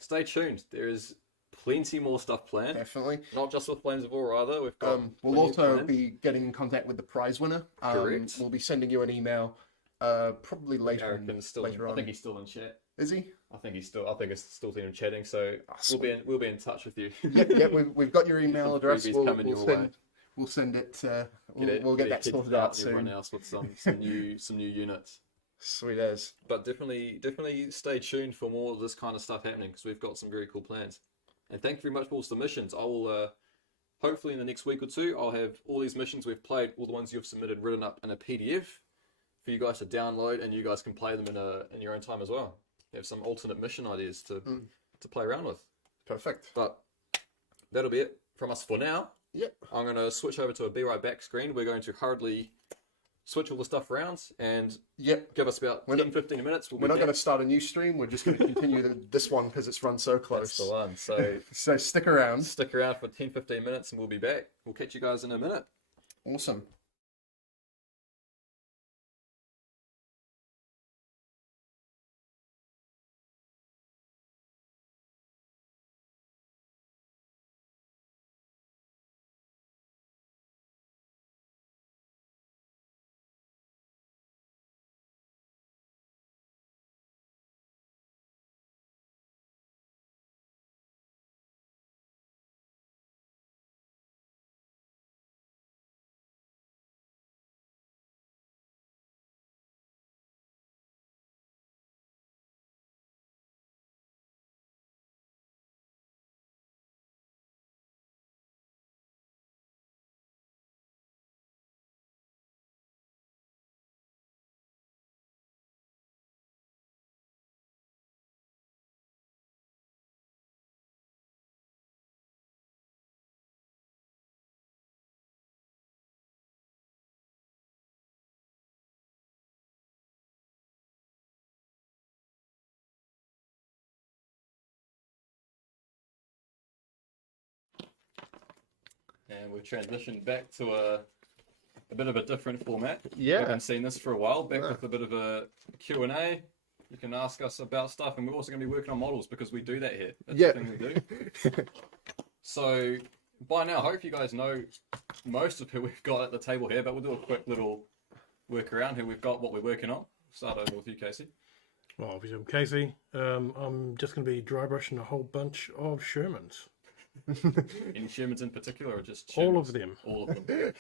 stay tuned. There is plenty more stuff planned. Definitely. Not just with Flames of War either. We've got we'll also be getting in contact with the prize winner. Correct. We'll be sending you an email probably later on. I think he's still in chat. Is he? I think it's still seeing him chatting, so we'll be in touch with you. Yep, we've got your email address. We'll send it. We'll get that sorted out soon. Everyone else with some new units. Sweet as. But definitely stay tuned for more of this kind of stuff happening because we've got some very cool plans. And thank you very much for all the submissions. I will hopefully in the next week or two I'll have all these missions we've played, all the ones you've submitted, written up in a PDF for you guys to download, and you guys can play them in your own time as well. You have some alternate mission ideas to play around with. Perfect. But that'll be it from us for now. Yep. I'm going to switch over to a Be Right Back screen. We're going to hurriedly switch all the stuff around and give us about 10-15 minutes. We're not going to start a new stream. We're just going to continue this one because it's run so close. That's the one. So, so stick around. Stick around for 10-15 minutes and we'll be back. We'll catch you guys in a minute. Awesome. and we've transitioned back to a bit of a different format. Yeah. We haven't seen this for a while. Back with a bit of a Q&A. You can ask us about stuff, and we're also going to be working on models because we do that here. That's the thing we do. So by now, I hope you guys know most of who we've got at the table here, but we'll do a quick little work around who we've got, what we're working on. Start over with you, Casey. Well, obviously I'm Casey. I'm just going to be dry brushing a whole bunch of Shermans. Any Shermans in particular, or just Shermans? All of them. All of them.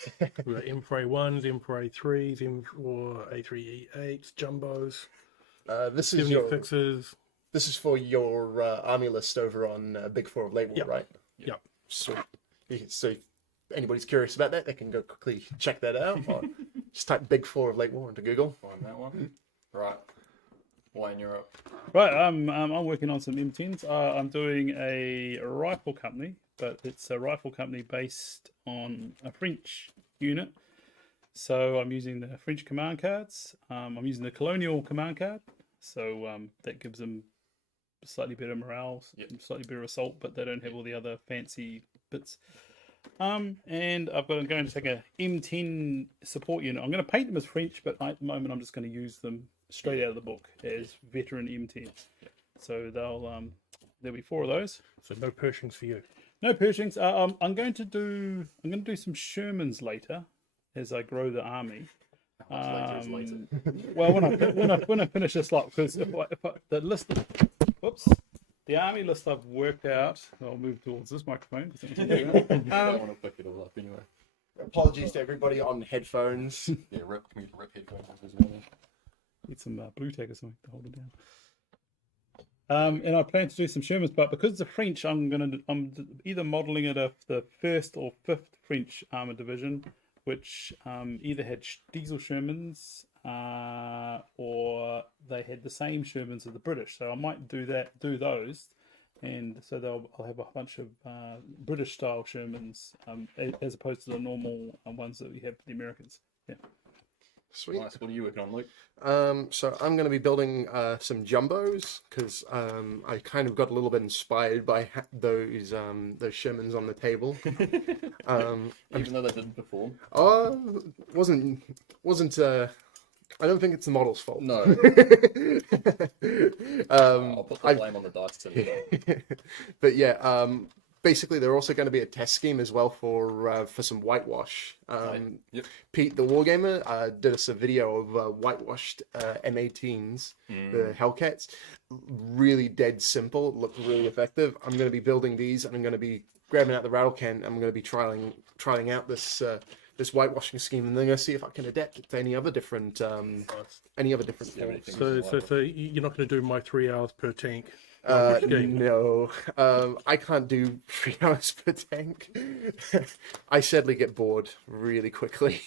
We've got M4A1s, M4A3s, M4A3E8s, Jumbos, This is 76s. This is for your army list over on Big Four of Late War, right? Yep. So if anybody's curious about that, they can go quickly check that out. Or just type Big Four of Late War into Google. Find that one. Right. Wayne, you're up. Right, I'm working on some M10s. I'm doing a rifle company, but it's a rifle company based on a French unit. So I'm using the French command cards. I'm using the colonial command card. So that gives them slightly better morale, slightly better assault, but they don't have all the other fancy bits. And I'm going to take a M10 support unit. I'm going to paint them as French, but at the moment I'm just going to use them straight out of the book as veteran M10s. So there'll be 4 of those. So no Pershings for you. No Pershings. I'm going to do some Shermans later as I grow the army. Later is later. Well, when I finish this lot, because if the list, the army list I've worked out. I'll move towards this microphone. I don't want to pick it all up anyway. Apologies to everybody on headphones. Yeah, rip headphones as well. Need some blue tack or something to hold it down. And I plan to do some Shermans, but because it's the French, I'm either modelling it of the 1st or 5th French Armoured Division, which either had diesel Shermans or they had the same Shermans as the British. So I might do those, and so I'll have a bunch of British style Shermans as opposed to the normal ones that we have for the Americans. Yeah. Sweet. Nice. What are you working on, Luke? So I'm going to be building some jumbos because I kind of got a little bit inspired by those Shermans on the table. Even though they didn't perform. Wasn't. I don't think it's the model's fault. No. I'll put the blame on the dice tin. But yeah, basically they're also going to be a test scheme as well for some whitewash. Pete, the wargamer, did us a video of whitewashed M18s, the Hellcats. Really dead simple, looked really effective. I'm going to be building these, and I'm going to be grabbing out the rattle can. I'm going to be trialing out this whitewashing scheme, and then going to see if I can adapt it to any other different forms. So you're not going to do my 3 hours per tank? No, I can't do 3 hours per tank. I sadly get bored really quickly.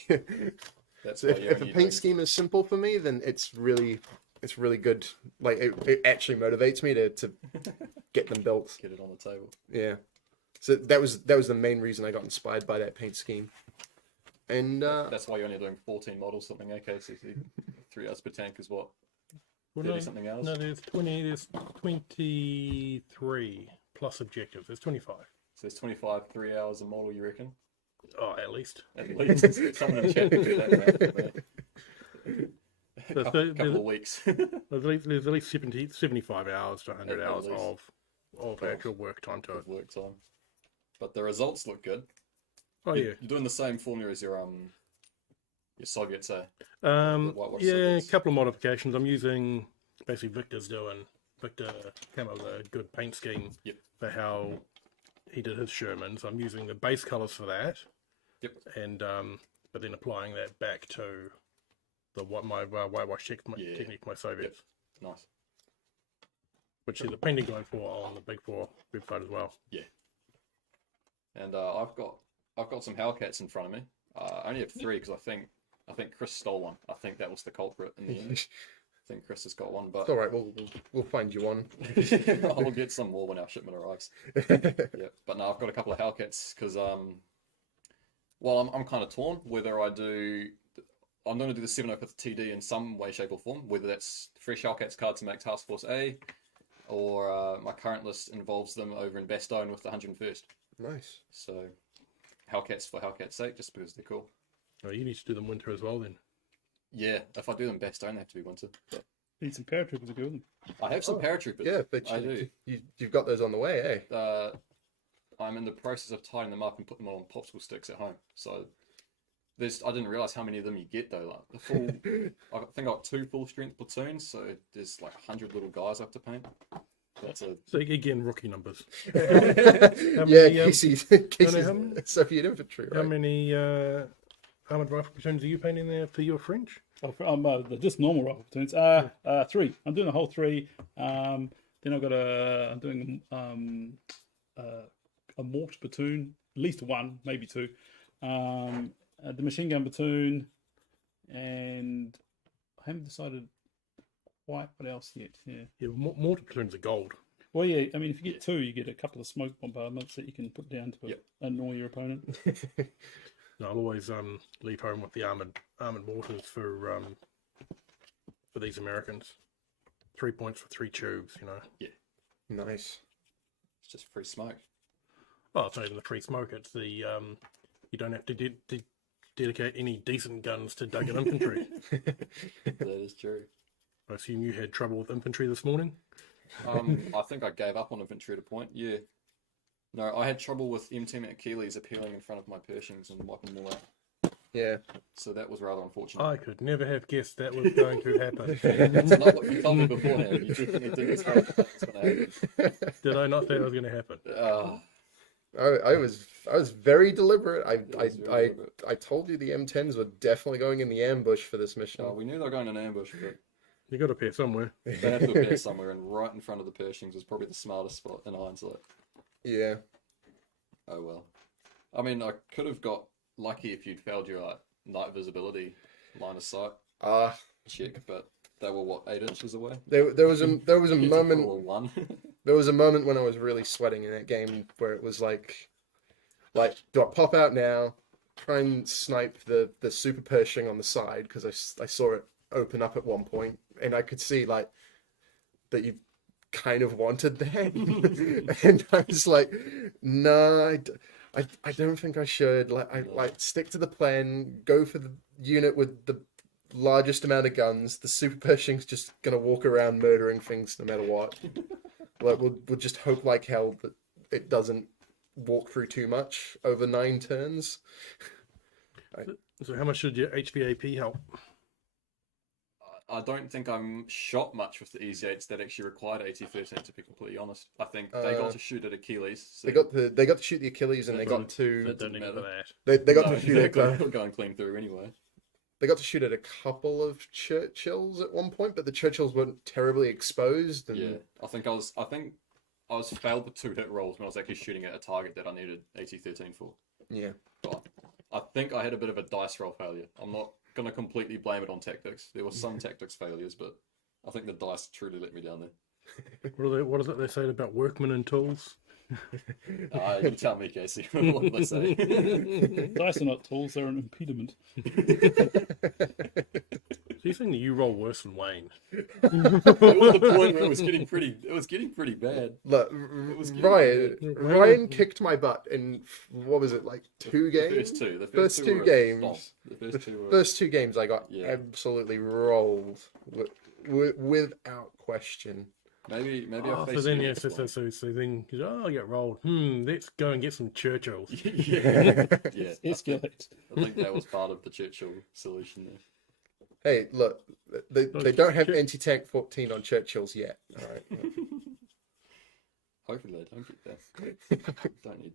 So if a paint scheme is simple for me, then it's really good. Like it actually motivates me to get them built. Get it on the table. Yeah. So that was the main reason I got inspired by that paint scheme. And that's why you're only doing 14 models, something. Okay, so 3 hours per tank is what? Well, something else? No, there's 23 plus objectives. There's 25. So it's 25, 3 hours a model, you reckon? Oh, at least. At least. Someone in the chat can do that. So couple of weeks. There's at least 75 hours to 100 hours of actual work time to it. Work time. But the results look good. Oh, yeah. You're doing the same formula as your Soviets, eh? Yeah, Soviets. a couple of modifications. I'm using basically Victor came up with a good paint scheme for how he did his Shermans. I'm using the base colors for that. Yep. And but then applying that back to my whitewash technique for my Soviets. Yep. Nice. Which is a painting going for on the Big Four website as well. Yeah. And I've got some Hellcats in front of me. I only have 3 because I think Chris stole one. I think that was the culprit in the end. I think Chris has got one, but it's all right. We'll find you one. I'll get some more when our shipment arrives. Yeah, but no, I've got a couple of Hellcats because I'm kind of torn whether I'm going to do the 705th TD in some way, shape, or form. Whether that's fresh Hellcats cards to make Task Force A, or my current list involves them over in Bastogne with the 101st. Nice. So Hellcats for Hellcats' sake, just because they're cool. Oh, you need to do them winter as well then. Yeah, if I do them best, don't they have to be winter. But Need some paratroopers to go with them. I have some paratroopers. Yeah, but I do. You've got those on the way, eh? I'm in the process of tying them up and putting them on popsicle sticks at home. So I didn't realize how many of them you get though. Like the full, I think I got 2 full strength platoons, so there's like 100 little guys I have to paint. That's a So again, rookie numbers. Casey's how many- Soviet infantry, How right? many armored rifle platoons are you painting there for your French? They're just normal rifle platoons. 3. I'm doing the whole 3. Then I'm doing a mortar platoon, at least 1, maybe 2. The machine gun platoon, and I haven't decided quite what else yet. Yeah. Yeah, mortar platoons are gold. Well, yeah. I mean, if you get 2, you get a couple of smoke bombardments that you can put down to annoy your opponent. No, I'll always leave home with the armored mortars for these Americans. 3 points for 3 tubes, you know. yeah. Nice. It's just free smoke. Oh, it's not even the free smoke. It's the you don't have to dedicate any decent guns to Duggan infantry. That is true. I assume you had trouble with infantry this morning. I think I gave up on infantry at a point. Yeah. No, I had trouble with M10 Achilles appealing in front of my Pershings and wiping them all out. Yeah. So that was rather unfortunate. I could never have guessed that was going to happen. That's not what you told me beforehand. You definitely didn't say that was going to happen. Did I not say that was going to happen? I was very deliberate. was very deliberate. I told you the M10s were definitely going in the ambush for this mission. We knew they were going in ambush, but You got to appear somewhere. they had to appear somewhere, and right in front of the Pershings was probably the smartest spot in hindsight. Yeah. Oh well. I mean, I could have got lucky if you'd failed your night visibility line of sight check, but they were what, 8 inches away. There was a moment. Or 1. There was a moment when I was really sweating in that game where it was like, do I pop out now, try and snipe the super Pershing on the side because I saw it open up at one point and I could see like that you kind of wanted that, and I was like, no, I don't think I should. Like stick to the plan, go for the unit with the largest amount of guns. The super Pershing's just gonna walk around murdering things no matter what. Like we'll just hope like hell that it doesn't walk through too much over 9 turns. So how much should your HVAP help? I don't think I'm shot much with the Easy-8s that actually required AT-13, to be completely honest. I think they got to shoot at Achilles. So They got to shoot the Achilles and they got to That doesn't even matter. that. they got No, to shoot they're at going clean through anyway. they got to shoot at a couple of Churchills at one point, but the Churchills weren't terribly exposed. And... Yeah, I think I was failed with 2 hit rolls when I was actually shooting at a target that I needed AT-13 for. Yeah. But I think I had a bit of a dice roll failure. I'm not going to completely blame it on tactics. There were some tactics failures, but I think the dice truly let me down there. What is it they say about workmen and tools? You tell me, Casey. What did they say? Dice are not tools; they're an impediment. So you're saying that you roll worse than Wayne? There was a point where it was getting pretty bad. Look, was Ryan kicked my butt in what was it, like 2 games? The First two were a games. stomp. The first 2 were First 2 games I got Yeah. absolutely rolled without question. maybe I Oh, so faced then you yes, next one. so then I get rolled. Let's go and get some Churchills. Yeah, Escalate. I think that was part of the Churchill solution there. Hey, look, they don't have anti-tank 14 on Churchills yet. All right. Hopefully they don't get that. Don't need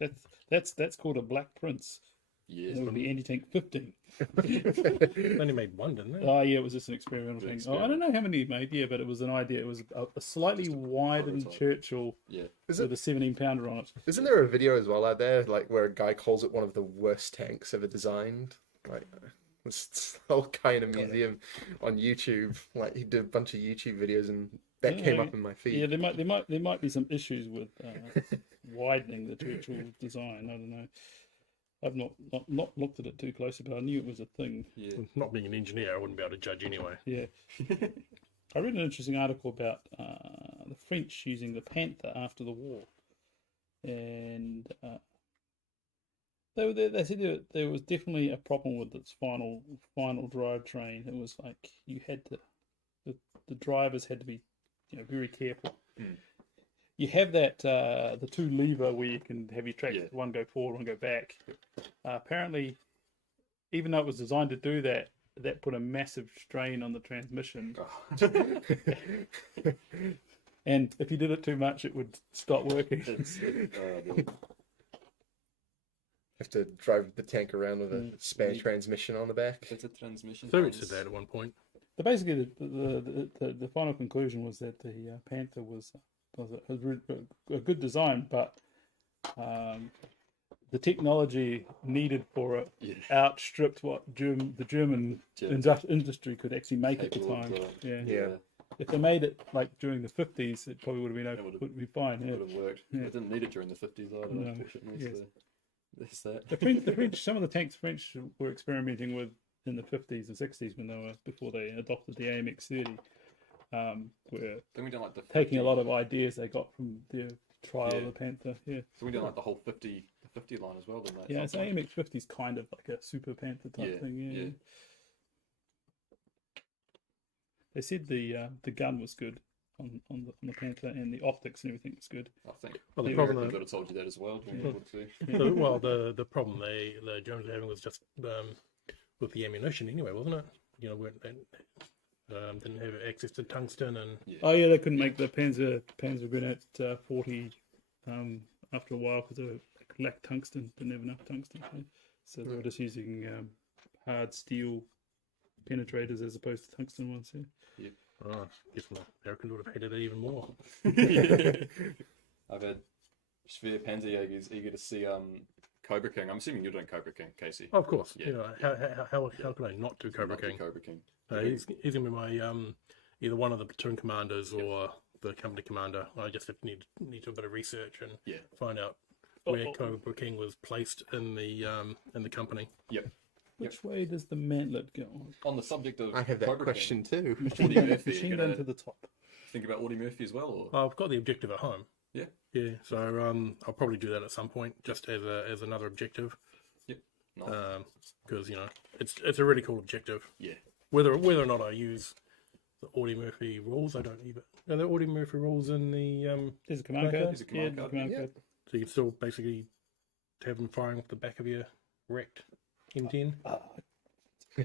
that. That's called a Black Prince. Yes. It would be anti-tank 15. They only made one, didn't they? Oh yeah, it was just an experimental thing. Experiment. I don't know how many he made. Yeah, but it was an idea. It was a slightly Just a widened prototype. Churchill Yeah. Is with a 17-pounder on it. Isn't there a video as well out there, like where a guy calls it one of the worst tanks ever designed? Like, this whole kind of museum on YouTube. Like, he did a bunch of YouTube videos, and that came up in my feed. Yeah, there might be some issues with widening the Churchill design. I don't know. I've not looked at it too closely, but I knew it was a thing. Yeah. Not being an engineer, I wouldn't be able to judge anyway. Yeah. I read an interesting article about the French using the Panther after the war, and They said that there was definitely a problem with its final drivetrain. It was like you had to the drivers had to be very careful. You have that the two lever where you can have your tracks one go forward, one go back. Apparently, even though it was designed to do that, that put a massive strain on the transmission. And if you did it too much, it would stop working. Have to drive the tank around with a spare transmission on the back. It's a transmission. So we said that at one point. But basically, the final conclusion was that the Panther was a good design, but the technology needed for it outstripped what the German industry could actually make at the time. Yeah. If they made it like during the 50s, it probably would have been would be fine. It would have worked. It didn't need it during the 50s either, unfortunately. Yes. So there's that. The French, some of the tanks French were experimenting with in the 50s and 60s before they adopted the AMX 30. Were Then we done like the taking a lot of ideas they got from their trial of the Panther. Yeah. So we done like the whole 50 line as well, didn't they? Yeah, so AMX 50 is kind of like a Super Panther type thing. Yeah. They said the gun was good on the Panther, and the optics and everything was good. I think. Well, the Maybe problem we could have told you that as well. the problem the Germans were having was just with the ammunition anyway, wasn't it? Didn't have access to tungsten and Oh yeah, they couldn't make the Panzer Grenade 40 after a while because they lacked tungsten. Didn't have enough tungsten, so they were just using hard steel penetrators as opposed to tungsten ones. Yeah. oh, guess the Americans would have hated it even more. I've had Schwer Panzerjägers eager to see Cobra King. I'm assuming you're doing Cobra King, Casey. Oh, of course. Yeah. How could I not do Cobra King? Cobra King. He's gonna be my either one of the platoon commanders or the company commander. I just have to need to do a bit of research and find out where Cobra King was placed in the company. Yep. Which way does the mantlet go on? On the subject of I have that Cobra question too. King, Audie Murphy, Machine gun to the top. think about Audie Murphy as well, or I've got the objective at home. yeah, Yeah, so I'll probably do that at some point, just as another objective, nice. because it's a really cool objective. Yeah. Whether or not I use the Audie Murphy rules, I don't either. Are there Audie Murphy rules in the There's a command card. There's a command card. card. so you can still basically have them firing off the back of your wrecked M10?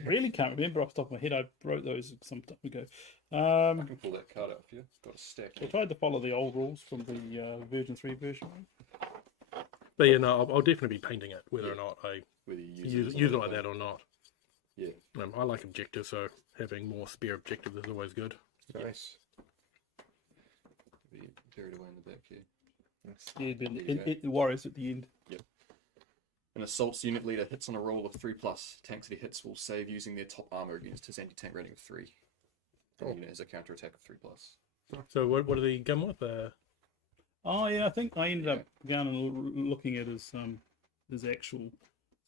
Really can't remember off the top of my head. I wrote those some time ago. I can pull that card out for you. Got a stack. I tried to follow the old rules from the version 3 version. But yeah, no, I'll definitely be painting it, whether or not I Whether you use it like that or not. Yeah. I like objectives, so having more spare objectives is always good. Nice. Be buried away in the back here. Yeah, There you go. the warriors at the end. An assault's unit leader hits on a roll of 3+. Tanks that he hits will save using their top armor against his anti-tank rating of 3. The unit has a counter attack of 3+. So what do they come with? Oh yeah, I think I ended up going and looking at his actual.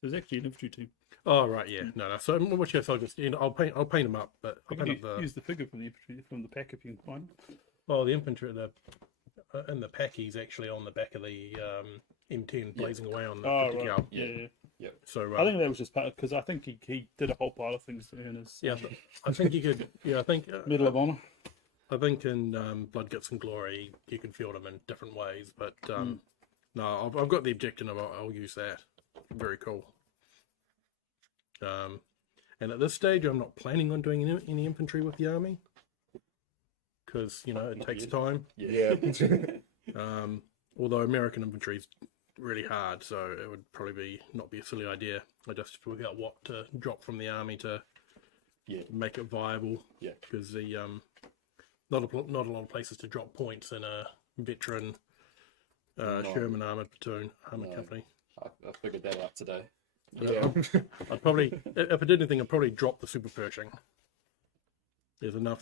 There's actually an infantry team. Oh right, yeah, no. So in which case I'll just I'll paint them up, but I'll You paint can up the use the figure from the infantry from the pack if you can find it. well the infantry in the pack he's actually on the back of the M10 blazing away on the Oh 50 right, cal. yeah. So I think that was just part because I think he did a whole pile of things to earn his I think you could I think Medal of Honor. I think in Blood Guts and Glory you can field them in different ways, but no, I've got the objective and I'll use that. Very cool. And at this stage, I'm not planning on doing any infantry with the army because it takes time. Yeah. Although American infantry is really hard, so it would probably not be a silly idea. I just work out what to drop from the army to make it viable. Yeah. Because the not a lot of places to drop points in a veteran Sherman armored platoon armored company. I figured that out today. Yeah. I'd probably, if I did anything, I'd probably drop the super Pershing. There's enough.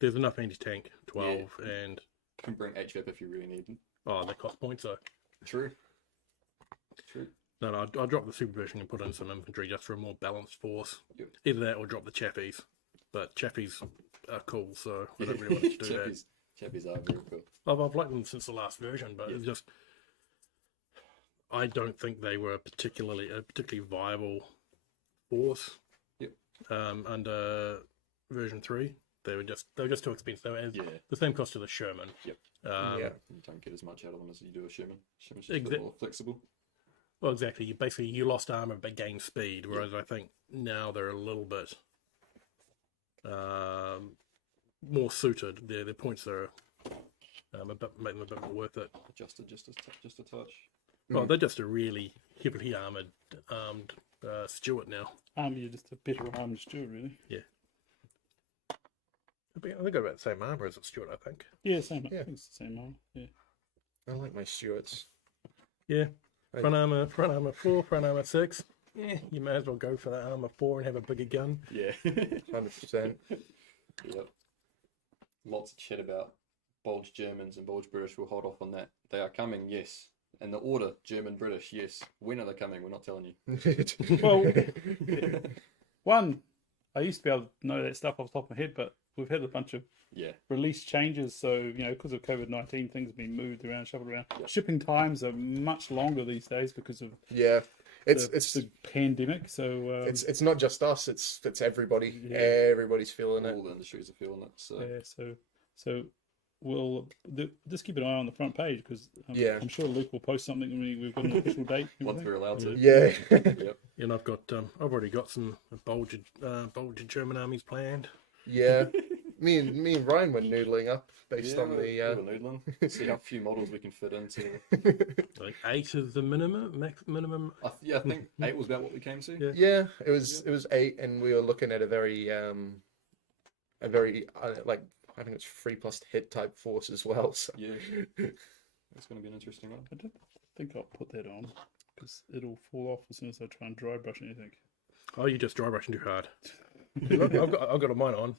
There's enough anti-tank 12 and You can bring HVAP if you really need them. that cost points. So True. no, I'd drop the super Pershing and put in some infantry just for a more balanced force. Yep. Either that or drop the Chaffies, but Chaffies are cool, so I don't really want to do that. Chappies are very cool. I've liked them since the last version, but it's just I don't think they were a particularly viable force. Yep. Under version 3, they were just too expensive. They were the same cost as a Sherman. Yep. Yeah. You don't get as much out of them as you do a Sherman. Sherman's just a bit more flexible. Well, exactly. You lost armor but gained speed, whereas I think now they're a little bit more suited. Their points are make them a bit more worth it. Adjusted just a touch. Well, they're just a really heavily armed Stuart now. You're just a better armed Stuart, really. Yeah. I think they've got about the same armor as a Stuart, I think. Yeah, same. Yeah. I think it's the same armor. Yeah. I like my Stuarts. Yeah. Front armor 4, front armor 6. Yeah, you may as well go for that armor 4 and have a bigger gun. Yeah. 100%. Yep. Lots of chat about bulge Germans and bulge British. We'll hold off on that. They are coming, yes. In the order, German, British, yes. When are they coming? We're not telling you. Well, one, I used to be able to know that stuff off the top of my head, but we've had a bunch of release changes. So, because of COVID-19, things have been moved around, shuffled around. Yep. Shipping times are much longer these days because of it's the pandemic. So it's not just us; it's everybody. Yeah. Everybody's feeling it. All the industries are feeling it. So so we'll just keep an eye on the front page because I'm sure Luke will post something when we've got an official date. Once we're allowed to. Yeah. Yep. And I've already got some bulge German armies planned. Yeah. Me and Ryan were noodling up based on the. We were noodling. See how few models we can fit into. Like 8 is the minimum. I think 8 was about what we came to. Yeah, it was 8, and we were looking at a very like I think it's 3+ hit type force as well. So. Yeah, it's going to be an interesting one. I don't think I'll put that on because it'll fall off as soon as I try and dry brush anything. Oh, you just dry brushing too hard. I've got mine on.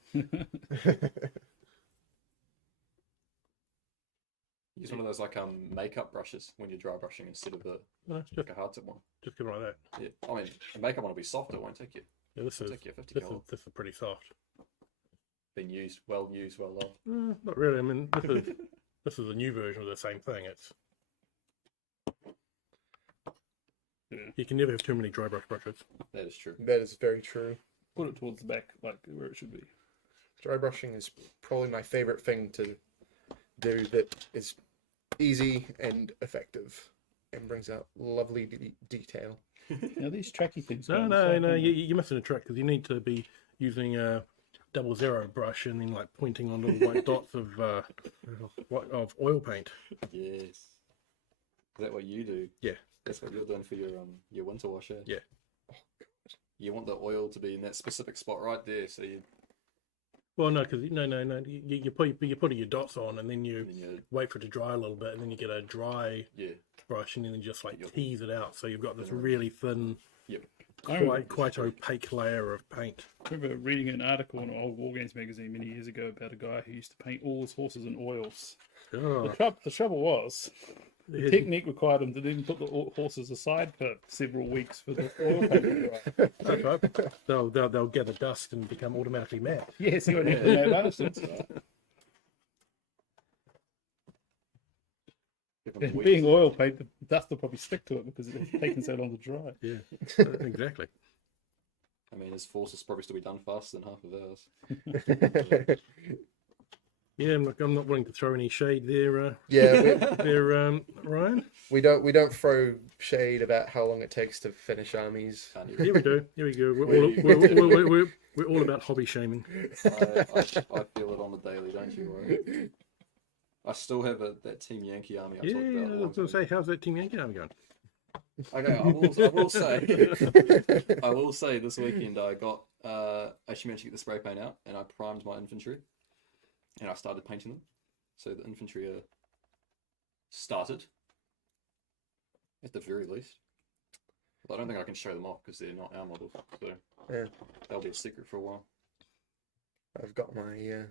Use one of those like makeup brushes when you're dry brushing instead of the like a hard tip one. Just give it like that. Yeah, I mean, a makeup one will be soft. It won't take you. Yeah, this is 50 gold. this is pretty soft. Been used, well loved. Not really. I mean, this is a new version of the same thing. It's you can never have too many dry brush brushes. That is true. That is very true. Put it towards the back, like where it should be. Dry brushing is probably my favorite thing to do that is easy and effective and brings out lovely detail. Now these tracky things. No. You're missing a trick because you need to be using a 00 brush and then like pointing on little white dots of oil paint. Yes. Is that what you do? Yeah. That's what you're doing for your winter wash, eh? Yeah. You want the oil to be in that specific spot right there, so you. Well, no, because you put your dots on, and then you wait for it to dry a little bit, and then you get a dry brush, and then you just like tease it out, so you've got this really thin, quite opaque layer of paint. I remember reading an article in an old War Games magazine many years ago about a guy who used to paint all his horses in oils. Oh. The trouble was. The technique required them to then put the horses aside for several weeks for the oil paint to dry. That's right. They'll gather dust and become automatically matte. Yes, you won't have to know that. And being oil paint, the dust will probably stick to it because it's taken so long to dry. Yeah, exactly. I mean, his force is probably still be done faster than half of ours. Yeah, I'm not willing to throw any shade there. Ryan. We don't throw shade about how long it takes to finish armies. Here we go. We're all about hobby shaming. I feel it on the daily, don't you worry. I still have that Team Yankee army I talked about. I was going to say, how's that Team Yankee army going? Okay, I will say this weekend I got actually managed to get the spray paint out and I primed my infantry. And I started painting them. So the infantry are started, at the very least. But I don't think I can show them off because they're not our models. So that'll be a secret for a while. I've got my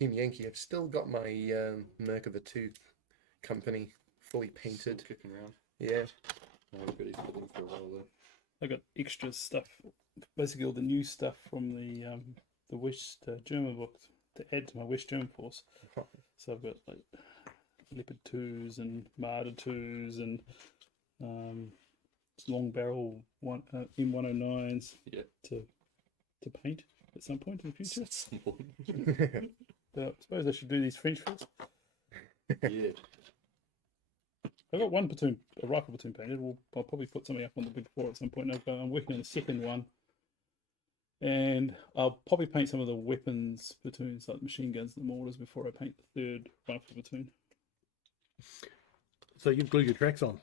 Team Yankee. I've still got my Merc of the Tooth company fully painted. Still kicking around. Yeah. Everybody's been for a while though. I got extra stuff, basically all the new stuff from the West German books to add to my West German force. So I've got like Leopard 2s and Marder 2s and long barrel M109s Yeah. to paint at some point in the future. At some point. But I suppose I should do these French fills. Yeah. I've got one platoon, a rifle platoon painted. I'll probably put something up on the big floor at some point. I'm working on the second one. And I'll probably paint some of the weapons platoons, like the machine guns and the mortars, before I paint the third rifle platoon. So you glue your tracks on.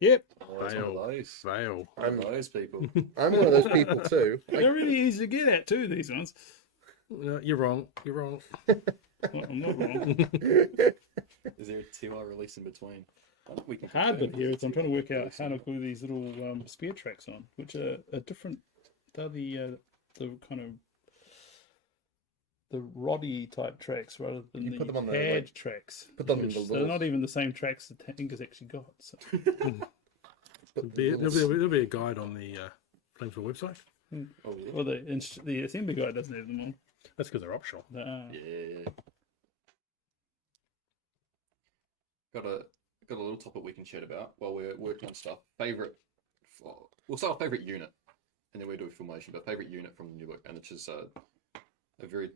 Yep. Oh, it's one of those. Fail. One of those people. I'm one of those people too. They're really easy to get at too, these ones. No, you're wrong. You're wrong. Well, I'm not wrong. Is there a TY release in between? We can The hard bit confirm here if is I'm there's trying to work a out release how in to glue these little spear tracks on, which are different. They're the kind of the roddy type tracks rather than You the put them on the, pad like, tracks. put them on which the they're little- not even the same tracks the tank has actually got. So. There'll be a guide on the Flamesville website. Oh, yeah. Well, the assembly guide doesn't have them on. That's because they're optional. Yeah. Got a little topic we can chat about while we're working on stuff. We'll start with favorite unit, and then we do a formation. But favorite unit from the new book, and it's just a very.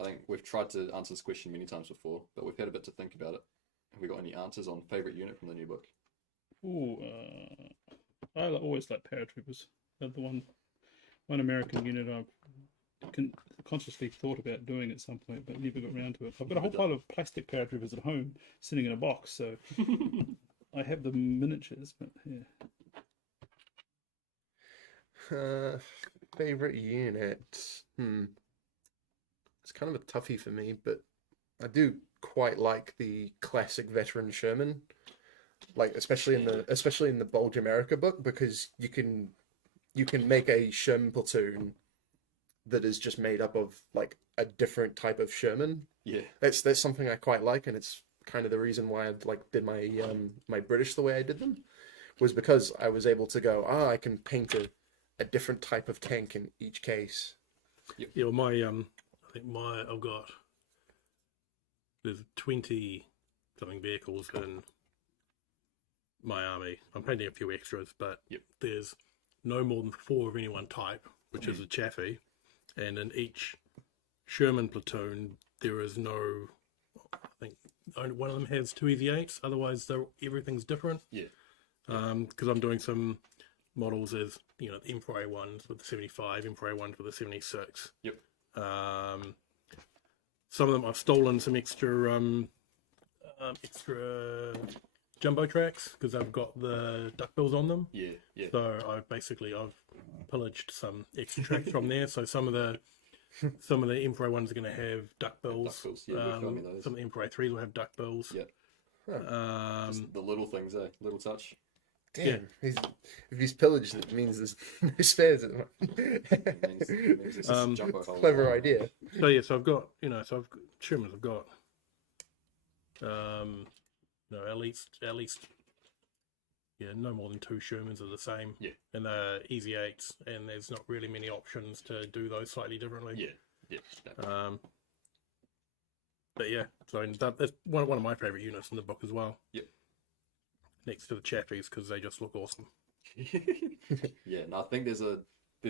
I think we've tried to answer this question many times before, but we've had a bit to think about it. Have we got any answers on favorite unit from the new book? Ooh, I always like paratroopers. They're the one American unit I've consciously thought about doing at some point, but never got around to it. I've got a whole pile of plastic paratroopers at home sitting in a box, so I have the miniatures, but yeah. Favorite unit. It's kind of a toughie for me, but I do quite like the classic veteran Sherman. Like especially in the Bulge America book, because you can make a Sherman platoon that is just made up of like a different type of Sherman. Yeah. That's something I quite like, and it's kind of the reason why I did my my British the way I did them, was because I was able to go, I can paint a different type of tank in each case. Yeah, well, I've got there's 20 something vehicles in my army. I'm painting a few extras, but there's no more than 4 of any one type, which is a chaffee, and in each Sherman platoon there is no. I think only one of them has 2 EZ8s. Otherwise, everything's different. Yeah. Because I'm doing some models as the M4A ones with the 75, M4A ones with the 76. Yep. Some of them I've stolen some extra jumbo tracks because they've got the duckbills on them. Yeah. So I've pillaged some extra tracks from there. So some of the M4A ones are going to have duckbills. Duckbills, yeah, you showed me those. Some of the M4A 3s will have duckbills. Yeah. Just the little things, little touch. Damn, if he's pillaged, it means there's no spares at the moment. It means it's just jumbo holes. Clever idea. So yeah, so I've got Shermans. I've got at least no more than 2 Shermans are the same. Yeah. And they're easy 8s, and there's not really many options to do those slightly differently. Yeah. But yeah, so that's one of my favorite units in the book as well. Yep. Next to the chaffies, because they just look awesome. Yeah, and I think there's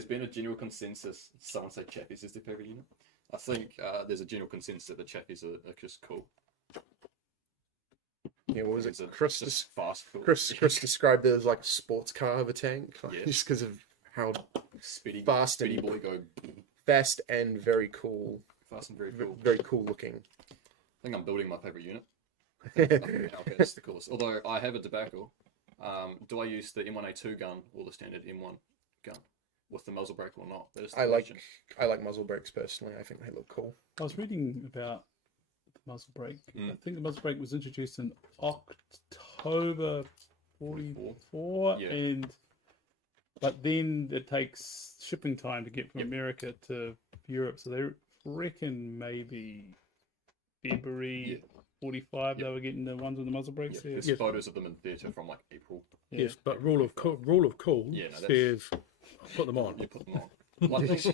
been a general consensus. Someone say chaffies is their favorite unit. I think there's a general consensus that the chaffies are just cool. Yeah, what was it? It's Chris just fast, cool. Chris described it as like a sports car of a tank, Yeah. just because of how Speedy fast boy go fast and very cool, fast and very cool. very cool looking. I think I'm building my favorite unit. I think it's the coolest. Although I have a debacle. Do I use the M1A2 gun or the standard M1 gun with the muzzle brake or not? That is the question. I like muzzle brakes personally. I think they look cool. I was reading about the muzzle brake. I think the muzzle brake was introduced in October 44, Yeah. but then it takes shipping time to get from America to Europe, so they reckon maybe February 45 they were getting the ones with the muzzle brakes. Yeah, there's photos of them in theatre from like April. Yeah. Yes, but rule of cool says put them on. You put them on. Well, I think,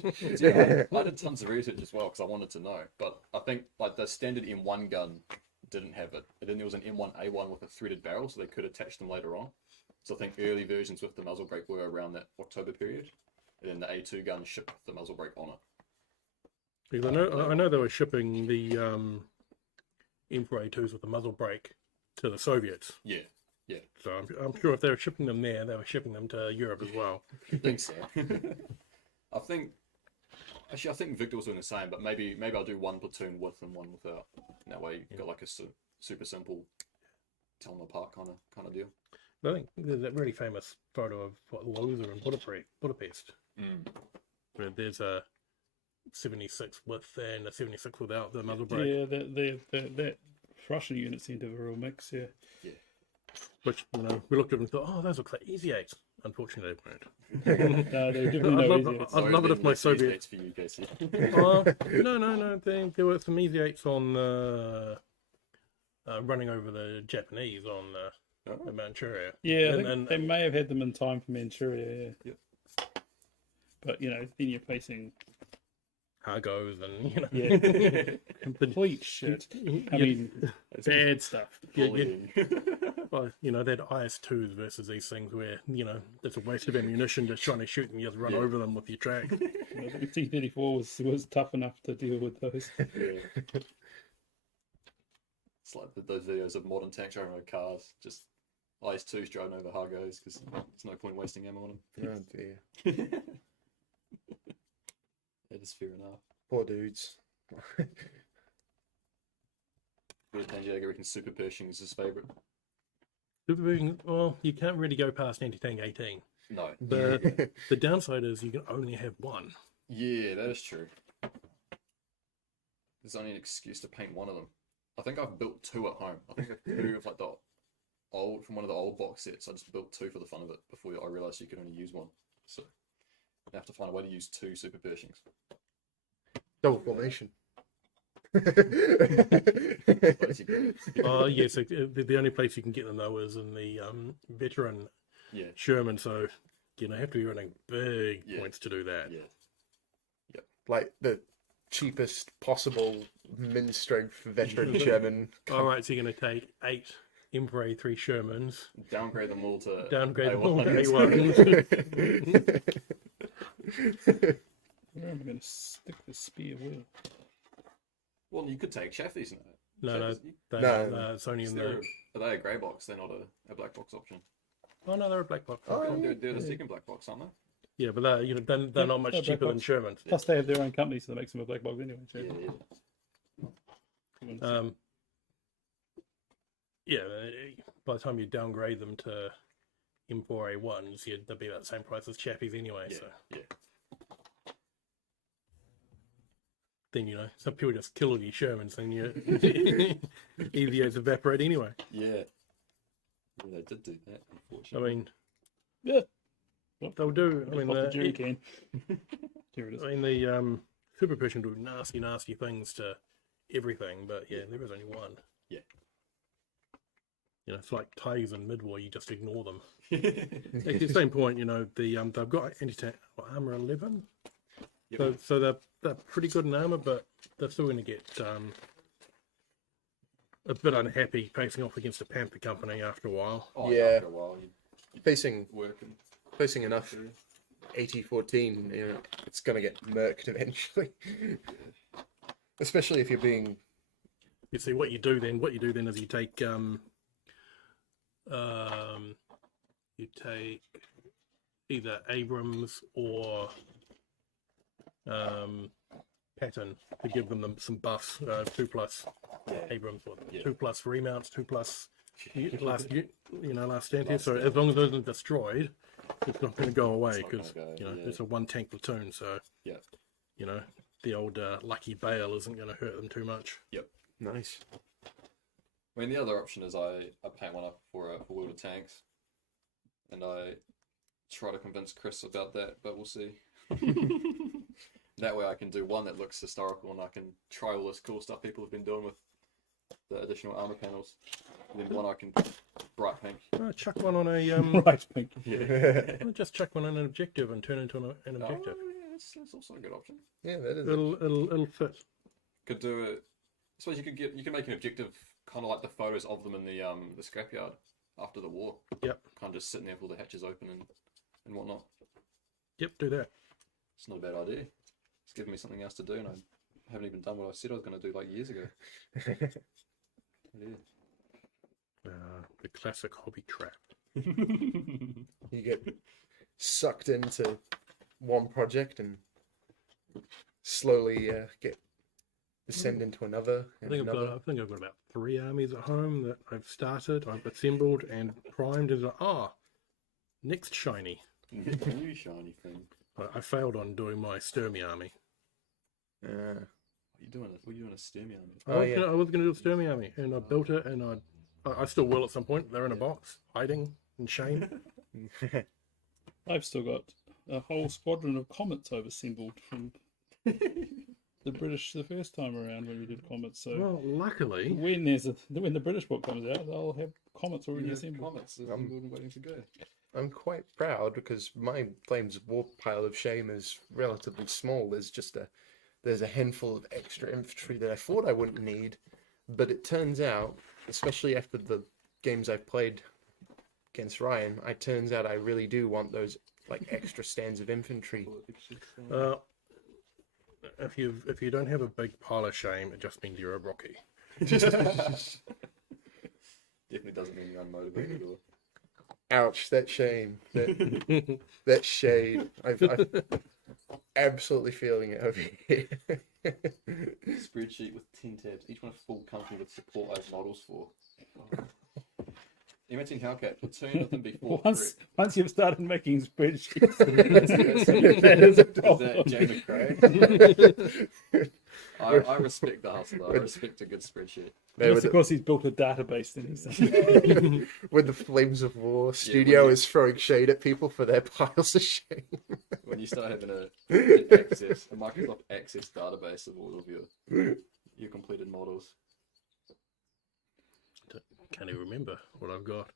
I did tons of research as well because I wanted to know. But I think like the standard M1 gun didn't have it. And then there was an M1A1 with a threaded barrel, so they could attach them later on. So I think early versions with the muzzle brake were around that October period, and then the A2 gun shipped with the muzzle brake on it. Because I know they were shipping the Emperor A2s with the muzzle brake to the Soviets. Yeah. So I'm sure if they were shipping them there, they were shipping them to Europe as well. I think so. I think Victor was doing the same, but maybe I'll do one platoon with and one without. And that way you've got like a super simple tell them apart kind of deal. I think there's that really famous photo of Loza and Budapest. Where there's a 76 with and a 76 without the muzzle brake. Yeah, that Russian unit seemed to have a real mix. Yeah. Which, we looked at them and thought, oh, those look like Easy 8s. Unfortunately, they weren't. No, they definitely no easy. I'd love it if my Soviet. For you, Casey. No. There were some Easy 8s on running over the Japanese on the Manchuria. Yeah, I think they may have had them in time for Manchuria. Yeah. But then you're facing Argos and complete shit. I mean, bad stuff. Well, they had IS-2s versus these things where it's a waste of ammunition just trying to shoot them. You just run over them with your track. The T-34 was tough enough to deal with those. It's like those videos of modern tanks driving over cars, just IS-2s driving over Hargos because there's no point wasting ammo on them. Oh dear. That is fair enough. Poor dudes. Tanjaga reckons Super Pershing is his favourite. Super Pershing, well, you can't really go past Anti-Tank 18. No. The downside is you can only have one. Yeah, that is true. There's only an excuse to paint one of them. I think I've built two at home. I think I've two of from one of the old box sets. I just built two for the fun of it before I realised you could only use one. So I have to find a way to use two Super Pershings. Double formation. Yes, the only place you can get them though is in the veteran Sherman, so you have to be running big points to do that. Like the cheapest possible min-strength veteran Sherman. Alright, so you're going to take 8 Emperor A3 Shermans. Downgrade them all to A1. Where am I going to stick the spear wheel? Well, you could take Shaffies now. No, it's only in the... Are they a grey box? They're not a black box option. Oh no, they're a black box. They're the second black box, aren't they? Yeah, but they're not much cheaper than Shermans. Plus, they have their own company, so that makes them a black box anyway. By the time you downgrade them to M4 A1s, they'd be about the same price as Chappies anyway. Then some people just kill all your Shermans, and your EVAs evaporate anyway. Yeah, they did do that. Unfortunately, I mean, they'll do. I mean, the jury can. Here it is. I mean, the Super Pershing do nasty things to everything, but there is only one. Yeah. It's like Tigers in mid-war, you just ignore them. At the same point, they've got anti-tank armor 11, so they're pretty good in armor, but they're still going to get a bit unhappy facing off against a Panther company after a while. After a while, facing enough 80-14, it's going to get murked eventually. Especially if you're being... You see, what you do then is you take either Abrams or Patton to give them some buffs, 2+ Abrams, 2+ remounts, 2+ last stand here. So as long as those aren't destroyed, it's not going to go away because it's a 1-tank platoon. So the old Lucky Bale isn't going to hurt them too much. Yep. Nice. I mean, the other option is I paint one up for World of Tanks, and I try to convince Chris about that, but we'll see. That way I can do one that looks historical, and I can try all this cool stuff people have been doing with the additional armor panels. And then one I can bright pink. Chuck one on a Bright pink. just chuck one on an objective and turn it into an objective. That's also a good option. Yeah, that is. It'll fit. Could do it. I suppose you can make an objective kind of like the photos of them in the scrapyard. after the war. Yep. Kind of just sitting there with all the hatches open and whatnot. Yep, do that. It's not a bad idea. It's given me something else to do, and I haven't even done what I said I was going to do like years ago. Yeah. The classic hobby trap. You get sucked into one project and slowly descend into another. I think I've got about 3 armies at home that I've started, I've assembled and primed. And next shiny. New shiny thing. I failed on doing my Sturmy army. What are you doing? What are you doing a Sturmy army? I was going to do a Sturmy army, and I built it, and I still will at some point. They're in a box, hiding in shame. I've still got a whole squadron of comets I've assembled from the British the first time around when we did comets. So Well, luckily, when the British book comes out, I'll have comets already assembled. Comets assembled waiting to go. I'm quite proud because my Flames of War pile of shame is relatively small. There's a handful of extra infantry that I thought I wouldn't need, but it turns out, especially after the games I've played against Ryan, it turns out I really do want those like extra stands of infantry. if you don't have a big pile of shame, it just means you're a Rocky. Definitely doesn't mean you're unmotivated or. Ouch! That shame, that shade. I'm absolutely feeling it over here. Spreadsheet with 10 tabs, each one a full company with support I have models for. Imagine Hellcat, platoon of them before. Once you've started making spreadsheets, that is a problem. Is that Jay McRae? I respect the hustle. I respect a good spreadsheet. just because he's built a database, then he's When the Flames of War studio is throwing shade at people for their piles of shame. When you start having a Microsoft Access database of all of your completed models. Can't even remember what I've got.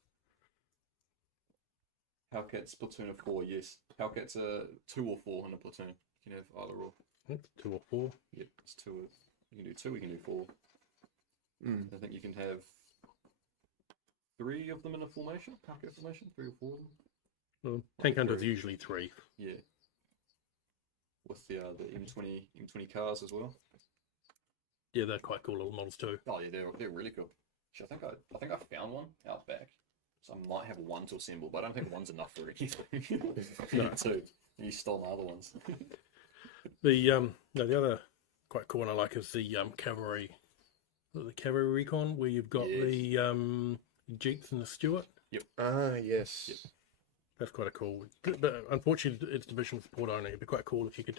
Hellcat's platoon of 4, yes. Hellcat's a 2 or 4 in a platoon. You can have either or. 2 or 4. Yep, it's 2. You can do 2, you can do 4. I think you can have 3 of them in a formation. Hellcat formation, 3 or 4 of them. Well, tank hunter's usually 3. Yeah. With the M20 cars as well. Yeah, they're quite cool little models too. Oh yeah, they're really cool. Actually, I think I found one out back, so I might have 1 to assemble, but I don't think 1's enough for anything. You need 2. You stole my other ones. The other quite cool one I like is the cavalry recon, where you've got the Jeeps and the Stuart. Yep. Yes. Yep. That's quite a cool. But unfortunately, it's division support only. It'd be quite cool if you could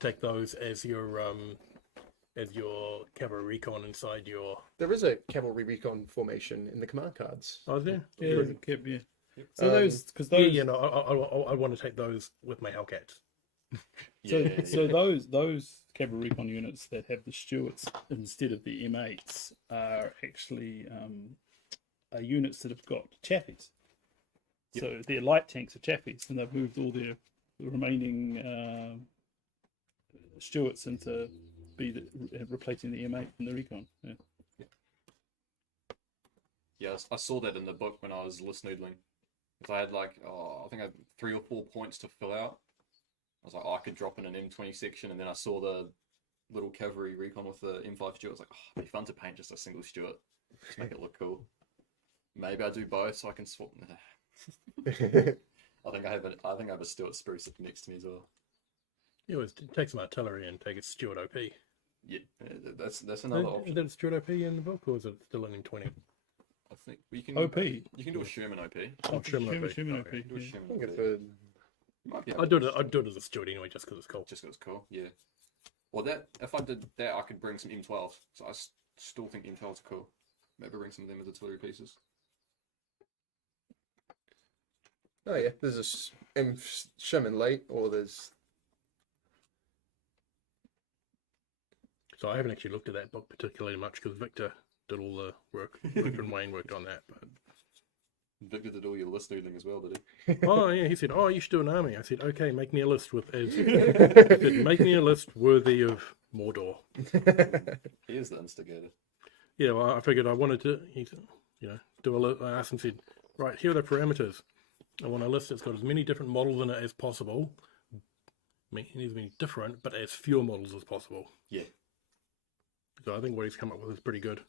take those as your cavalry recon inside your. There is a cavalry recon formation in the command cards. Oh, is there? yeah. So I want to take those with my Hellcats. So those cavalry recon units that have the Stuarts instead of the M8s are actually units that have got Chaffies. Yep. So their light tanks are Chaffies, and they've moved all their remaining Stuarts into replacing the M8 and the recon. Yeah, I saw that in the book when I was list noodling. Because I had I think I had 3 or 4 points to fill out. I was like, I could drop in an M20 section, and then I saw the little cavalry recon with the M5 Stuart. I was like, it'd be fun to paint just a single Stuart. Just make it look cool. Maybe I do both so I can swap. I think I have a Stuart spruce next to me as well. You always take some artillery and take a Stuart OP. Yeah, that's another option. Is that a Stuart OP in the book, or is it still an M20? I think you can OP. You can do a Sherman OP. Oh, Sherman OP. Sherman OP. Okay. Do a Yeah. Sherman I think OP. it's a I'd do it as a Stuart anyway, just because it's cool. Just 'cause it's cool, yeah. Well, if I did that, I could bring some M12s. So I still think M12s are cool. Maybe bring some of them as artillery pieces. Oh yeah, there's a Sherman Light, or there's. So I haven't actually looked at that book particularly much because Victor did all the work. Victor and Wayne worked on that. But Victor did all your list noodling as well, did he? oh yeah, he said, "Oh, you should do an army." I said, "Okay, make me a list with as." He said, "Make me a list worthy of Mordor." He is the instigator. Yeah, well, I figured I wanted to. do a list. I asked him, said, right, here are the parameters. I want a list that's got as many different models in it as possible. I mean, it needs to be different, but as fewer models as possible. Yeah. So I think what he's come up with is pretty good.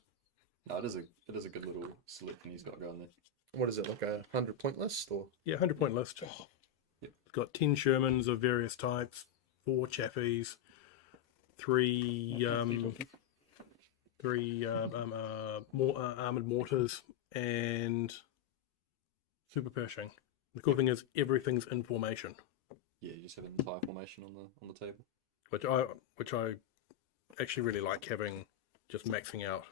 No, it is a good little selection he's got going there. What is it, like a 100-point list, or? Yeah, 100-point list. Yep. It's got 10 Shermans of various types, 4 Chaffies, 3 armored mortars, and super Pershing. The cool thing is everything's in formation, Yeah, you just have an entire formation on the table. which I actually really like, having just maxing out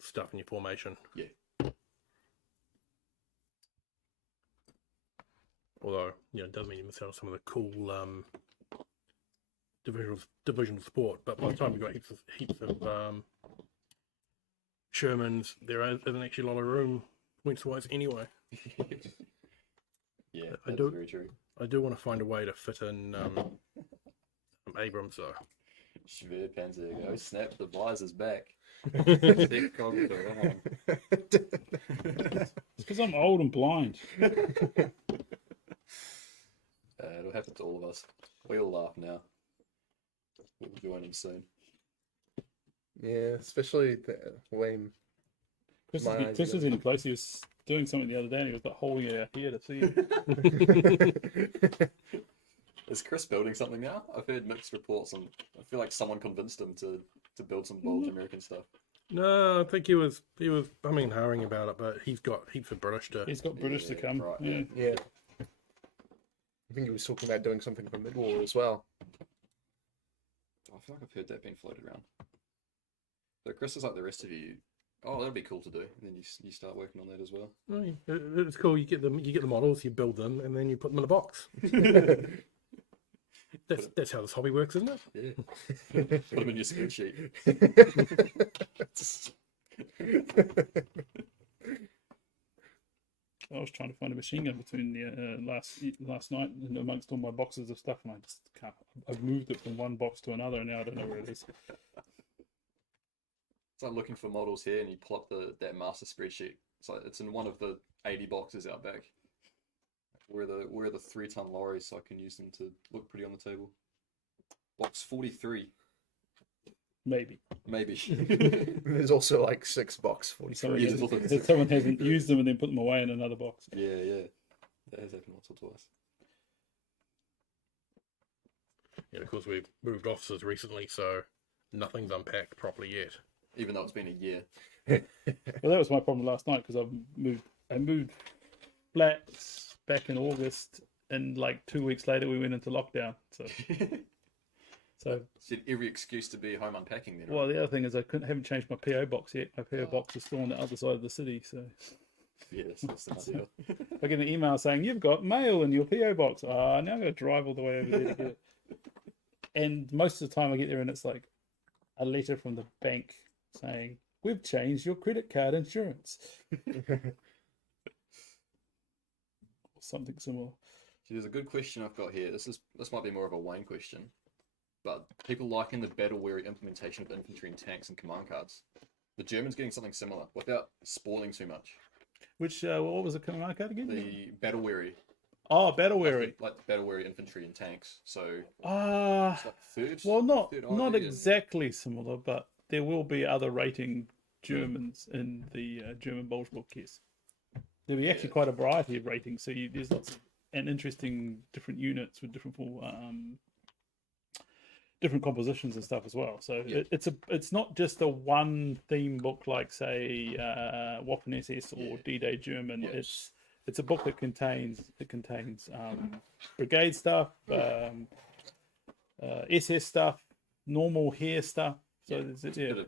stuff in your formation. Yeah. Although, it does mean you miss out on some of the cool divisional support. But by the time you've got heaps of Shermans, there isn't actually a lot of room points-wise anyway. Yeah, I that's do- very true. I do want to find a way to fit in Abrams, though. Schwerpanzer, go snap, the visor's back. Sick cognitive, It's because I'm old and blind. It'll happen to all of us. We all laugh now. We'll join him soon. Yeah, especially when Chris was in close. He was doing something the other day and he was like holding it out here to see it. Is Chris building something now? I've heard mixed reports, and I feel like someone convinced him to build some bold American stuff. No, I think he was humming and hawing about it, but he's got heaps of British to. He's got British to Yeah, come. right, Yeah. Yeah. I think he was talking about doing something for mid-war as well. I feel like I've heard that being floated around. So Chris is like the rest of you. Oh, that'd be cool to do. And then you start working on that as well. Oh, yeah. It's cool. You get the models, you build them, and then you put them in a box. That's how this hobby works, isn't it? Yeah. Put them in your spreadsheet. I was trying to find a machine gun between the last night and amongst all my boxes of stuff, and I just can't. I've moved it from one box to another, and now I don't know where it is. It's like looking for models here, and you pull up that master spreadsheet. It's in one of the 80 boxes out back. Where are the 3-ton lorries, so I can use them to look pretty on the table. Box 43. Maybe. There's also like 6 box 43. Someone hasn't used them and then put them away in another box. Yeah. That has happened once or twice. Yeah, of course we've moved offices recently, so nothing's unpacked properly yet. Even though it's been a year. Well, that was my problem last night because I moved flats back in August, and like 2 weeks later we went into lockdown. So Had every excuse to be home unpacking then. well, the other thing is I haven't changed my PO box yet. My PO box is still on the other side of the city. So Yeah, that's the deal. I get an email saying you've got mail in your PO box. Now I'm going to drive all the way over there to get it. And most of the time I get there and it's like a letter from the bank saying we've changed your credit card insurance. Or something similar. See, there's a good question I've got here. This might be more of a Wayne question, but people liking the battle-weary implementation of infantry and tanks and command cards. The Germans getting something similar without spoiling too much. Which what was the command card again? The battle-weary. Oh, battle weary. Like battle-weary infantry and tanks. So Ah, it's like third. well, not idea. exactly similar, but there will be other rating Germans in the German Bolshevik, yes. There'll be actually quite a variety of ratings, so there's lots of and interesting different units with different different compositions and stuff as well. So it's not just a one theme book like say Waffen SS or D-Day German. Yes. It's a book that contains brigade stuff, SS stuff, normal Heer stuff. So there's bit of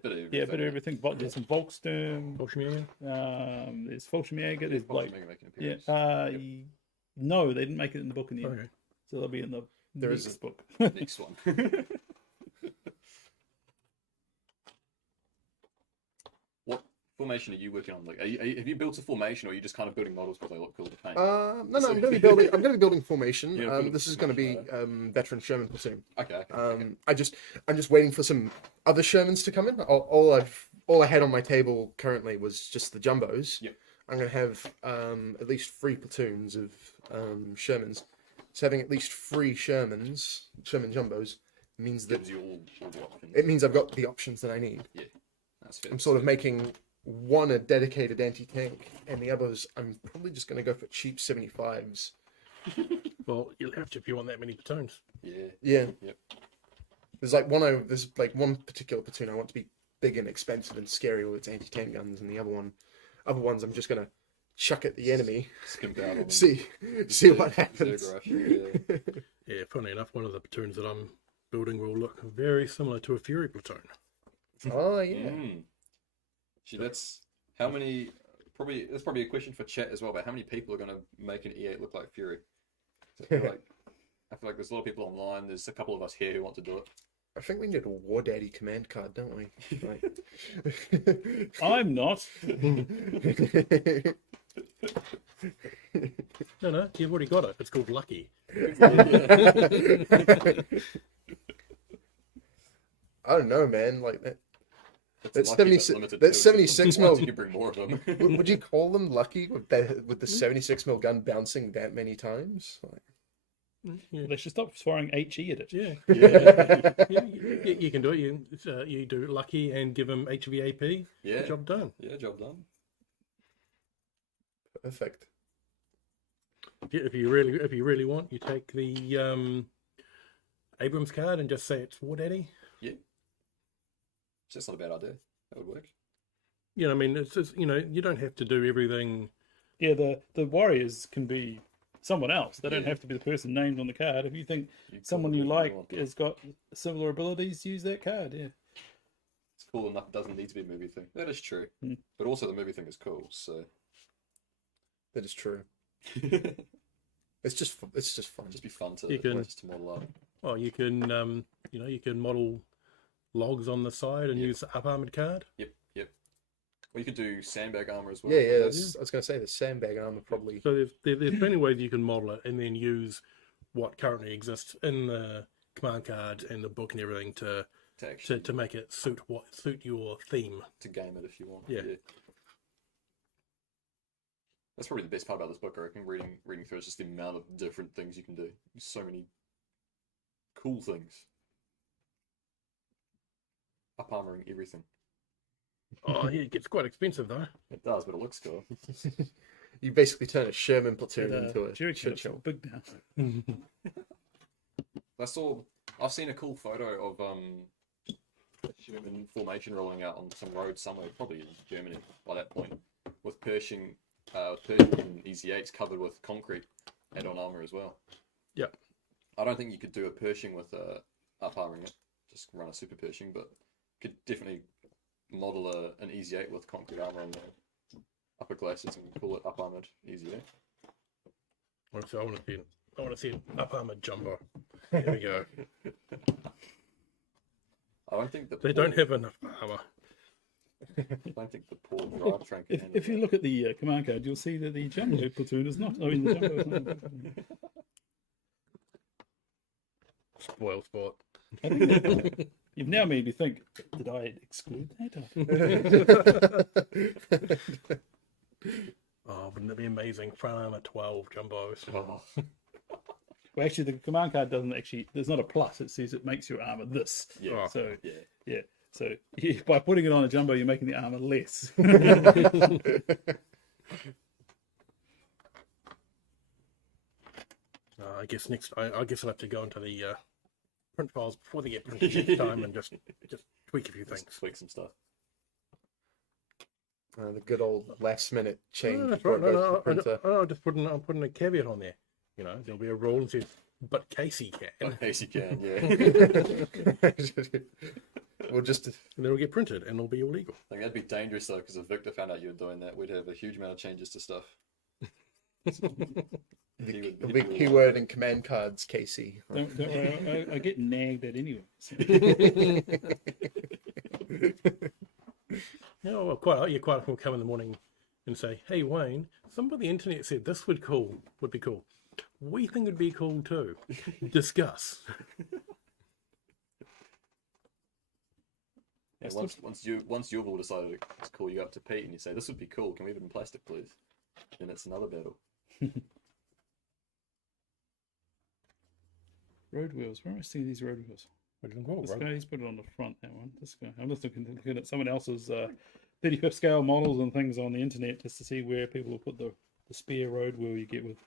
of everything. But there's some Volkssturm, Bolshevik. there's Fallschirmjäger, there's like making an appearance. no, they didn't make it in the book in the end. Okay. So they'll be in the next book. Next one. What formation are you working on? Like, have you built a formation, or are you just kind of building models because they look cool to paint? No, I'm going to be building. I'm going to be building formation. Yeah, building this is going to be veteran Sherman platoon. Okay. I'm just waiting for some other Shermans to come in. All I've all I had on my table currently was just the jumbos. Yep. I'm going to have at least 3 platoons of Shermans. So having at least 3 Sherman jumbos means that Gives you all the options. it means I've got the options that I need. Yeah, that's fair. I'm sort of making one a dedicated anti-tank, and the others I'm probably just going to go for cheap 75s. Well, you'll have to if you want that many platoons. Yeah. Yeah. Yep. There's like one particular platoon I want to be big and expensive and scary with its anti-tank guns, and the other ones I'm just gonna chuck at the enemy, Skimp out on them. see what happens. Zerg rush, yeah. Yeah, funny enough, one of the platoons that I'm building will look very similar to a Fury platoon. Oh yeah. Gee, that's how many. That's probably a question for chat as well. But how many people are going to make an E8 look like Fury? I feel like there's a lot of people online. There's a couple of us here who want to do it. I think we need a War Daddy command card, don't we? Like... I'm not. No, you've already got it. It's called Lucky. I don't know, man. Like that. That's lucky, 76. limited That's too. 76 mil. You can bring more of them. Would you call them lucky with the 76 mil gun bouncing that many times? Like... Yeah. They should stop firing HE at it. Yeah. Yeah. You can do it. You do Lucky and give him HVAP. Yeah. Job done. Yeah, job done. Perfect. If you really want, you take the Abrams card and just say it's War Daddy. Yeah. That's not a bad idea. That would work. I mean, it's just, you don't have to do everything. Yeah, the warriors can be someone else. They don't have to be the person named on the card. If you think someone you like has got similar abilities, use that card. Yeah. It's cool enough. It doesn't need to be a movie thing. That is true. Mm. But also the movie thing is cool. So That is true. It's just fun. just be fun to You can- just to model up. Oh, you can you can model logs on the side and use the up armored card. Yep. Well, you could do sandbag armor as well. Yeah. I was going to say the sandbag armor probably. So there's plenty of ways you can model it and then use what currently exists in the command card and the book and everything to make it suit your theme. To game it if you want. Yeah. That's probably the best part about this book, I reckon. Reading through is just the amount of different things you can do. So many cool things. Up armoring everything. Oh, yeah, it gets quite expensive though. It does, but it looks cool. You basically turn a Sherman platoon into a Jerry shit Kid's show. big now. I've seen a cool photo of Sherman formation rolling out on some road somewhere, probably in Germany by that point, with Pershing and Easy-8s covered with concrete add-on armor as well. Yep. I don't think you could do a Pershing with up armoring it, just run a super Pershing, but could definitely model an Easy-8 with concrete armor on the upper glacis and call it up armored Easy-8. I want to see an up armored jumbo. There we go. I don't think They don't have enough armor. I don't think the poor drivetrain can handle If you that. look at the command card, you'll see that the jumbo platoon is not. I mean, the jumbo is not. Spoil sport. I think that, you've now made me think. Did I exclude that? Oh, wouldn't it be amazing? Front armor 12 jumbos. Oh, Well, actually, the command card doesn't actually. There's not a plus. It says it makes your armor this. yeah. So Yeah. yeah. So by putting it on a jumbo, you're making the armor less. I guess I guess I'll have to go into the print files before they get printed next time and just tweak a few things. Just tweak some stuff. The good old last minute change. No, that's before right. it goes to the printer. I'm just putting a caveat on there. There'll be a rule that says, but Casey can. In case you can, yeah. We'll just And it'll get printed and it'll be illegal. I think that'd be dangerous though, because if Victor found out you were doing that, we'd have a huge amount of changes to stuff. the big keyword in command cards, Casey. Don't worry, I get nagged at anyway. So. You're quite often come in the morning and say, "Hey Wayne, somebody on the internet said this would be cool. We think it'd be cool too. Discuss." Yeah, once you've all decided it's cool, you go up to Pete and you say, "This would be cool. Can we have it in plastic, please?" Then it's another battle. Road wheels. Where am I seeing these road wheels? This guy, he's put it on the front, that one. This guy. I'm just looking at someone else's 35th scale models and things on the internet just to see where people will put the spare road wheel you get with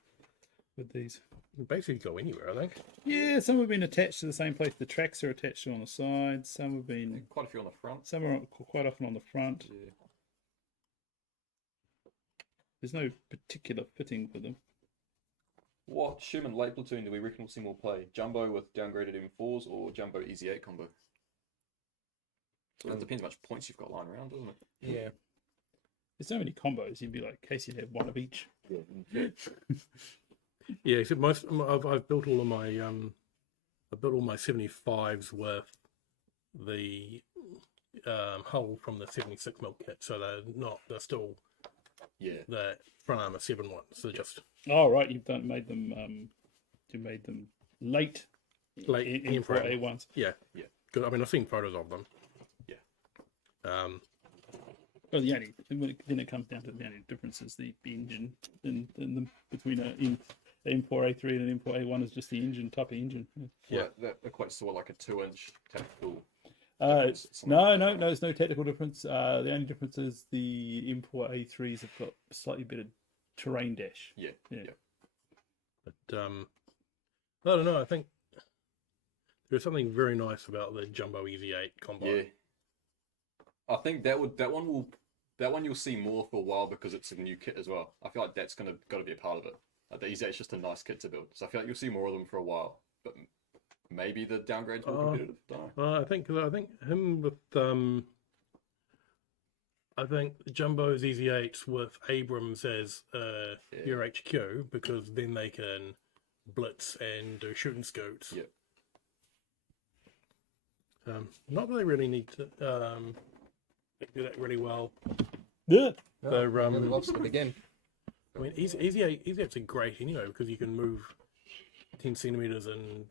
these. You basically go anywhere, I think. Yeah, some have been attached to the same place the tracks are attached to on the sides. Some have been... Quite a few on the front. Some are quite often on the front. Yeah. There's no particular fitting for them. What Sherman late platoon do we reckon we'll see more play? Jumbo with downgraded M4s or Jumbo Easy 8 combo? Well, it depends how much points you've got lying around, doesn't it? Yeah. There's so many combos, you'd be like, Casey, you'd have one of each. Yeah. Yeah, except I've built all of my I built all my 75s with the hull from the 76mm kit, so they're still the front armor 7 ones. So just Oh right, you made them late Emperor A1s. Yeah. Because I mean I've seen photos of them. Yeah. Well, then it comes down to the only difference is the engine in them between M4A3 and an M4A1 is just the engine, type of engine. Yeah, that equates to what, like a 2-inch tactical. No, there's no technical difference. The only difference is the M4A3s have got slightly better terrain dash. Yeah. But I don't know. I think there's something very nice about the Jumbo Easy 8 combo. Yeah. I think that one you'll see more for a while because it's a new kit as well. I feel like that's got to be a part of it. Like the Easy 8's just a nice kit to build, so I feel like you'll see more of them for a while. But maybe the downgrade's more competitive. Don't know. I think him with I think Jumbo's Easy 8s with Abrams as your HQ, because then they can blitz and do shooting scouts. Yeah. Not that they really need to do that really well. Yeah. So, Really lost it again. I mean, Easy 8s are great anyway because you can move 10 centimeters and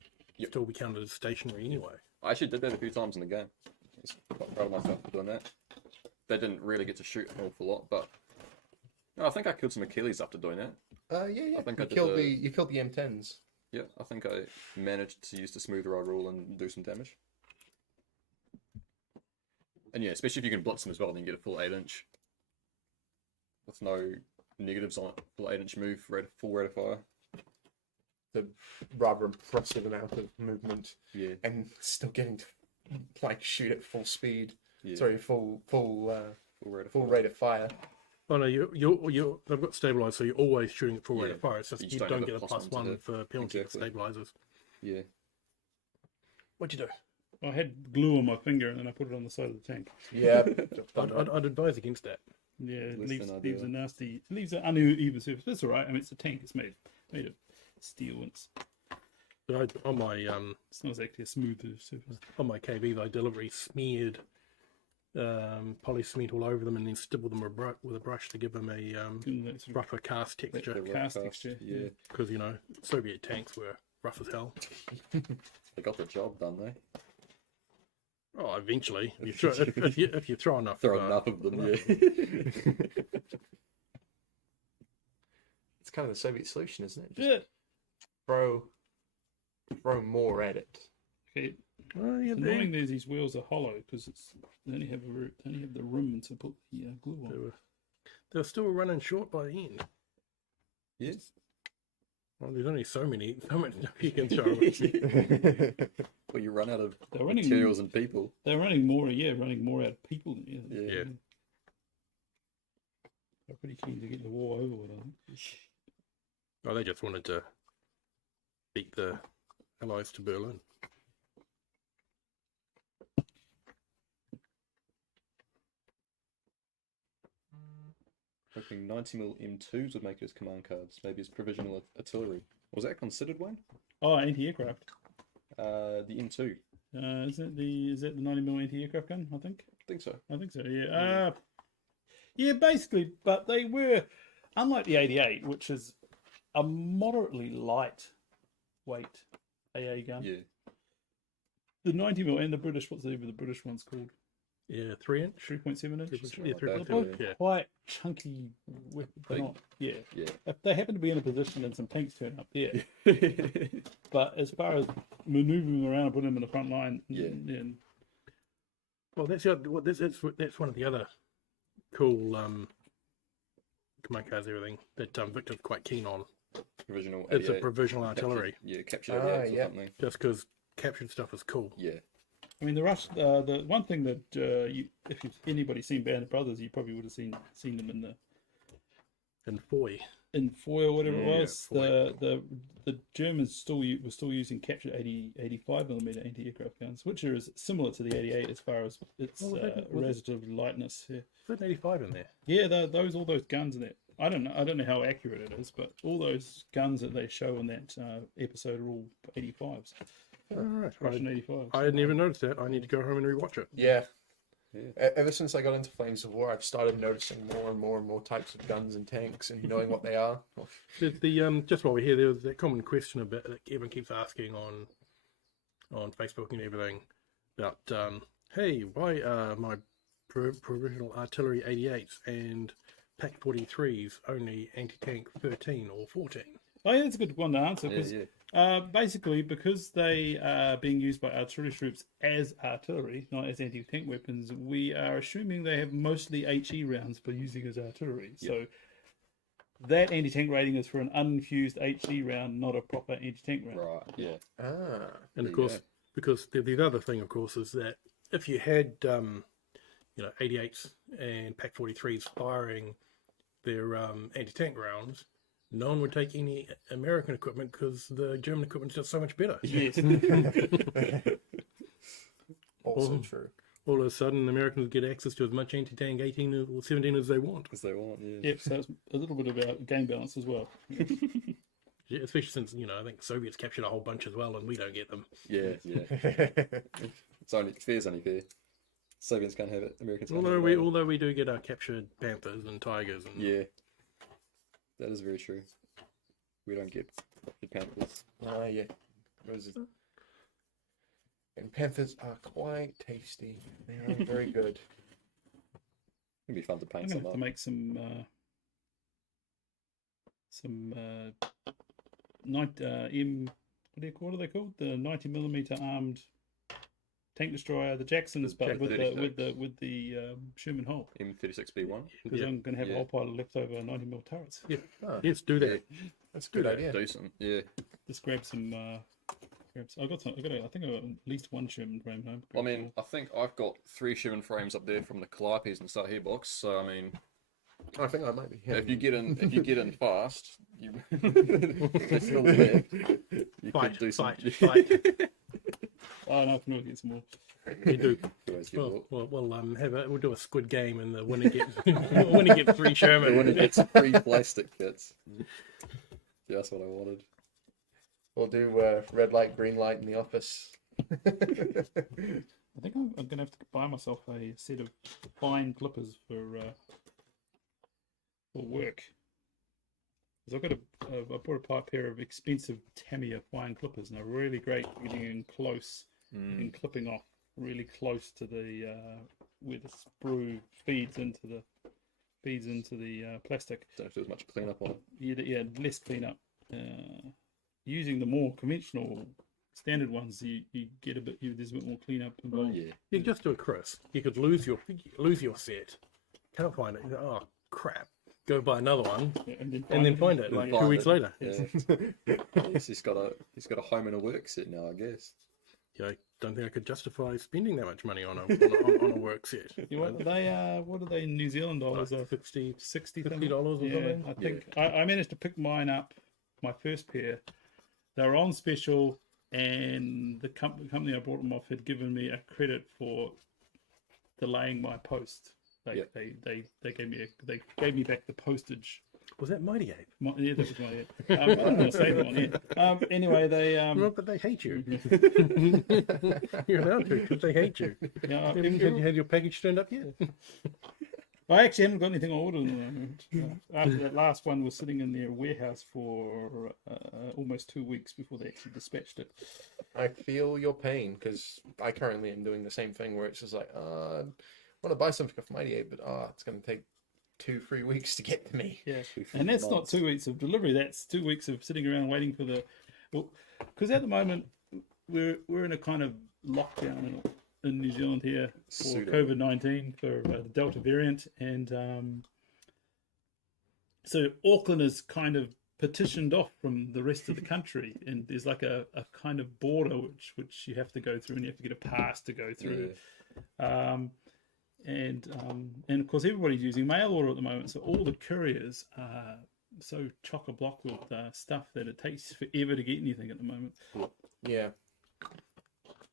still be counted as stationary anyway. I actually did that a few times in the game. I was quite proud of myself for doing that. They didn't really get to shoot an awful lot, but no, I think I killed some Achilles after doing that. Yeah. I think you killed the M10s. Yeah, I think I managed to use the smooth ride rule and do some damage. And yeah, especially if you can blitz them as well, then you get a full 8-inch with no negatives on it. Full 8-inch move, full rate of fire. The rather impressive amount of movement. Yeah. And still getting to shoot at full speed. Yeah. Sorry, full rate of fire. Oh no, they've got stabilizers, so you're always shooting at full rate of fire. It's just you don't get a +1 for penalty for stabilizers. Yeah. What'd you do? I had glue on my finger and then I put it on the side of the tank. Yeah. I'd advise against that. Yeah, it leaves a nasty, it leaves an uneven surface. That's all right. I mean, it's a tank. It's made of steel. And On my it's not exactly a smooth surface. On my KVs, I deliberately smeared poly cement all over them and then stippled them with a brush to give them a rougher cast texture. Yeah. Because Soviet tanks were rough as hell. They got the job done, though. Oh, eventually, if you throw enough, enough of them, yeah. It's kind of the Soviet solution, isn't it? Yeah. Throw more at it. Okay. It's annoying these wheels are hollow because they only have the rim to put the glue on. They're still running short by the end. Yes. Well, there's only so many you can throw. Well, you run out of materials and people. They're running more out of people. Yeah. They're pretty keen to get the war over with, I think. Oh, they just wanted to beat the Allies to Berlin. Hoping 90mm M2s would make it as command cards, maybe as provisional artillery. Was that considered one? Oh, anti-aircraft. The M2. Is that the 90mm anti-aircraft gun? I think so. Yeah. Yeah, basically, but they were, unlike the 88, which is a moderately lightweight AA gun. Yeah. The 90mm and the British, what's the British one's called? Yeah, 3-inch. 3.7 inch. 3.7, yeah, Something like 3.7. that, Yeah. Quite chunky weapon. They're Big. not, yeah. Yeah. If they happen to be in a position and some tanks turn up, yeah. But as far as manoeuvring around and putting them in the front line, Yeah. Well, that's one of the other cool command cards, everything that Victor's quite keen on. Provisional. It's a 88. provisional artillery, Captured 88 or yeah. something. just because captured stuff is cool. Yeah. I mean, the one thing that if anybody's seen Band of Brothers, you probably would have seen them And Foy. in foil, whatever it Yeah, was. The Germans were still using captured 85mm anti-aircraft guns, which are similar to the 88 as far as its relative lightness. Yeah, There's an 85 in there. yeah, all those guns in it. I don't know how accurate it is, but all those guns that they show in that episode are all 85s. All right. Russian 85s. I hadn't even noticed that. I need to go home and rewatch it. Yeah. Yeah. Ever since I got into Flames of War, I've started noticing more and more and more types of guns and tanks and knowing what they are. There's the just while we're here, there was that common question about that everyone keeps asking on Facebook and everything about hey, why are my provisional artillery 88s and Pack 43s only anti-tank 13 or 14? Oh, yeah, that's a good one to answer. Yeah. Basically, because they are being used by artillery troops as artillery, not as anti-tank weapons, we are assuming they have mostly HE rounds for using as artillery. Yep. So that anti-tank rating is for an unfused HE round, not a proper anti-tank round. Right. Yeah. Ah. And of There you course, go. because the other thing, of course, is that if you had 88s and Pack 43s firing their anti-tank rounds, no one would take any American equipment because the German equipment is just so much better. Yes. Also Oh. true. All of a sudden, Americans get access to as much anti-tank 18 or 17 as they want. As they want. Yeah. Yep, so it's a little bit about game balance as well. Yeah, especially since, I think Soviets captured a whole bunch as well and we don't get them. Yeah. Yeah. It's only fair's only fair. Soviets can't have it. Americans can't have it. Although we do get our captured Panthers and Tigers. And Yeah. That is very true. We don't get the Panthers. Yeah. And Panthers are quite tasty. They are very good. It'd be fun to I'm paint gonna some have up. to make some 90 what are they called? The 90mm armed tank destroyer, the Jacksons, but with the Sherman Hull. M36B1. Because Yeah. I'm going to have a Yeah. whole pile of leftover 90mm turrets. Yeah. Ah, Yes, do that. that's a good idea. Decent. Yeah. Just grab some. I got some. I think I got at least one Sherman frame home. I mean, I think I've got 3 Sherman frames up there from the Calipes and Sahir box. So I mean, I think I might be. if you get in fast, you there's still left. You Fight, could do some. fight. Oh no, I can get some more. You do. Always get more. We'll do a squid game and the winner gets 3 Sherman. The winner gets 3 plastic kits. Yeah, that's what I wanted. We'll do red light, green light in the office. I think I'm going to have to buy myself a set of fine clippers for work. Because I bought a pair of expensive Tamiya fine clippers, and they're really great for getting in close and clipping off really close to the where the sprue feeds into the plastic. Don't have to do as much cleanup on it. Yeah, less cleanup. Using the more conventional standard ones, you get there's a bit more cleanup involved. Yeah. You can just do it, Chris. You could lose your set. Can't find it. Oh crap! Go buy another one Yeah, and then find it like 2 weeks later. Yeah. He's got a home and a work set now, I guess. Yeah, I don't think I could justify spending that much money on a work set. What are they in New Zealand dollars? Like $60 $60 or something. I think I managed to pick mine up, my first pair. They were on special, and the company I bought them off had given me a credit for delaying my post. They gave me back the postage. Was that Mighty Ape? Yeah, that was my. I'm going to say that one. Yeah. Anyway, they. Well, but they hate you. You're allowed to because they hate you. Yeah, Have you had your package turned up yet? I actually haven't got anything ordered. After that last one was sitting in their warehouse for almost 2 weeks before they actually dispatched it. I feel your pain because I currently am doing the same thing where it's just like, want to buy something off Mighty 8, but it's going to take 2-3 weeks to get to me. Yeah, and that's not 2 weeks of delivery. That's 2 weeks of sitting around waiting for the. Well, because at the moment we're in a kind of lockdown in New Zealand here for COVID-19 for the Delta variant, and so Auckland is kind of petitioned off from the rest of the country, and there's like a kind of border which you have to go through, and you have to get a pass to go through. Yeah. And of course everybody's using mail order at the moment, so all the couriers are so chock-a-block with stuff that it takes forever to get anything at the moment. Yeah.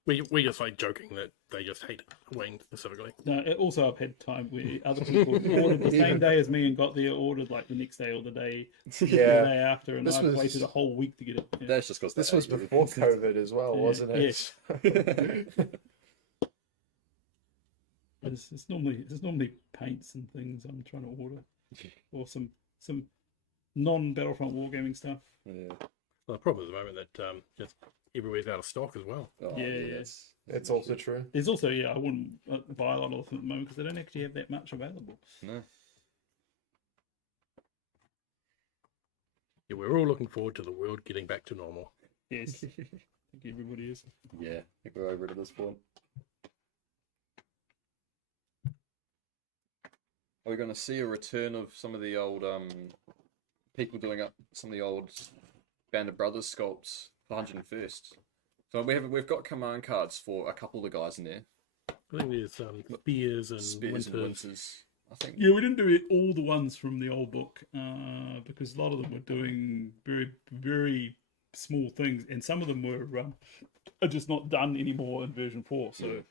We just like joking that they just hate Wayne specifically. No, also I've had time where other people ordered the same day as me and got their ordered like the next day or the day, the day after, and I've waited a whole week to get it. Yeah. That's just because this was before COVID as well, wasn't it? Yes. It's normally paints and things I'm trying to order, or some non-Battlefront wargaming stuff. Yeah. Well, the problem at the moment that just everywhere's out of stock as well. Oh, yeah. It's also true. There's also I wouldn't buy a lot of them at the moment because they don't actually have that much available. No. Yeah, we're all looking forward to the world getting back to normal. Yes, I think everybody is. Yeah, I think we're over it at this point. Are we going to see a return of some of the old people doing up some of the old Band of Brothers sculpts for 101st? So we've got command cards for a couple of the guys in there. I think there's Spears and Winters. I think. Yeah, we didn't do all the ones from the old book because a lot of them were doing very, very small things, and some of them are just not done anymore in version 4. So,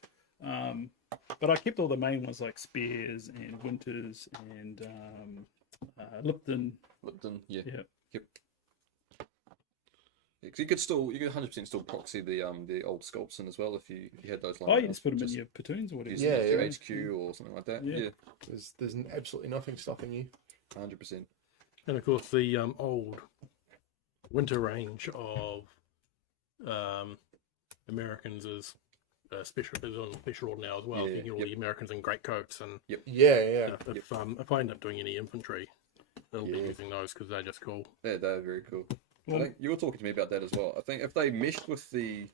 but I kept all the main ones like Spears and Winters and Lipton. Yeah. Yep. Because you could 100% still proxy the old sculpts in as well if you had those. Oh, you just put them in your platoons or whatever. Yeah, your HQ or something like that. Yeah. There's absolutely nothing stopping you. 100%. And of course the old winter range of Americans is on special order now as well. You can get all the Americans in great coats and if I end up doing any infantry, they'll be using those because they're just cool. Yeah, they're very cool. I think you were talking to me about that as well. I think if they meshed with this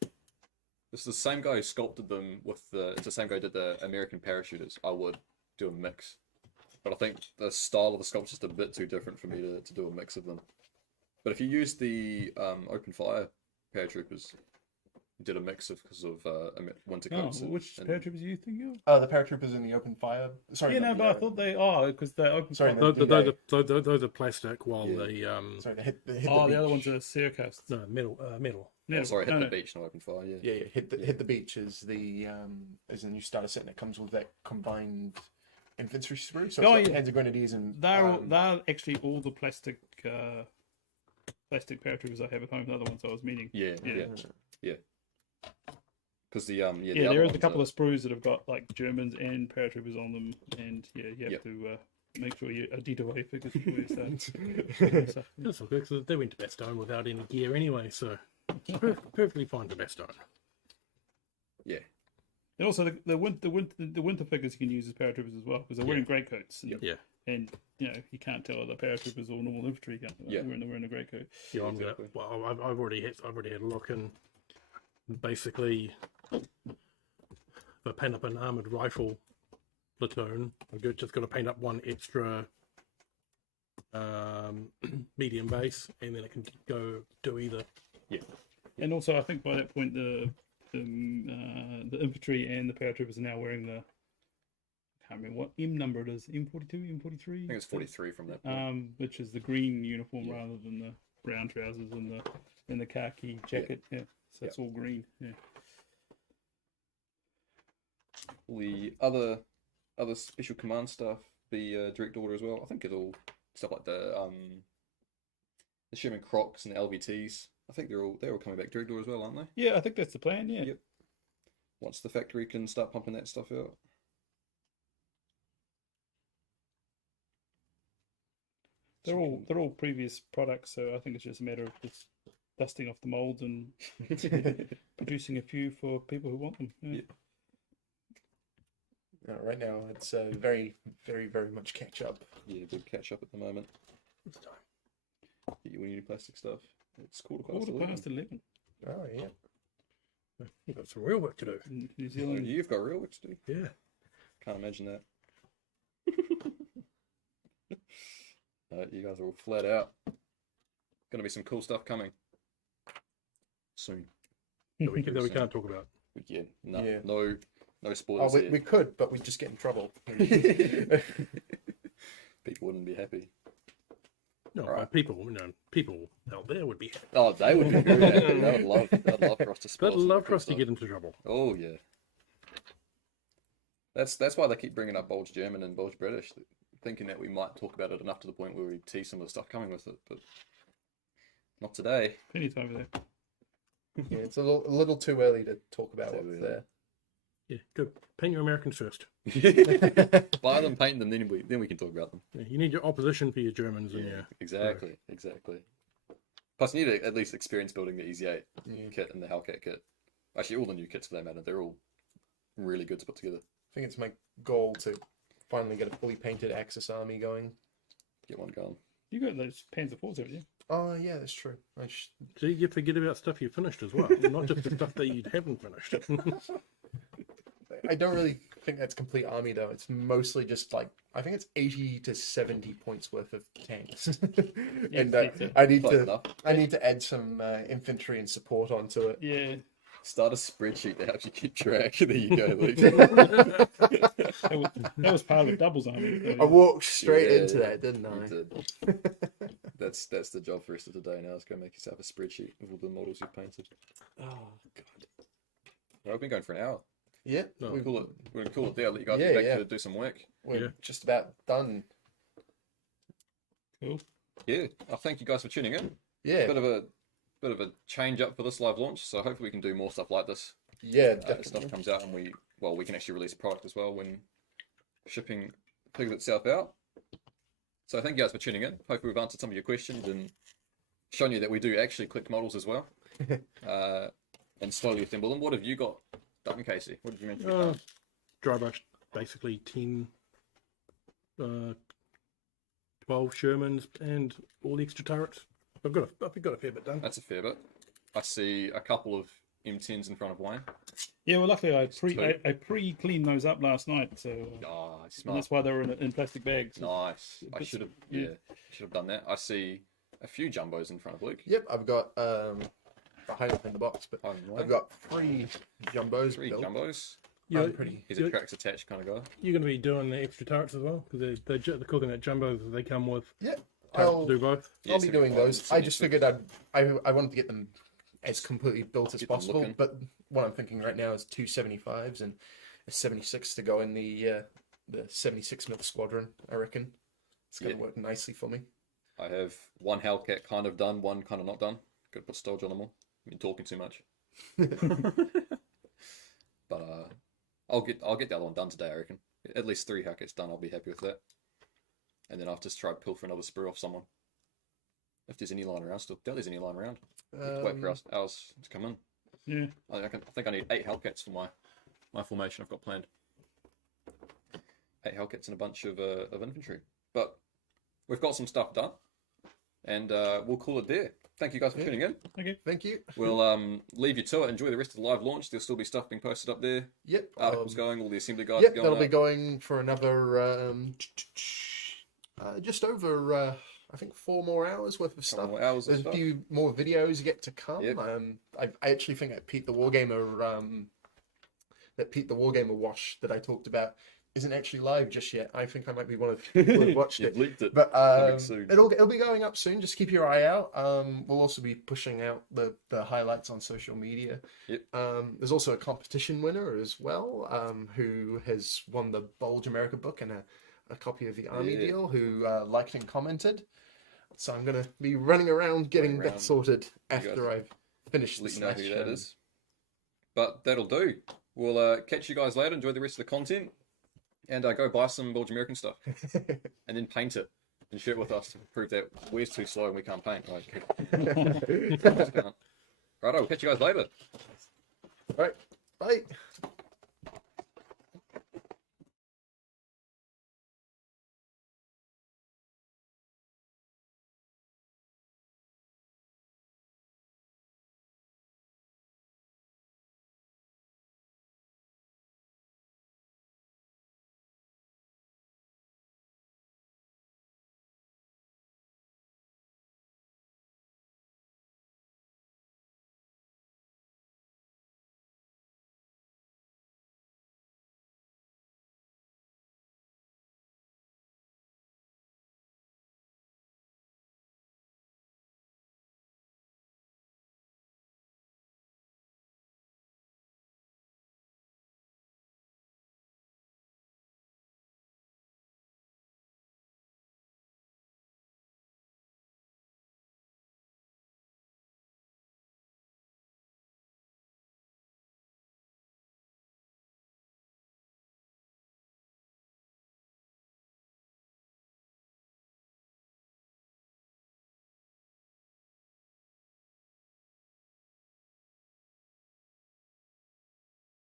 is the same guy who sculpted them it's the same guy who did the American parachuters, I would do a mix. But I think the style of the sculpt's just a bit too different for me to do a mix of them. But if you use the open fire paratroopers, you did a mix because of winter coats. Which paratroopers are you thinking of? The paratroopers in the open fire. Sorry. Yeah, but I thought they are because they're open fire. Those are plastic, while the sorry, the hit the other ones are Searcast. No, metal. Oh, sorry, hit the beach, not open fire. Yeah. Hit the beach is the new starter set, and it comes with that combined infantry sprue. So hands of grenadiers and they're actually all the plastic paratroopers I have at home. The other ones I was meaning. Yeah. Because there is a couple of sprues that have got like Germans and paratroopers on them, and you have to make sure you identify figures before you start. That's okay, because they went to Bastogne without any gear anyway, so perfectly fine to Bastogne. Yeah. And also the winter figures you can use as paratroopers as well because they're wearing grey coats. And, and you can't tell the paratroopers or normal infantry. They're wearing a grey coat. Yeah, I've already had a look, and basically, if I paint up an armoured rifle platoon, I've just got to paint up one extra medium base, and then it can go do either. Yeah. And also, I think by that point, the infantry and the paratroopers are now wearing the, I can't remember what M number it is, M42, M43? I think it's 43 from that point. Which is the green uniform rather than the brown trousers and the khaki jacket. Yeah. So it's all green. Yeah. The other special command stuff, the direct order as well. I think it'll stuff like the Sherman Crocs and the LVTs. I think they're all coming back direct order as well, aren't they? Yeah, I think that's the plan. Yeah. Yep. Once the factory can start pumping that stuff out. They're all previous products, so I think it's just a matter of just dusting off the molds and producing a few for people who want them. Yeah. Right now, it's very, very, very much catch up. Yeah, big catch up at the moment. It's time. Get you all your plastic stuff. It's quarter past Quarter 11. past 11. Oh yeah. You've got some real work to do. New Oh, Zealand. you've got real work to do. Yeah. Can't imagine that. You guys are all flat out. Gonna be some cool stuff coming soon. That we can't talk about. Yeah, no, Yeah. no Oh, spoilers. we could, but we'd just get in trouble. People wouldn't be happy. No, Right. people out there would be happy. Oh, they would be very happy. They'd love for us to spoil. They'd some love cool for us to stuff. get into trouble. Oh yeah. That's why they keep bringing up Bulge German and Bulge British, thinking that we might talk about it enough to the point where we tease some of the stuff coming with it, but not today. Plenty of time for that. Yeah, it's a little too early to talk about Too what's early. there. Yeah, go paint your Americans first. Buy them, paint them, then we can talk about them. Yeah, you need your opposition for your Germans and your Exactly. Plus, you need to at least experience building the Easy 8 Yeah. kit and the Hellcat kit. Actually, all the new kits for that matter, they're all really good to put together. I think it's my goal to finally get a fully painted Axis army going. Get one going. You got those Panzer IVs, haven't you? Oh yeah, that's true. So you forget about stuff you finished as well, not just the stuff that you haven't finished. I don't really think that's complete army though. It's mostly just like I think it's 80 to 70 points worth of tanks, and I need Close to enough. add some infantry and support onto it. Yeah. Start a spreadsheet that helps you keep track. There you go, Luke. That was part of the doubles army. I walked straight Yeah, into that, didn't I? You did. That's the job for the rest of the day now, is go make yourself a spreadsheet of all the models you've painted. Oh, God. Well, we've been going for an hour. Yeah, No. we- We're going to call it there. Let you guys Yeah, get back yeah. to do some work. we're Yeah. just about done. Cool. Yeah, I thank you guys for tuning in. Yeah, Bit of a change up for this live launch, so hopefully we can do more stuff like this. yeah, As definitely. stuff comes out and we can actually release a product as well when shipping figures itself out. So thank you guys for tuning in. Hopefully we've answered some of your questions and shown you that we do actually click models as well, and slowly assemble them. What have you got, Duncan Casey? What did you mention? Dry brush, basically 10, 12 Shermans and all the extra turrets. I've got a fair bit done. That's a fair bit. I see a couple of M10s in front of Wayne. Yeah, well, luckily I two. pre-cleaned those up last night, so Oh, and smart. that's why they were in plastic bags. Nice. I But- should have yeah. done that. I see a few jumbos in front of Luke. Yep, I've got behind up in the box, but Behind Wayne. I've got 3 jumbos. three built. jumbos. You're, I'm pretty. He's a tracks attached kind of guy. you're going to be doing the extra turrets as well? Because they're cool thing that jumbos, they come with Yeah, turrets I'll, to do both. I'll be Yeah, doing 75 those. and I just 76. figured I wanted to get them as completely built as Get them possible. looking. But what I'm thinking right now is 2 75s and a 76 to go in the 76 mil squadron. I reckon it's going to Yeah. work nicely for me. I have one Hellcat kind of done, one kind of not done. Got to put Stodge on them all. I've been talking too much. But I'll get the other one done today, I reckon. At least 3 Hellcats done, I'll be happy with that. And then I'll just try to pilfer another sprue off someone. If there's any lying around still. Doubt there's any lying around. Wait for ours to come in. Yeah. I think I need 8 Hellcats for my formation I've got planned. 8 Hellcats and a bunch of infantry. But we've got some stuff done. And we'll call it there. Thank you guys for tuning in. Okay. Thank you. We'll leave you to it. Enjoy the rest of the live launch. There'll still be stuff being posted up there. Yep. Articles going, all the assembly guides Yep, going that'll up. be going for another just over I think 4 more hours worth of Couple stuff. more hours of There's a stuff. few more videos yet to come. Yep. I actually think that Pete the Wargamer wash that I talked about isn't actually live just yet. I think I might be one of the people who watched You've it. leaked it. But Coming soon. it'll be going up soon. Just keep your eye out. We'll also be pushing out the highlights on social media. Yep. There's also a competition winner as well, who has won the Bulge America book and a copy of the Army Yeah. Deal, who liked and commented. So I'm gonna be running around getting Running that sorted guys after I've finished Let this you know last who that show. is. But that'll do. We'll catch you guys later. Enjoy the rest of the content. And go buy some Bulge American stuff. And then paint it. And share it with us to prove that we're too slow and we can't paint. Right, Righto, we'll catch you guys later. All right, bye.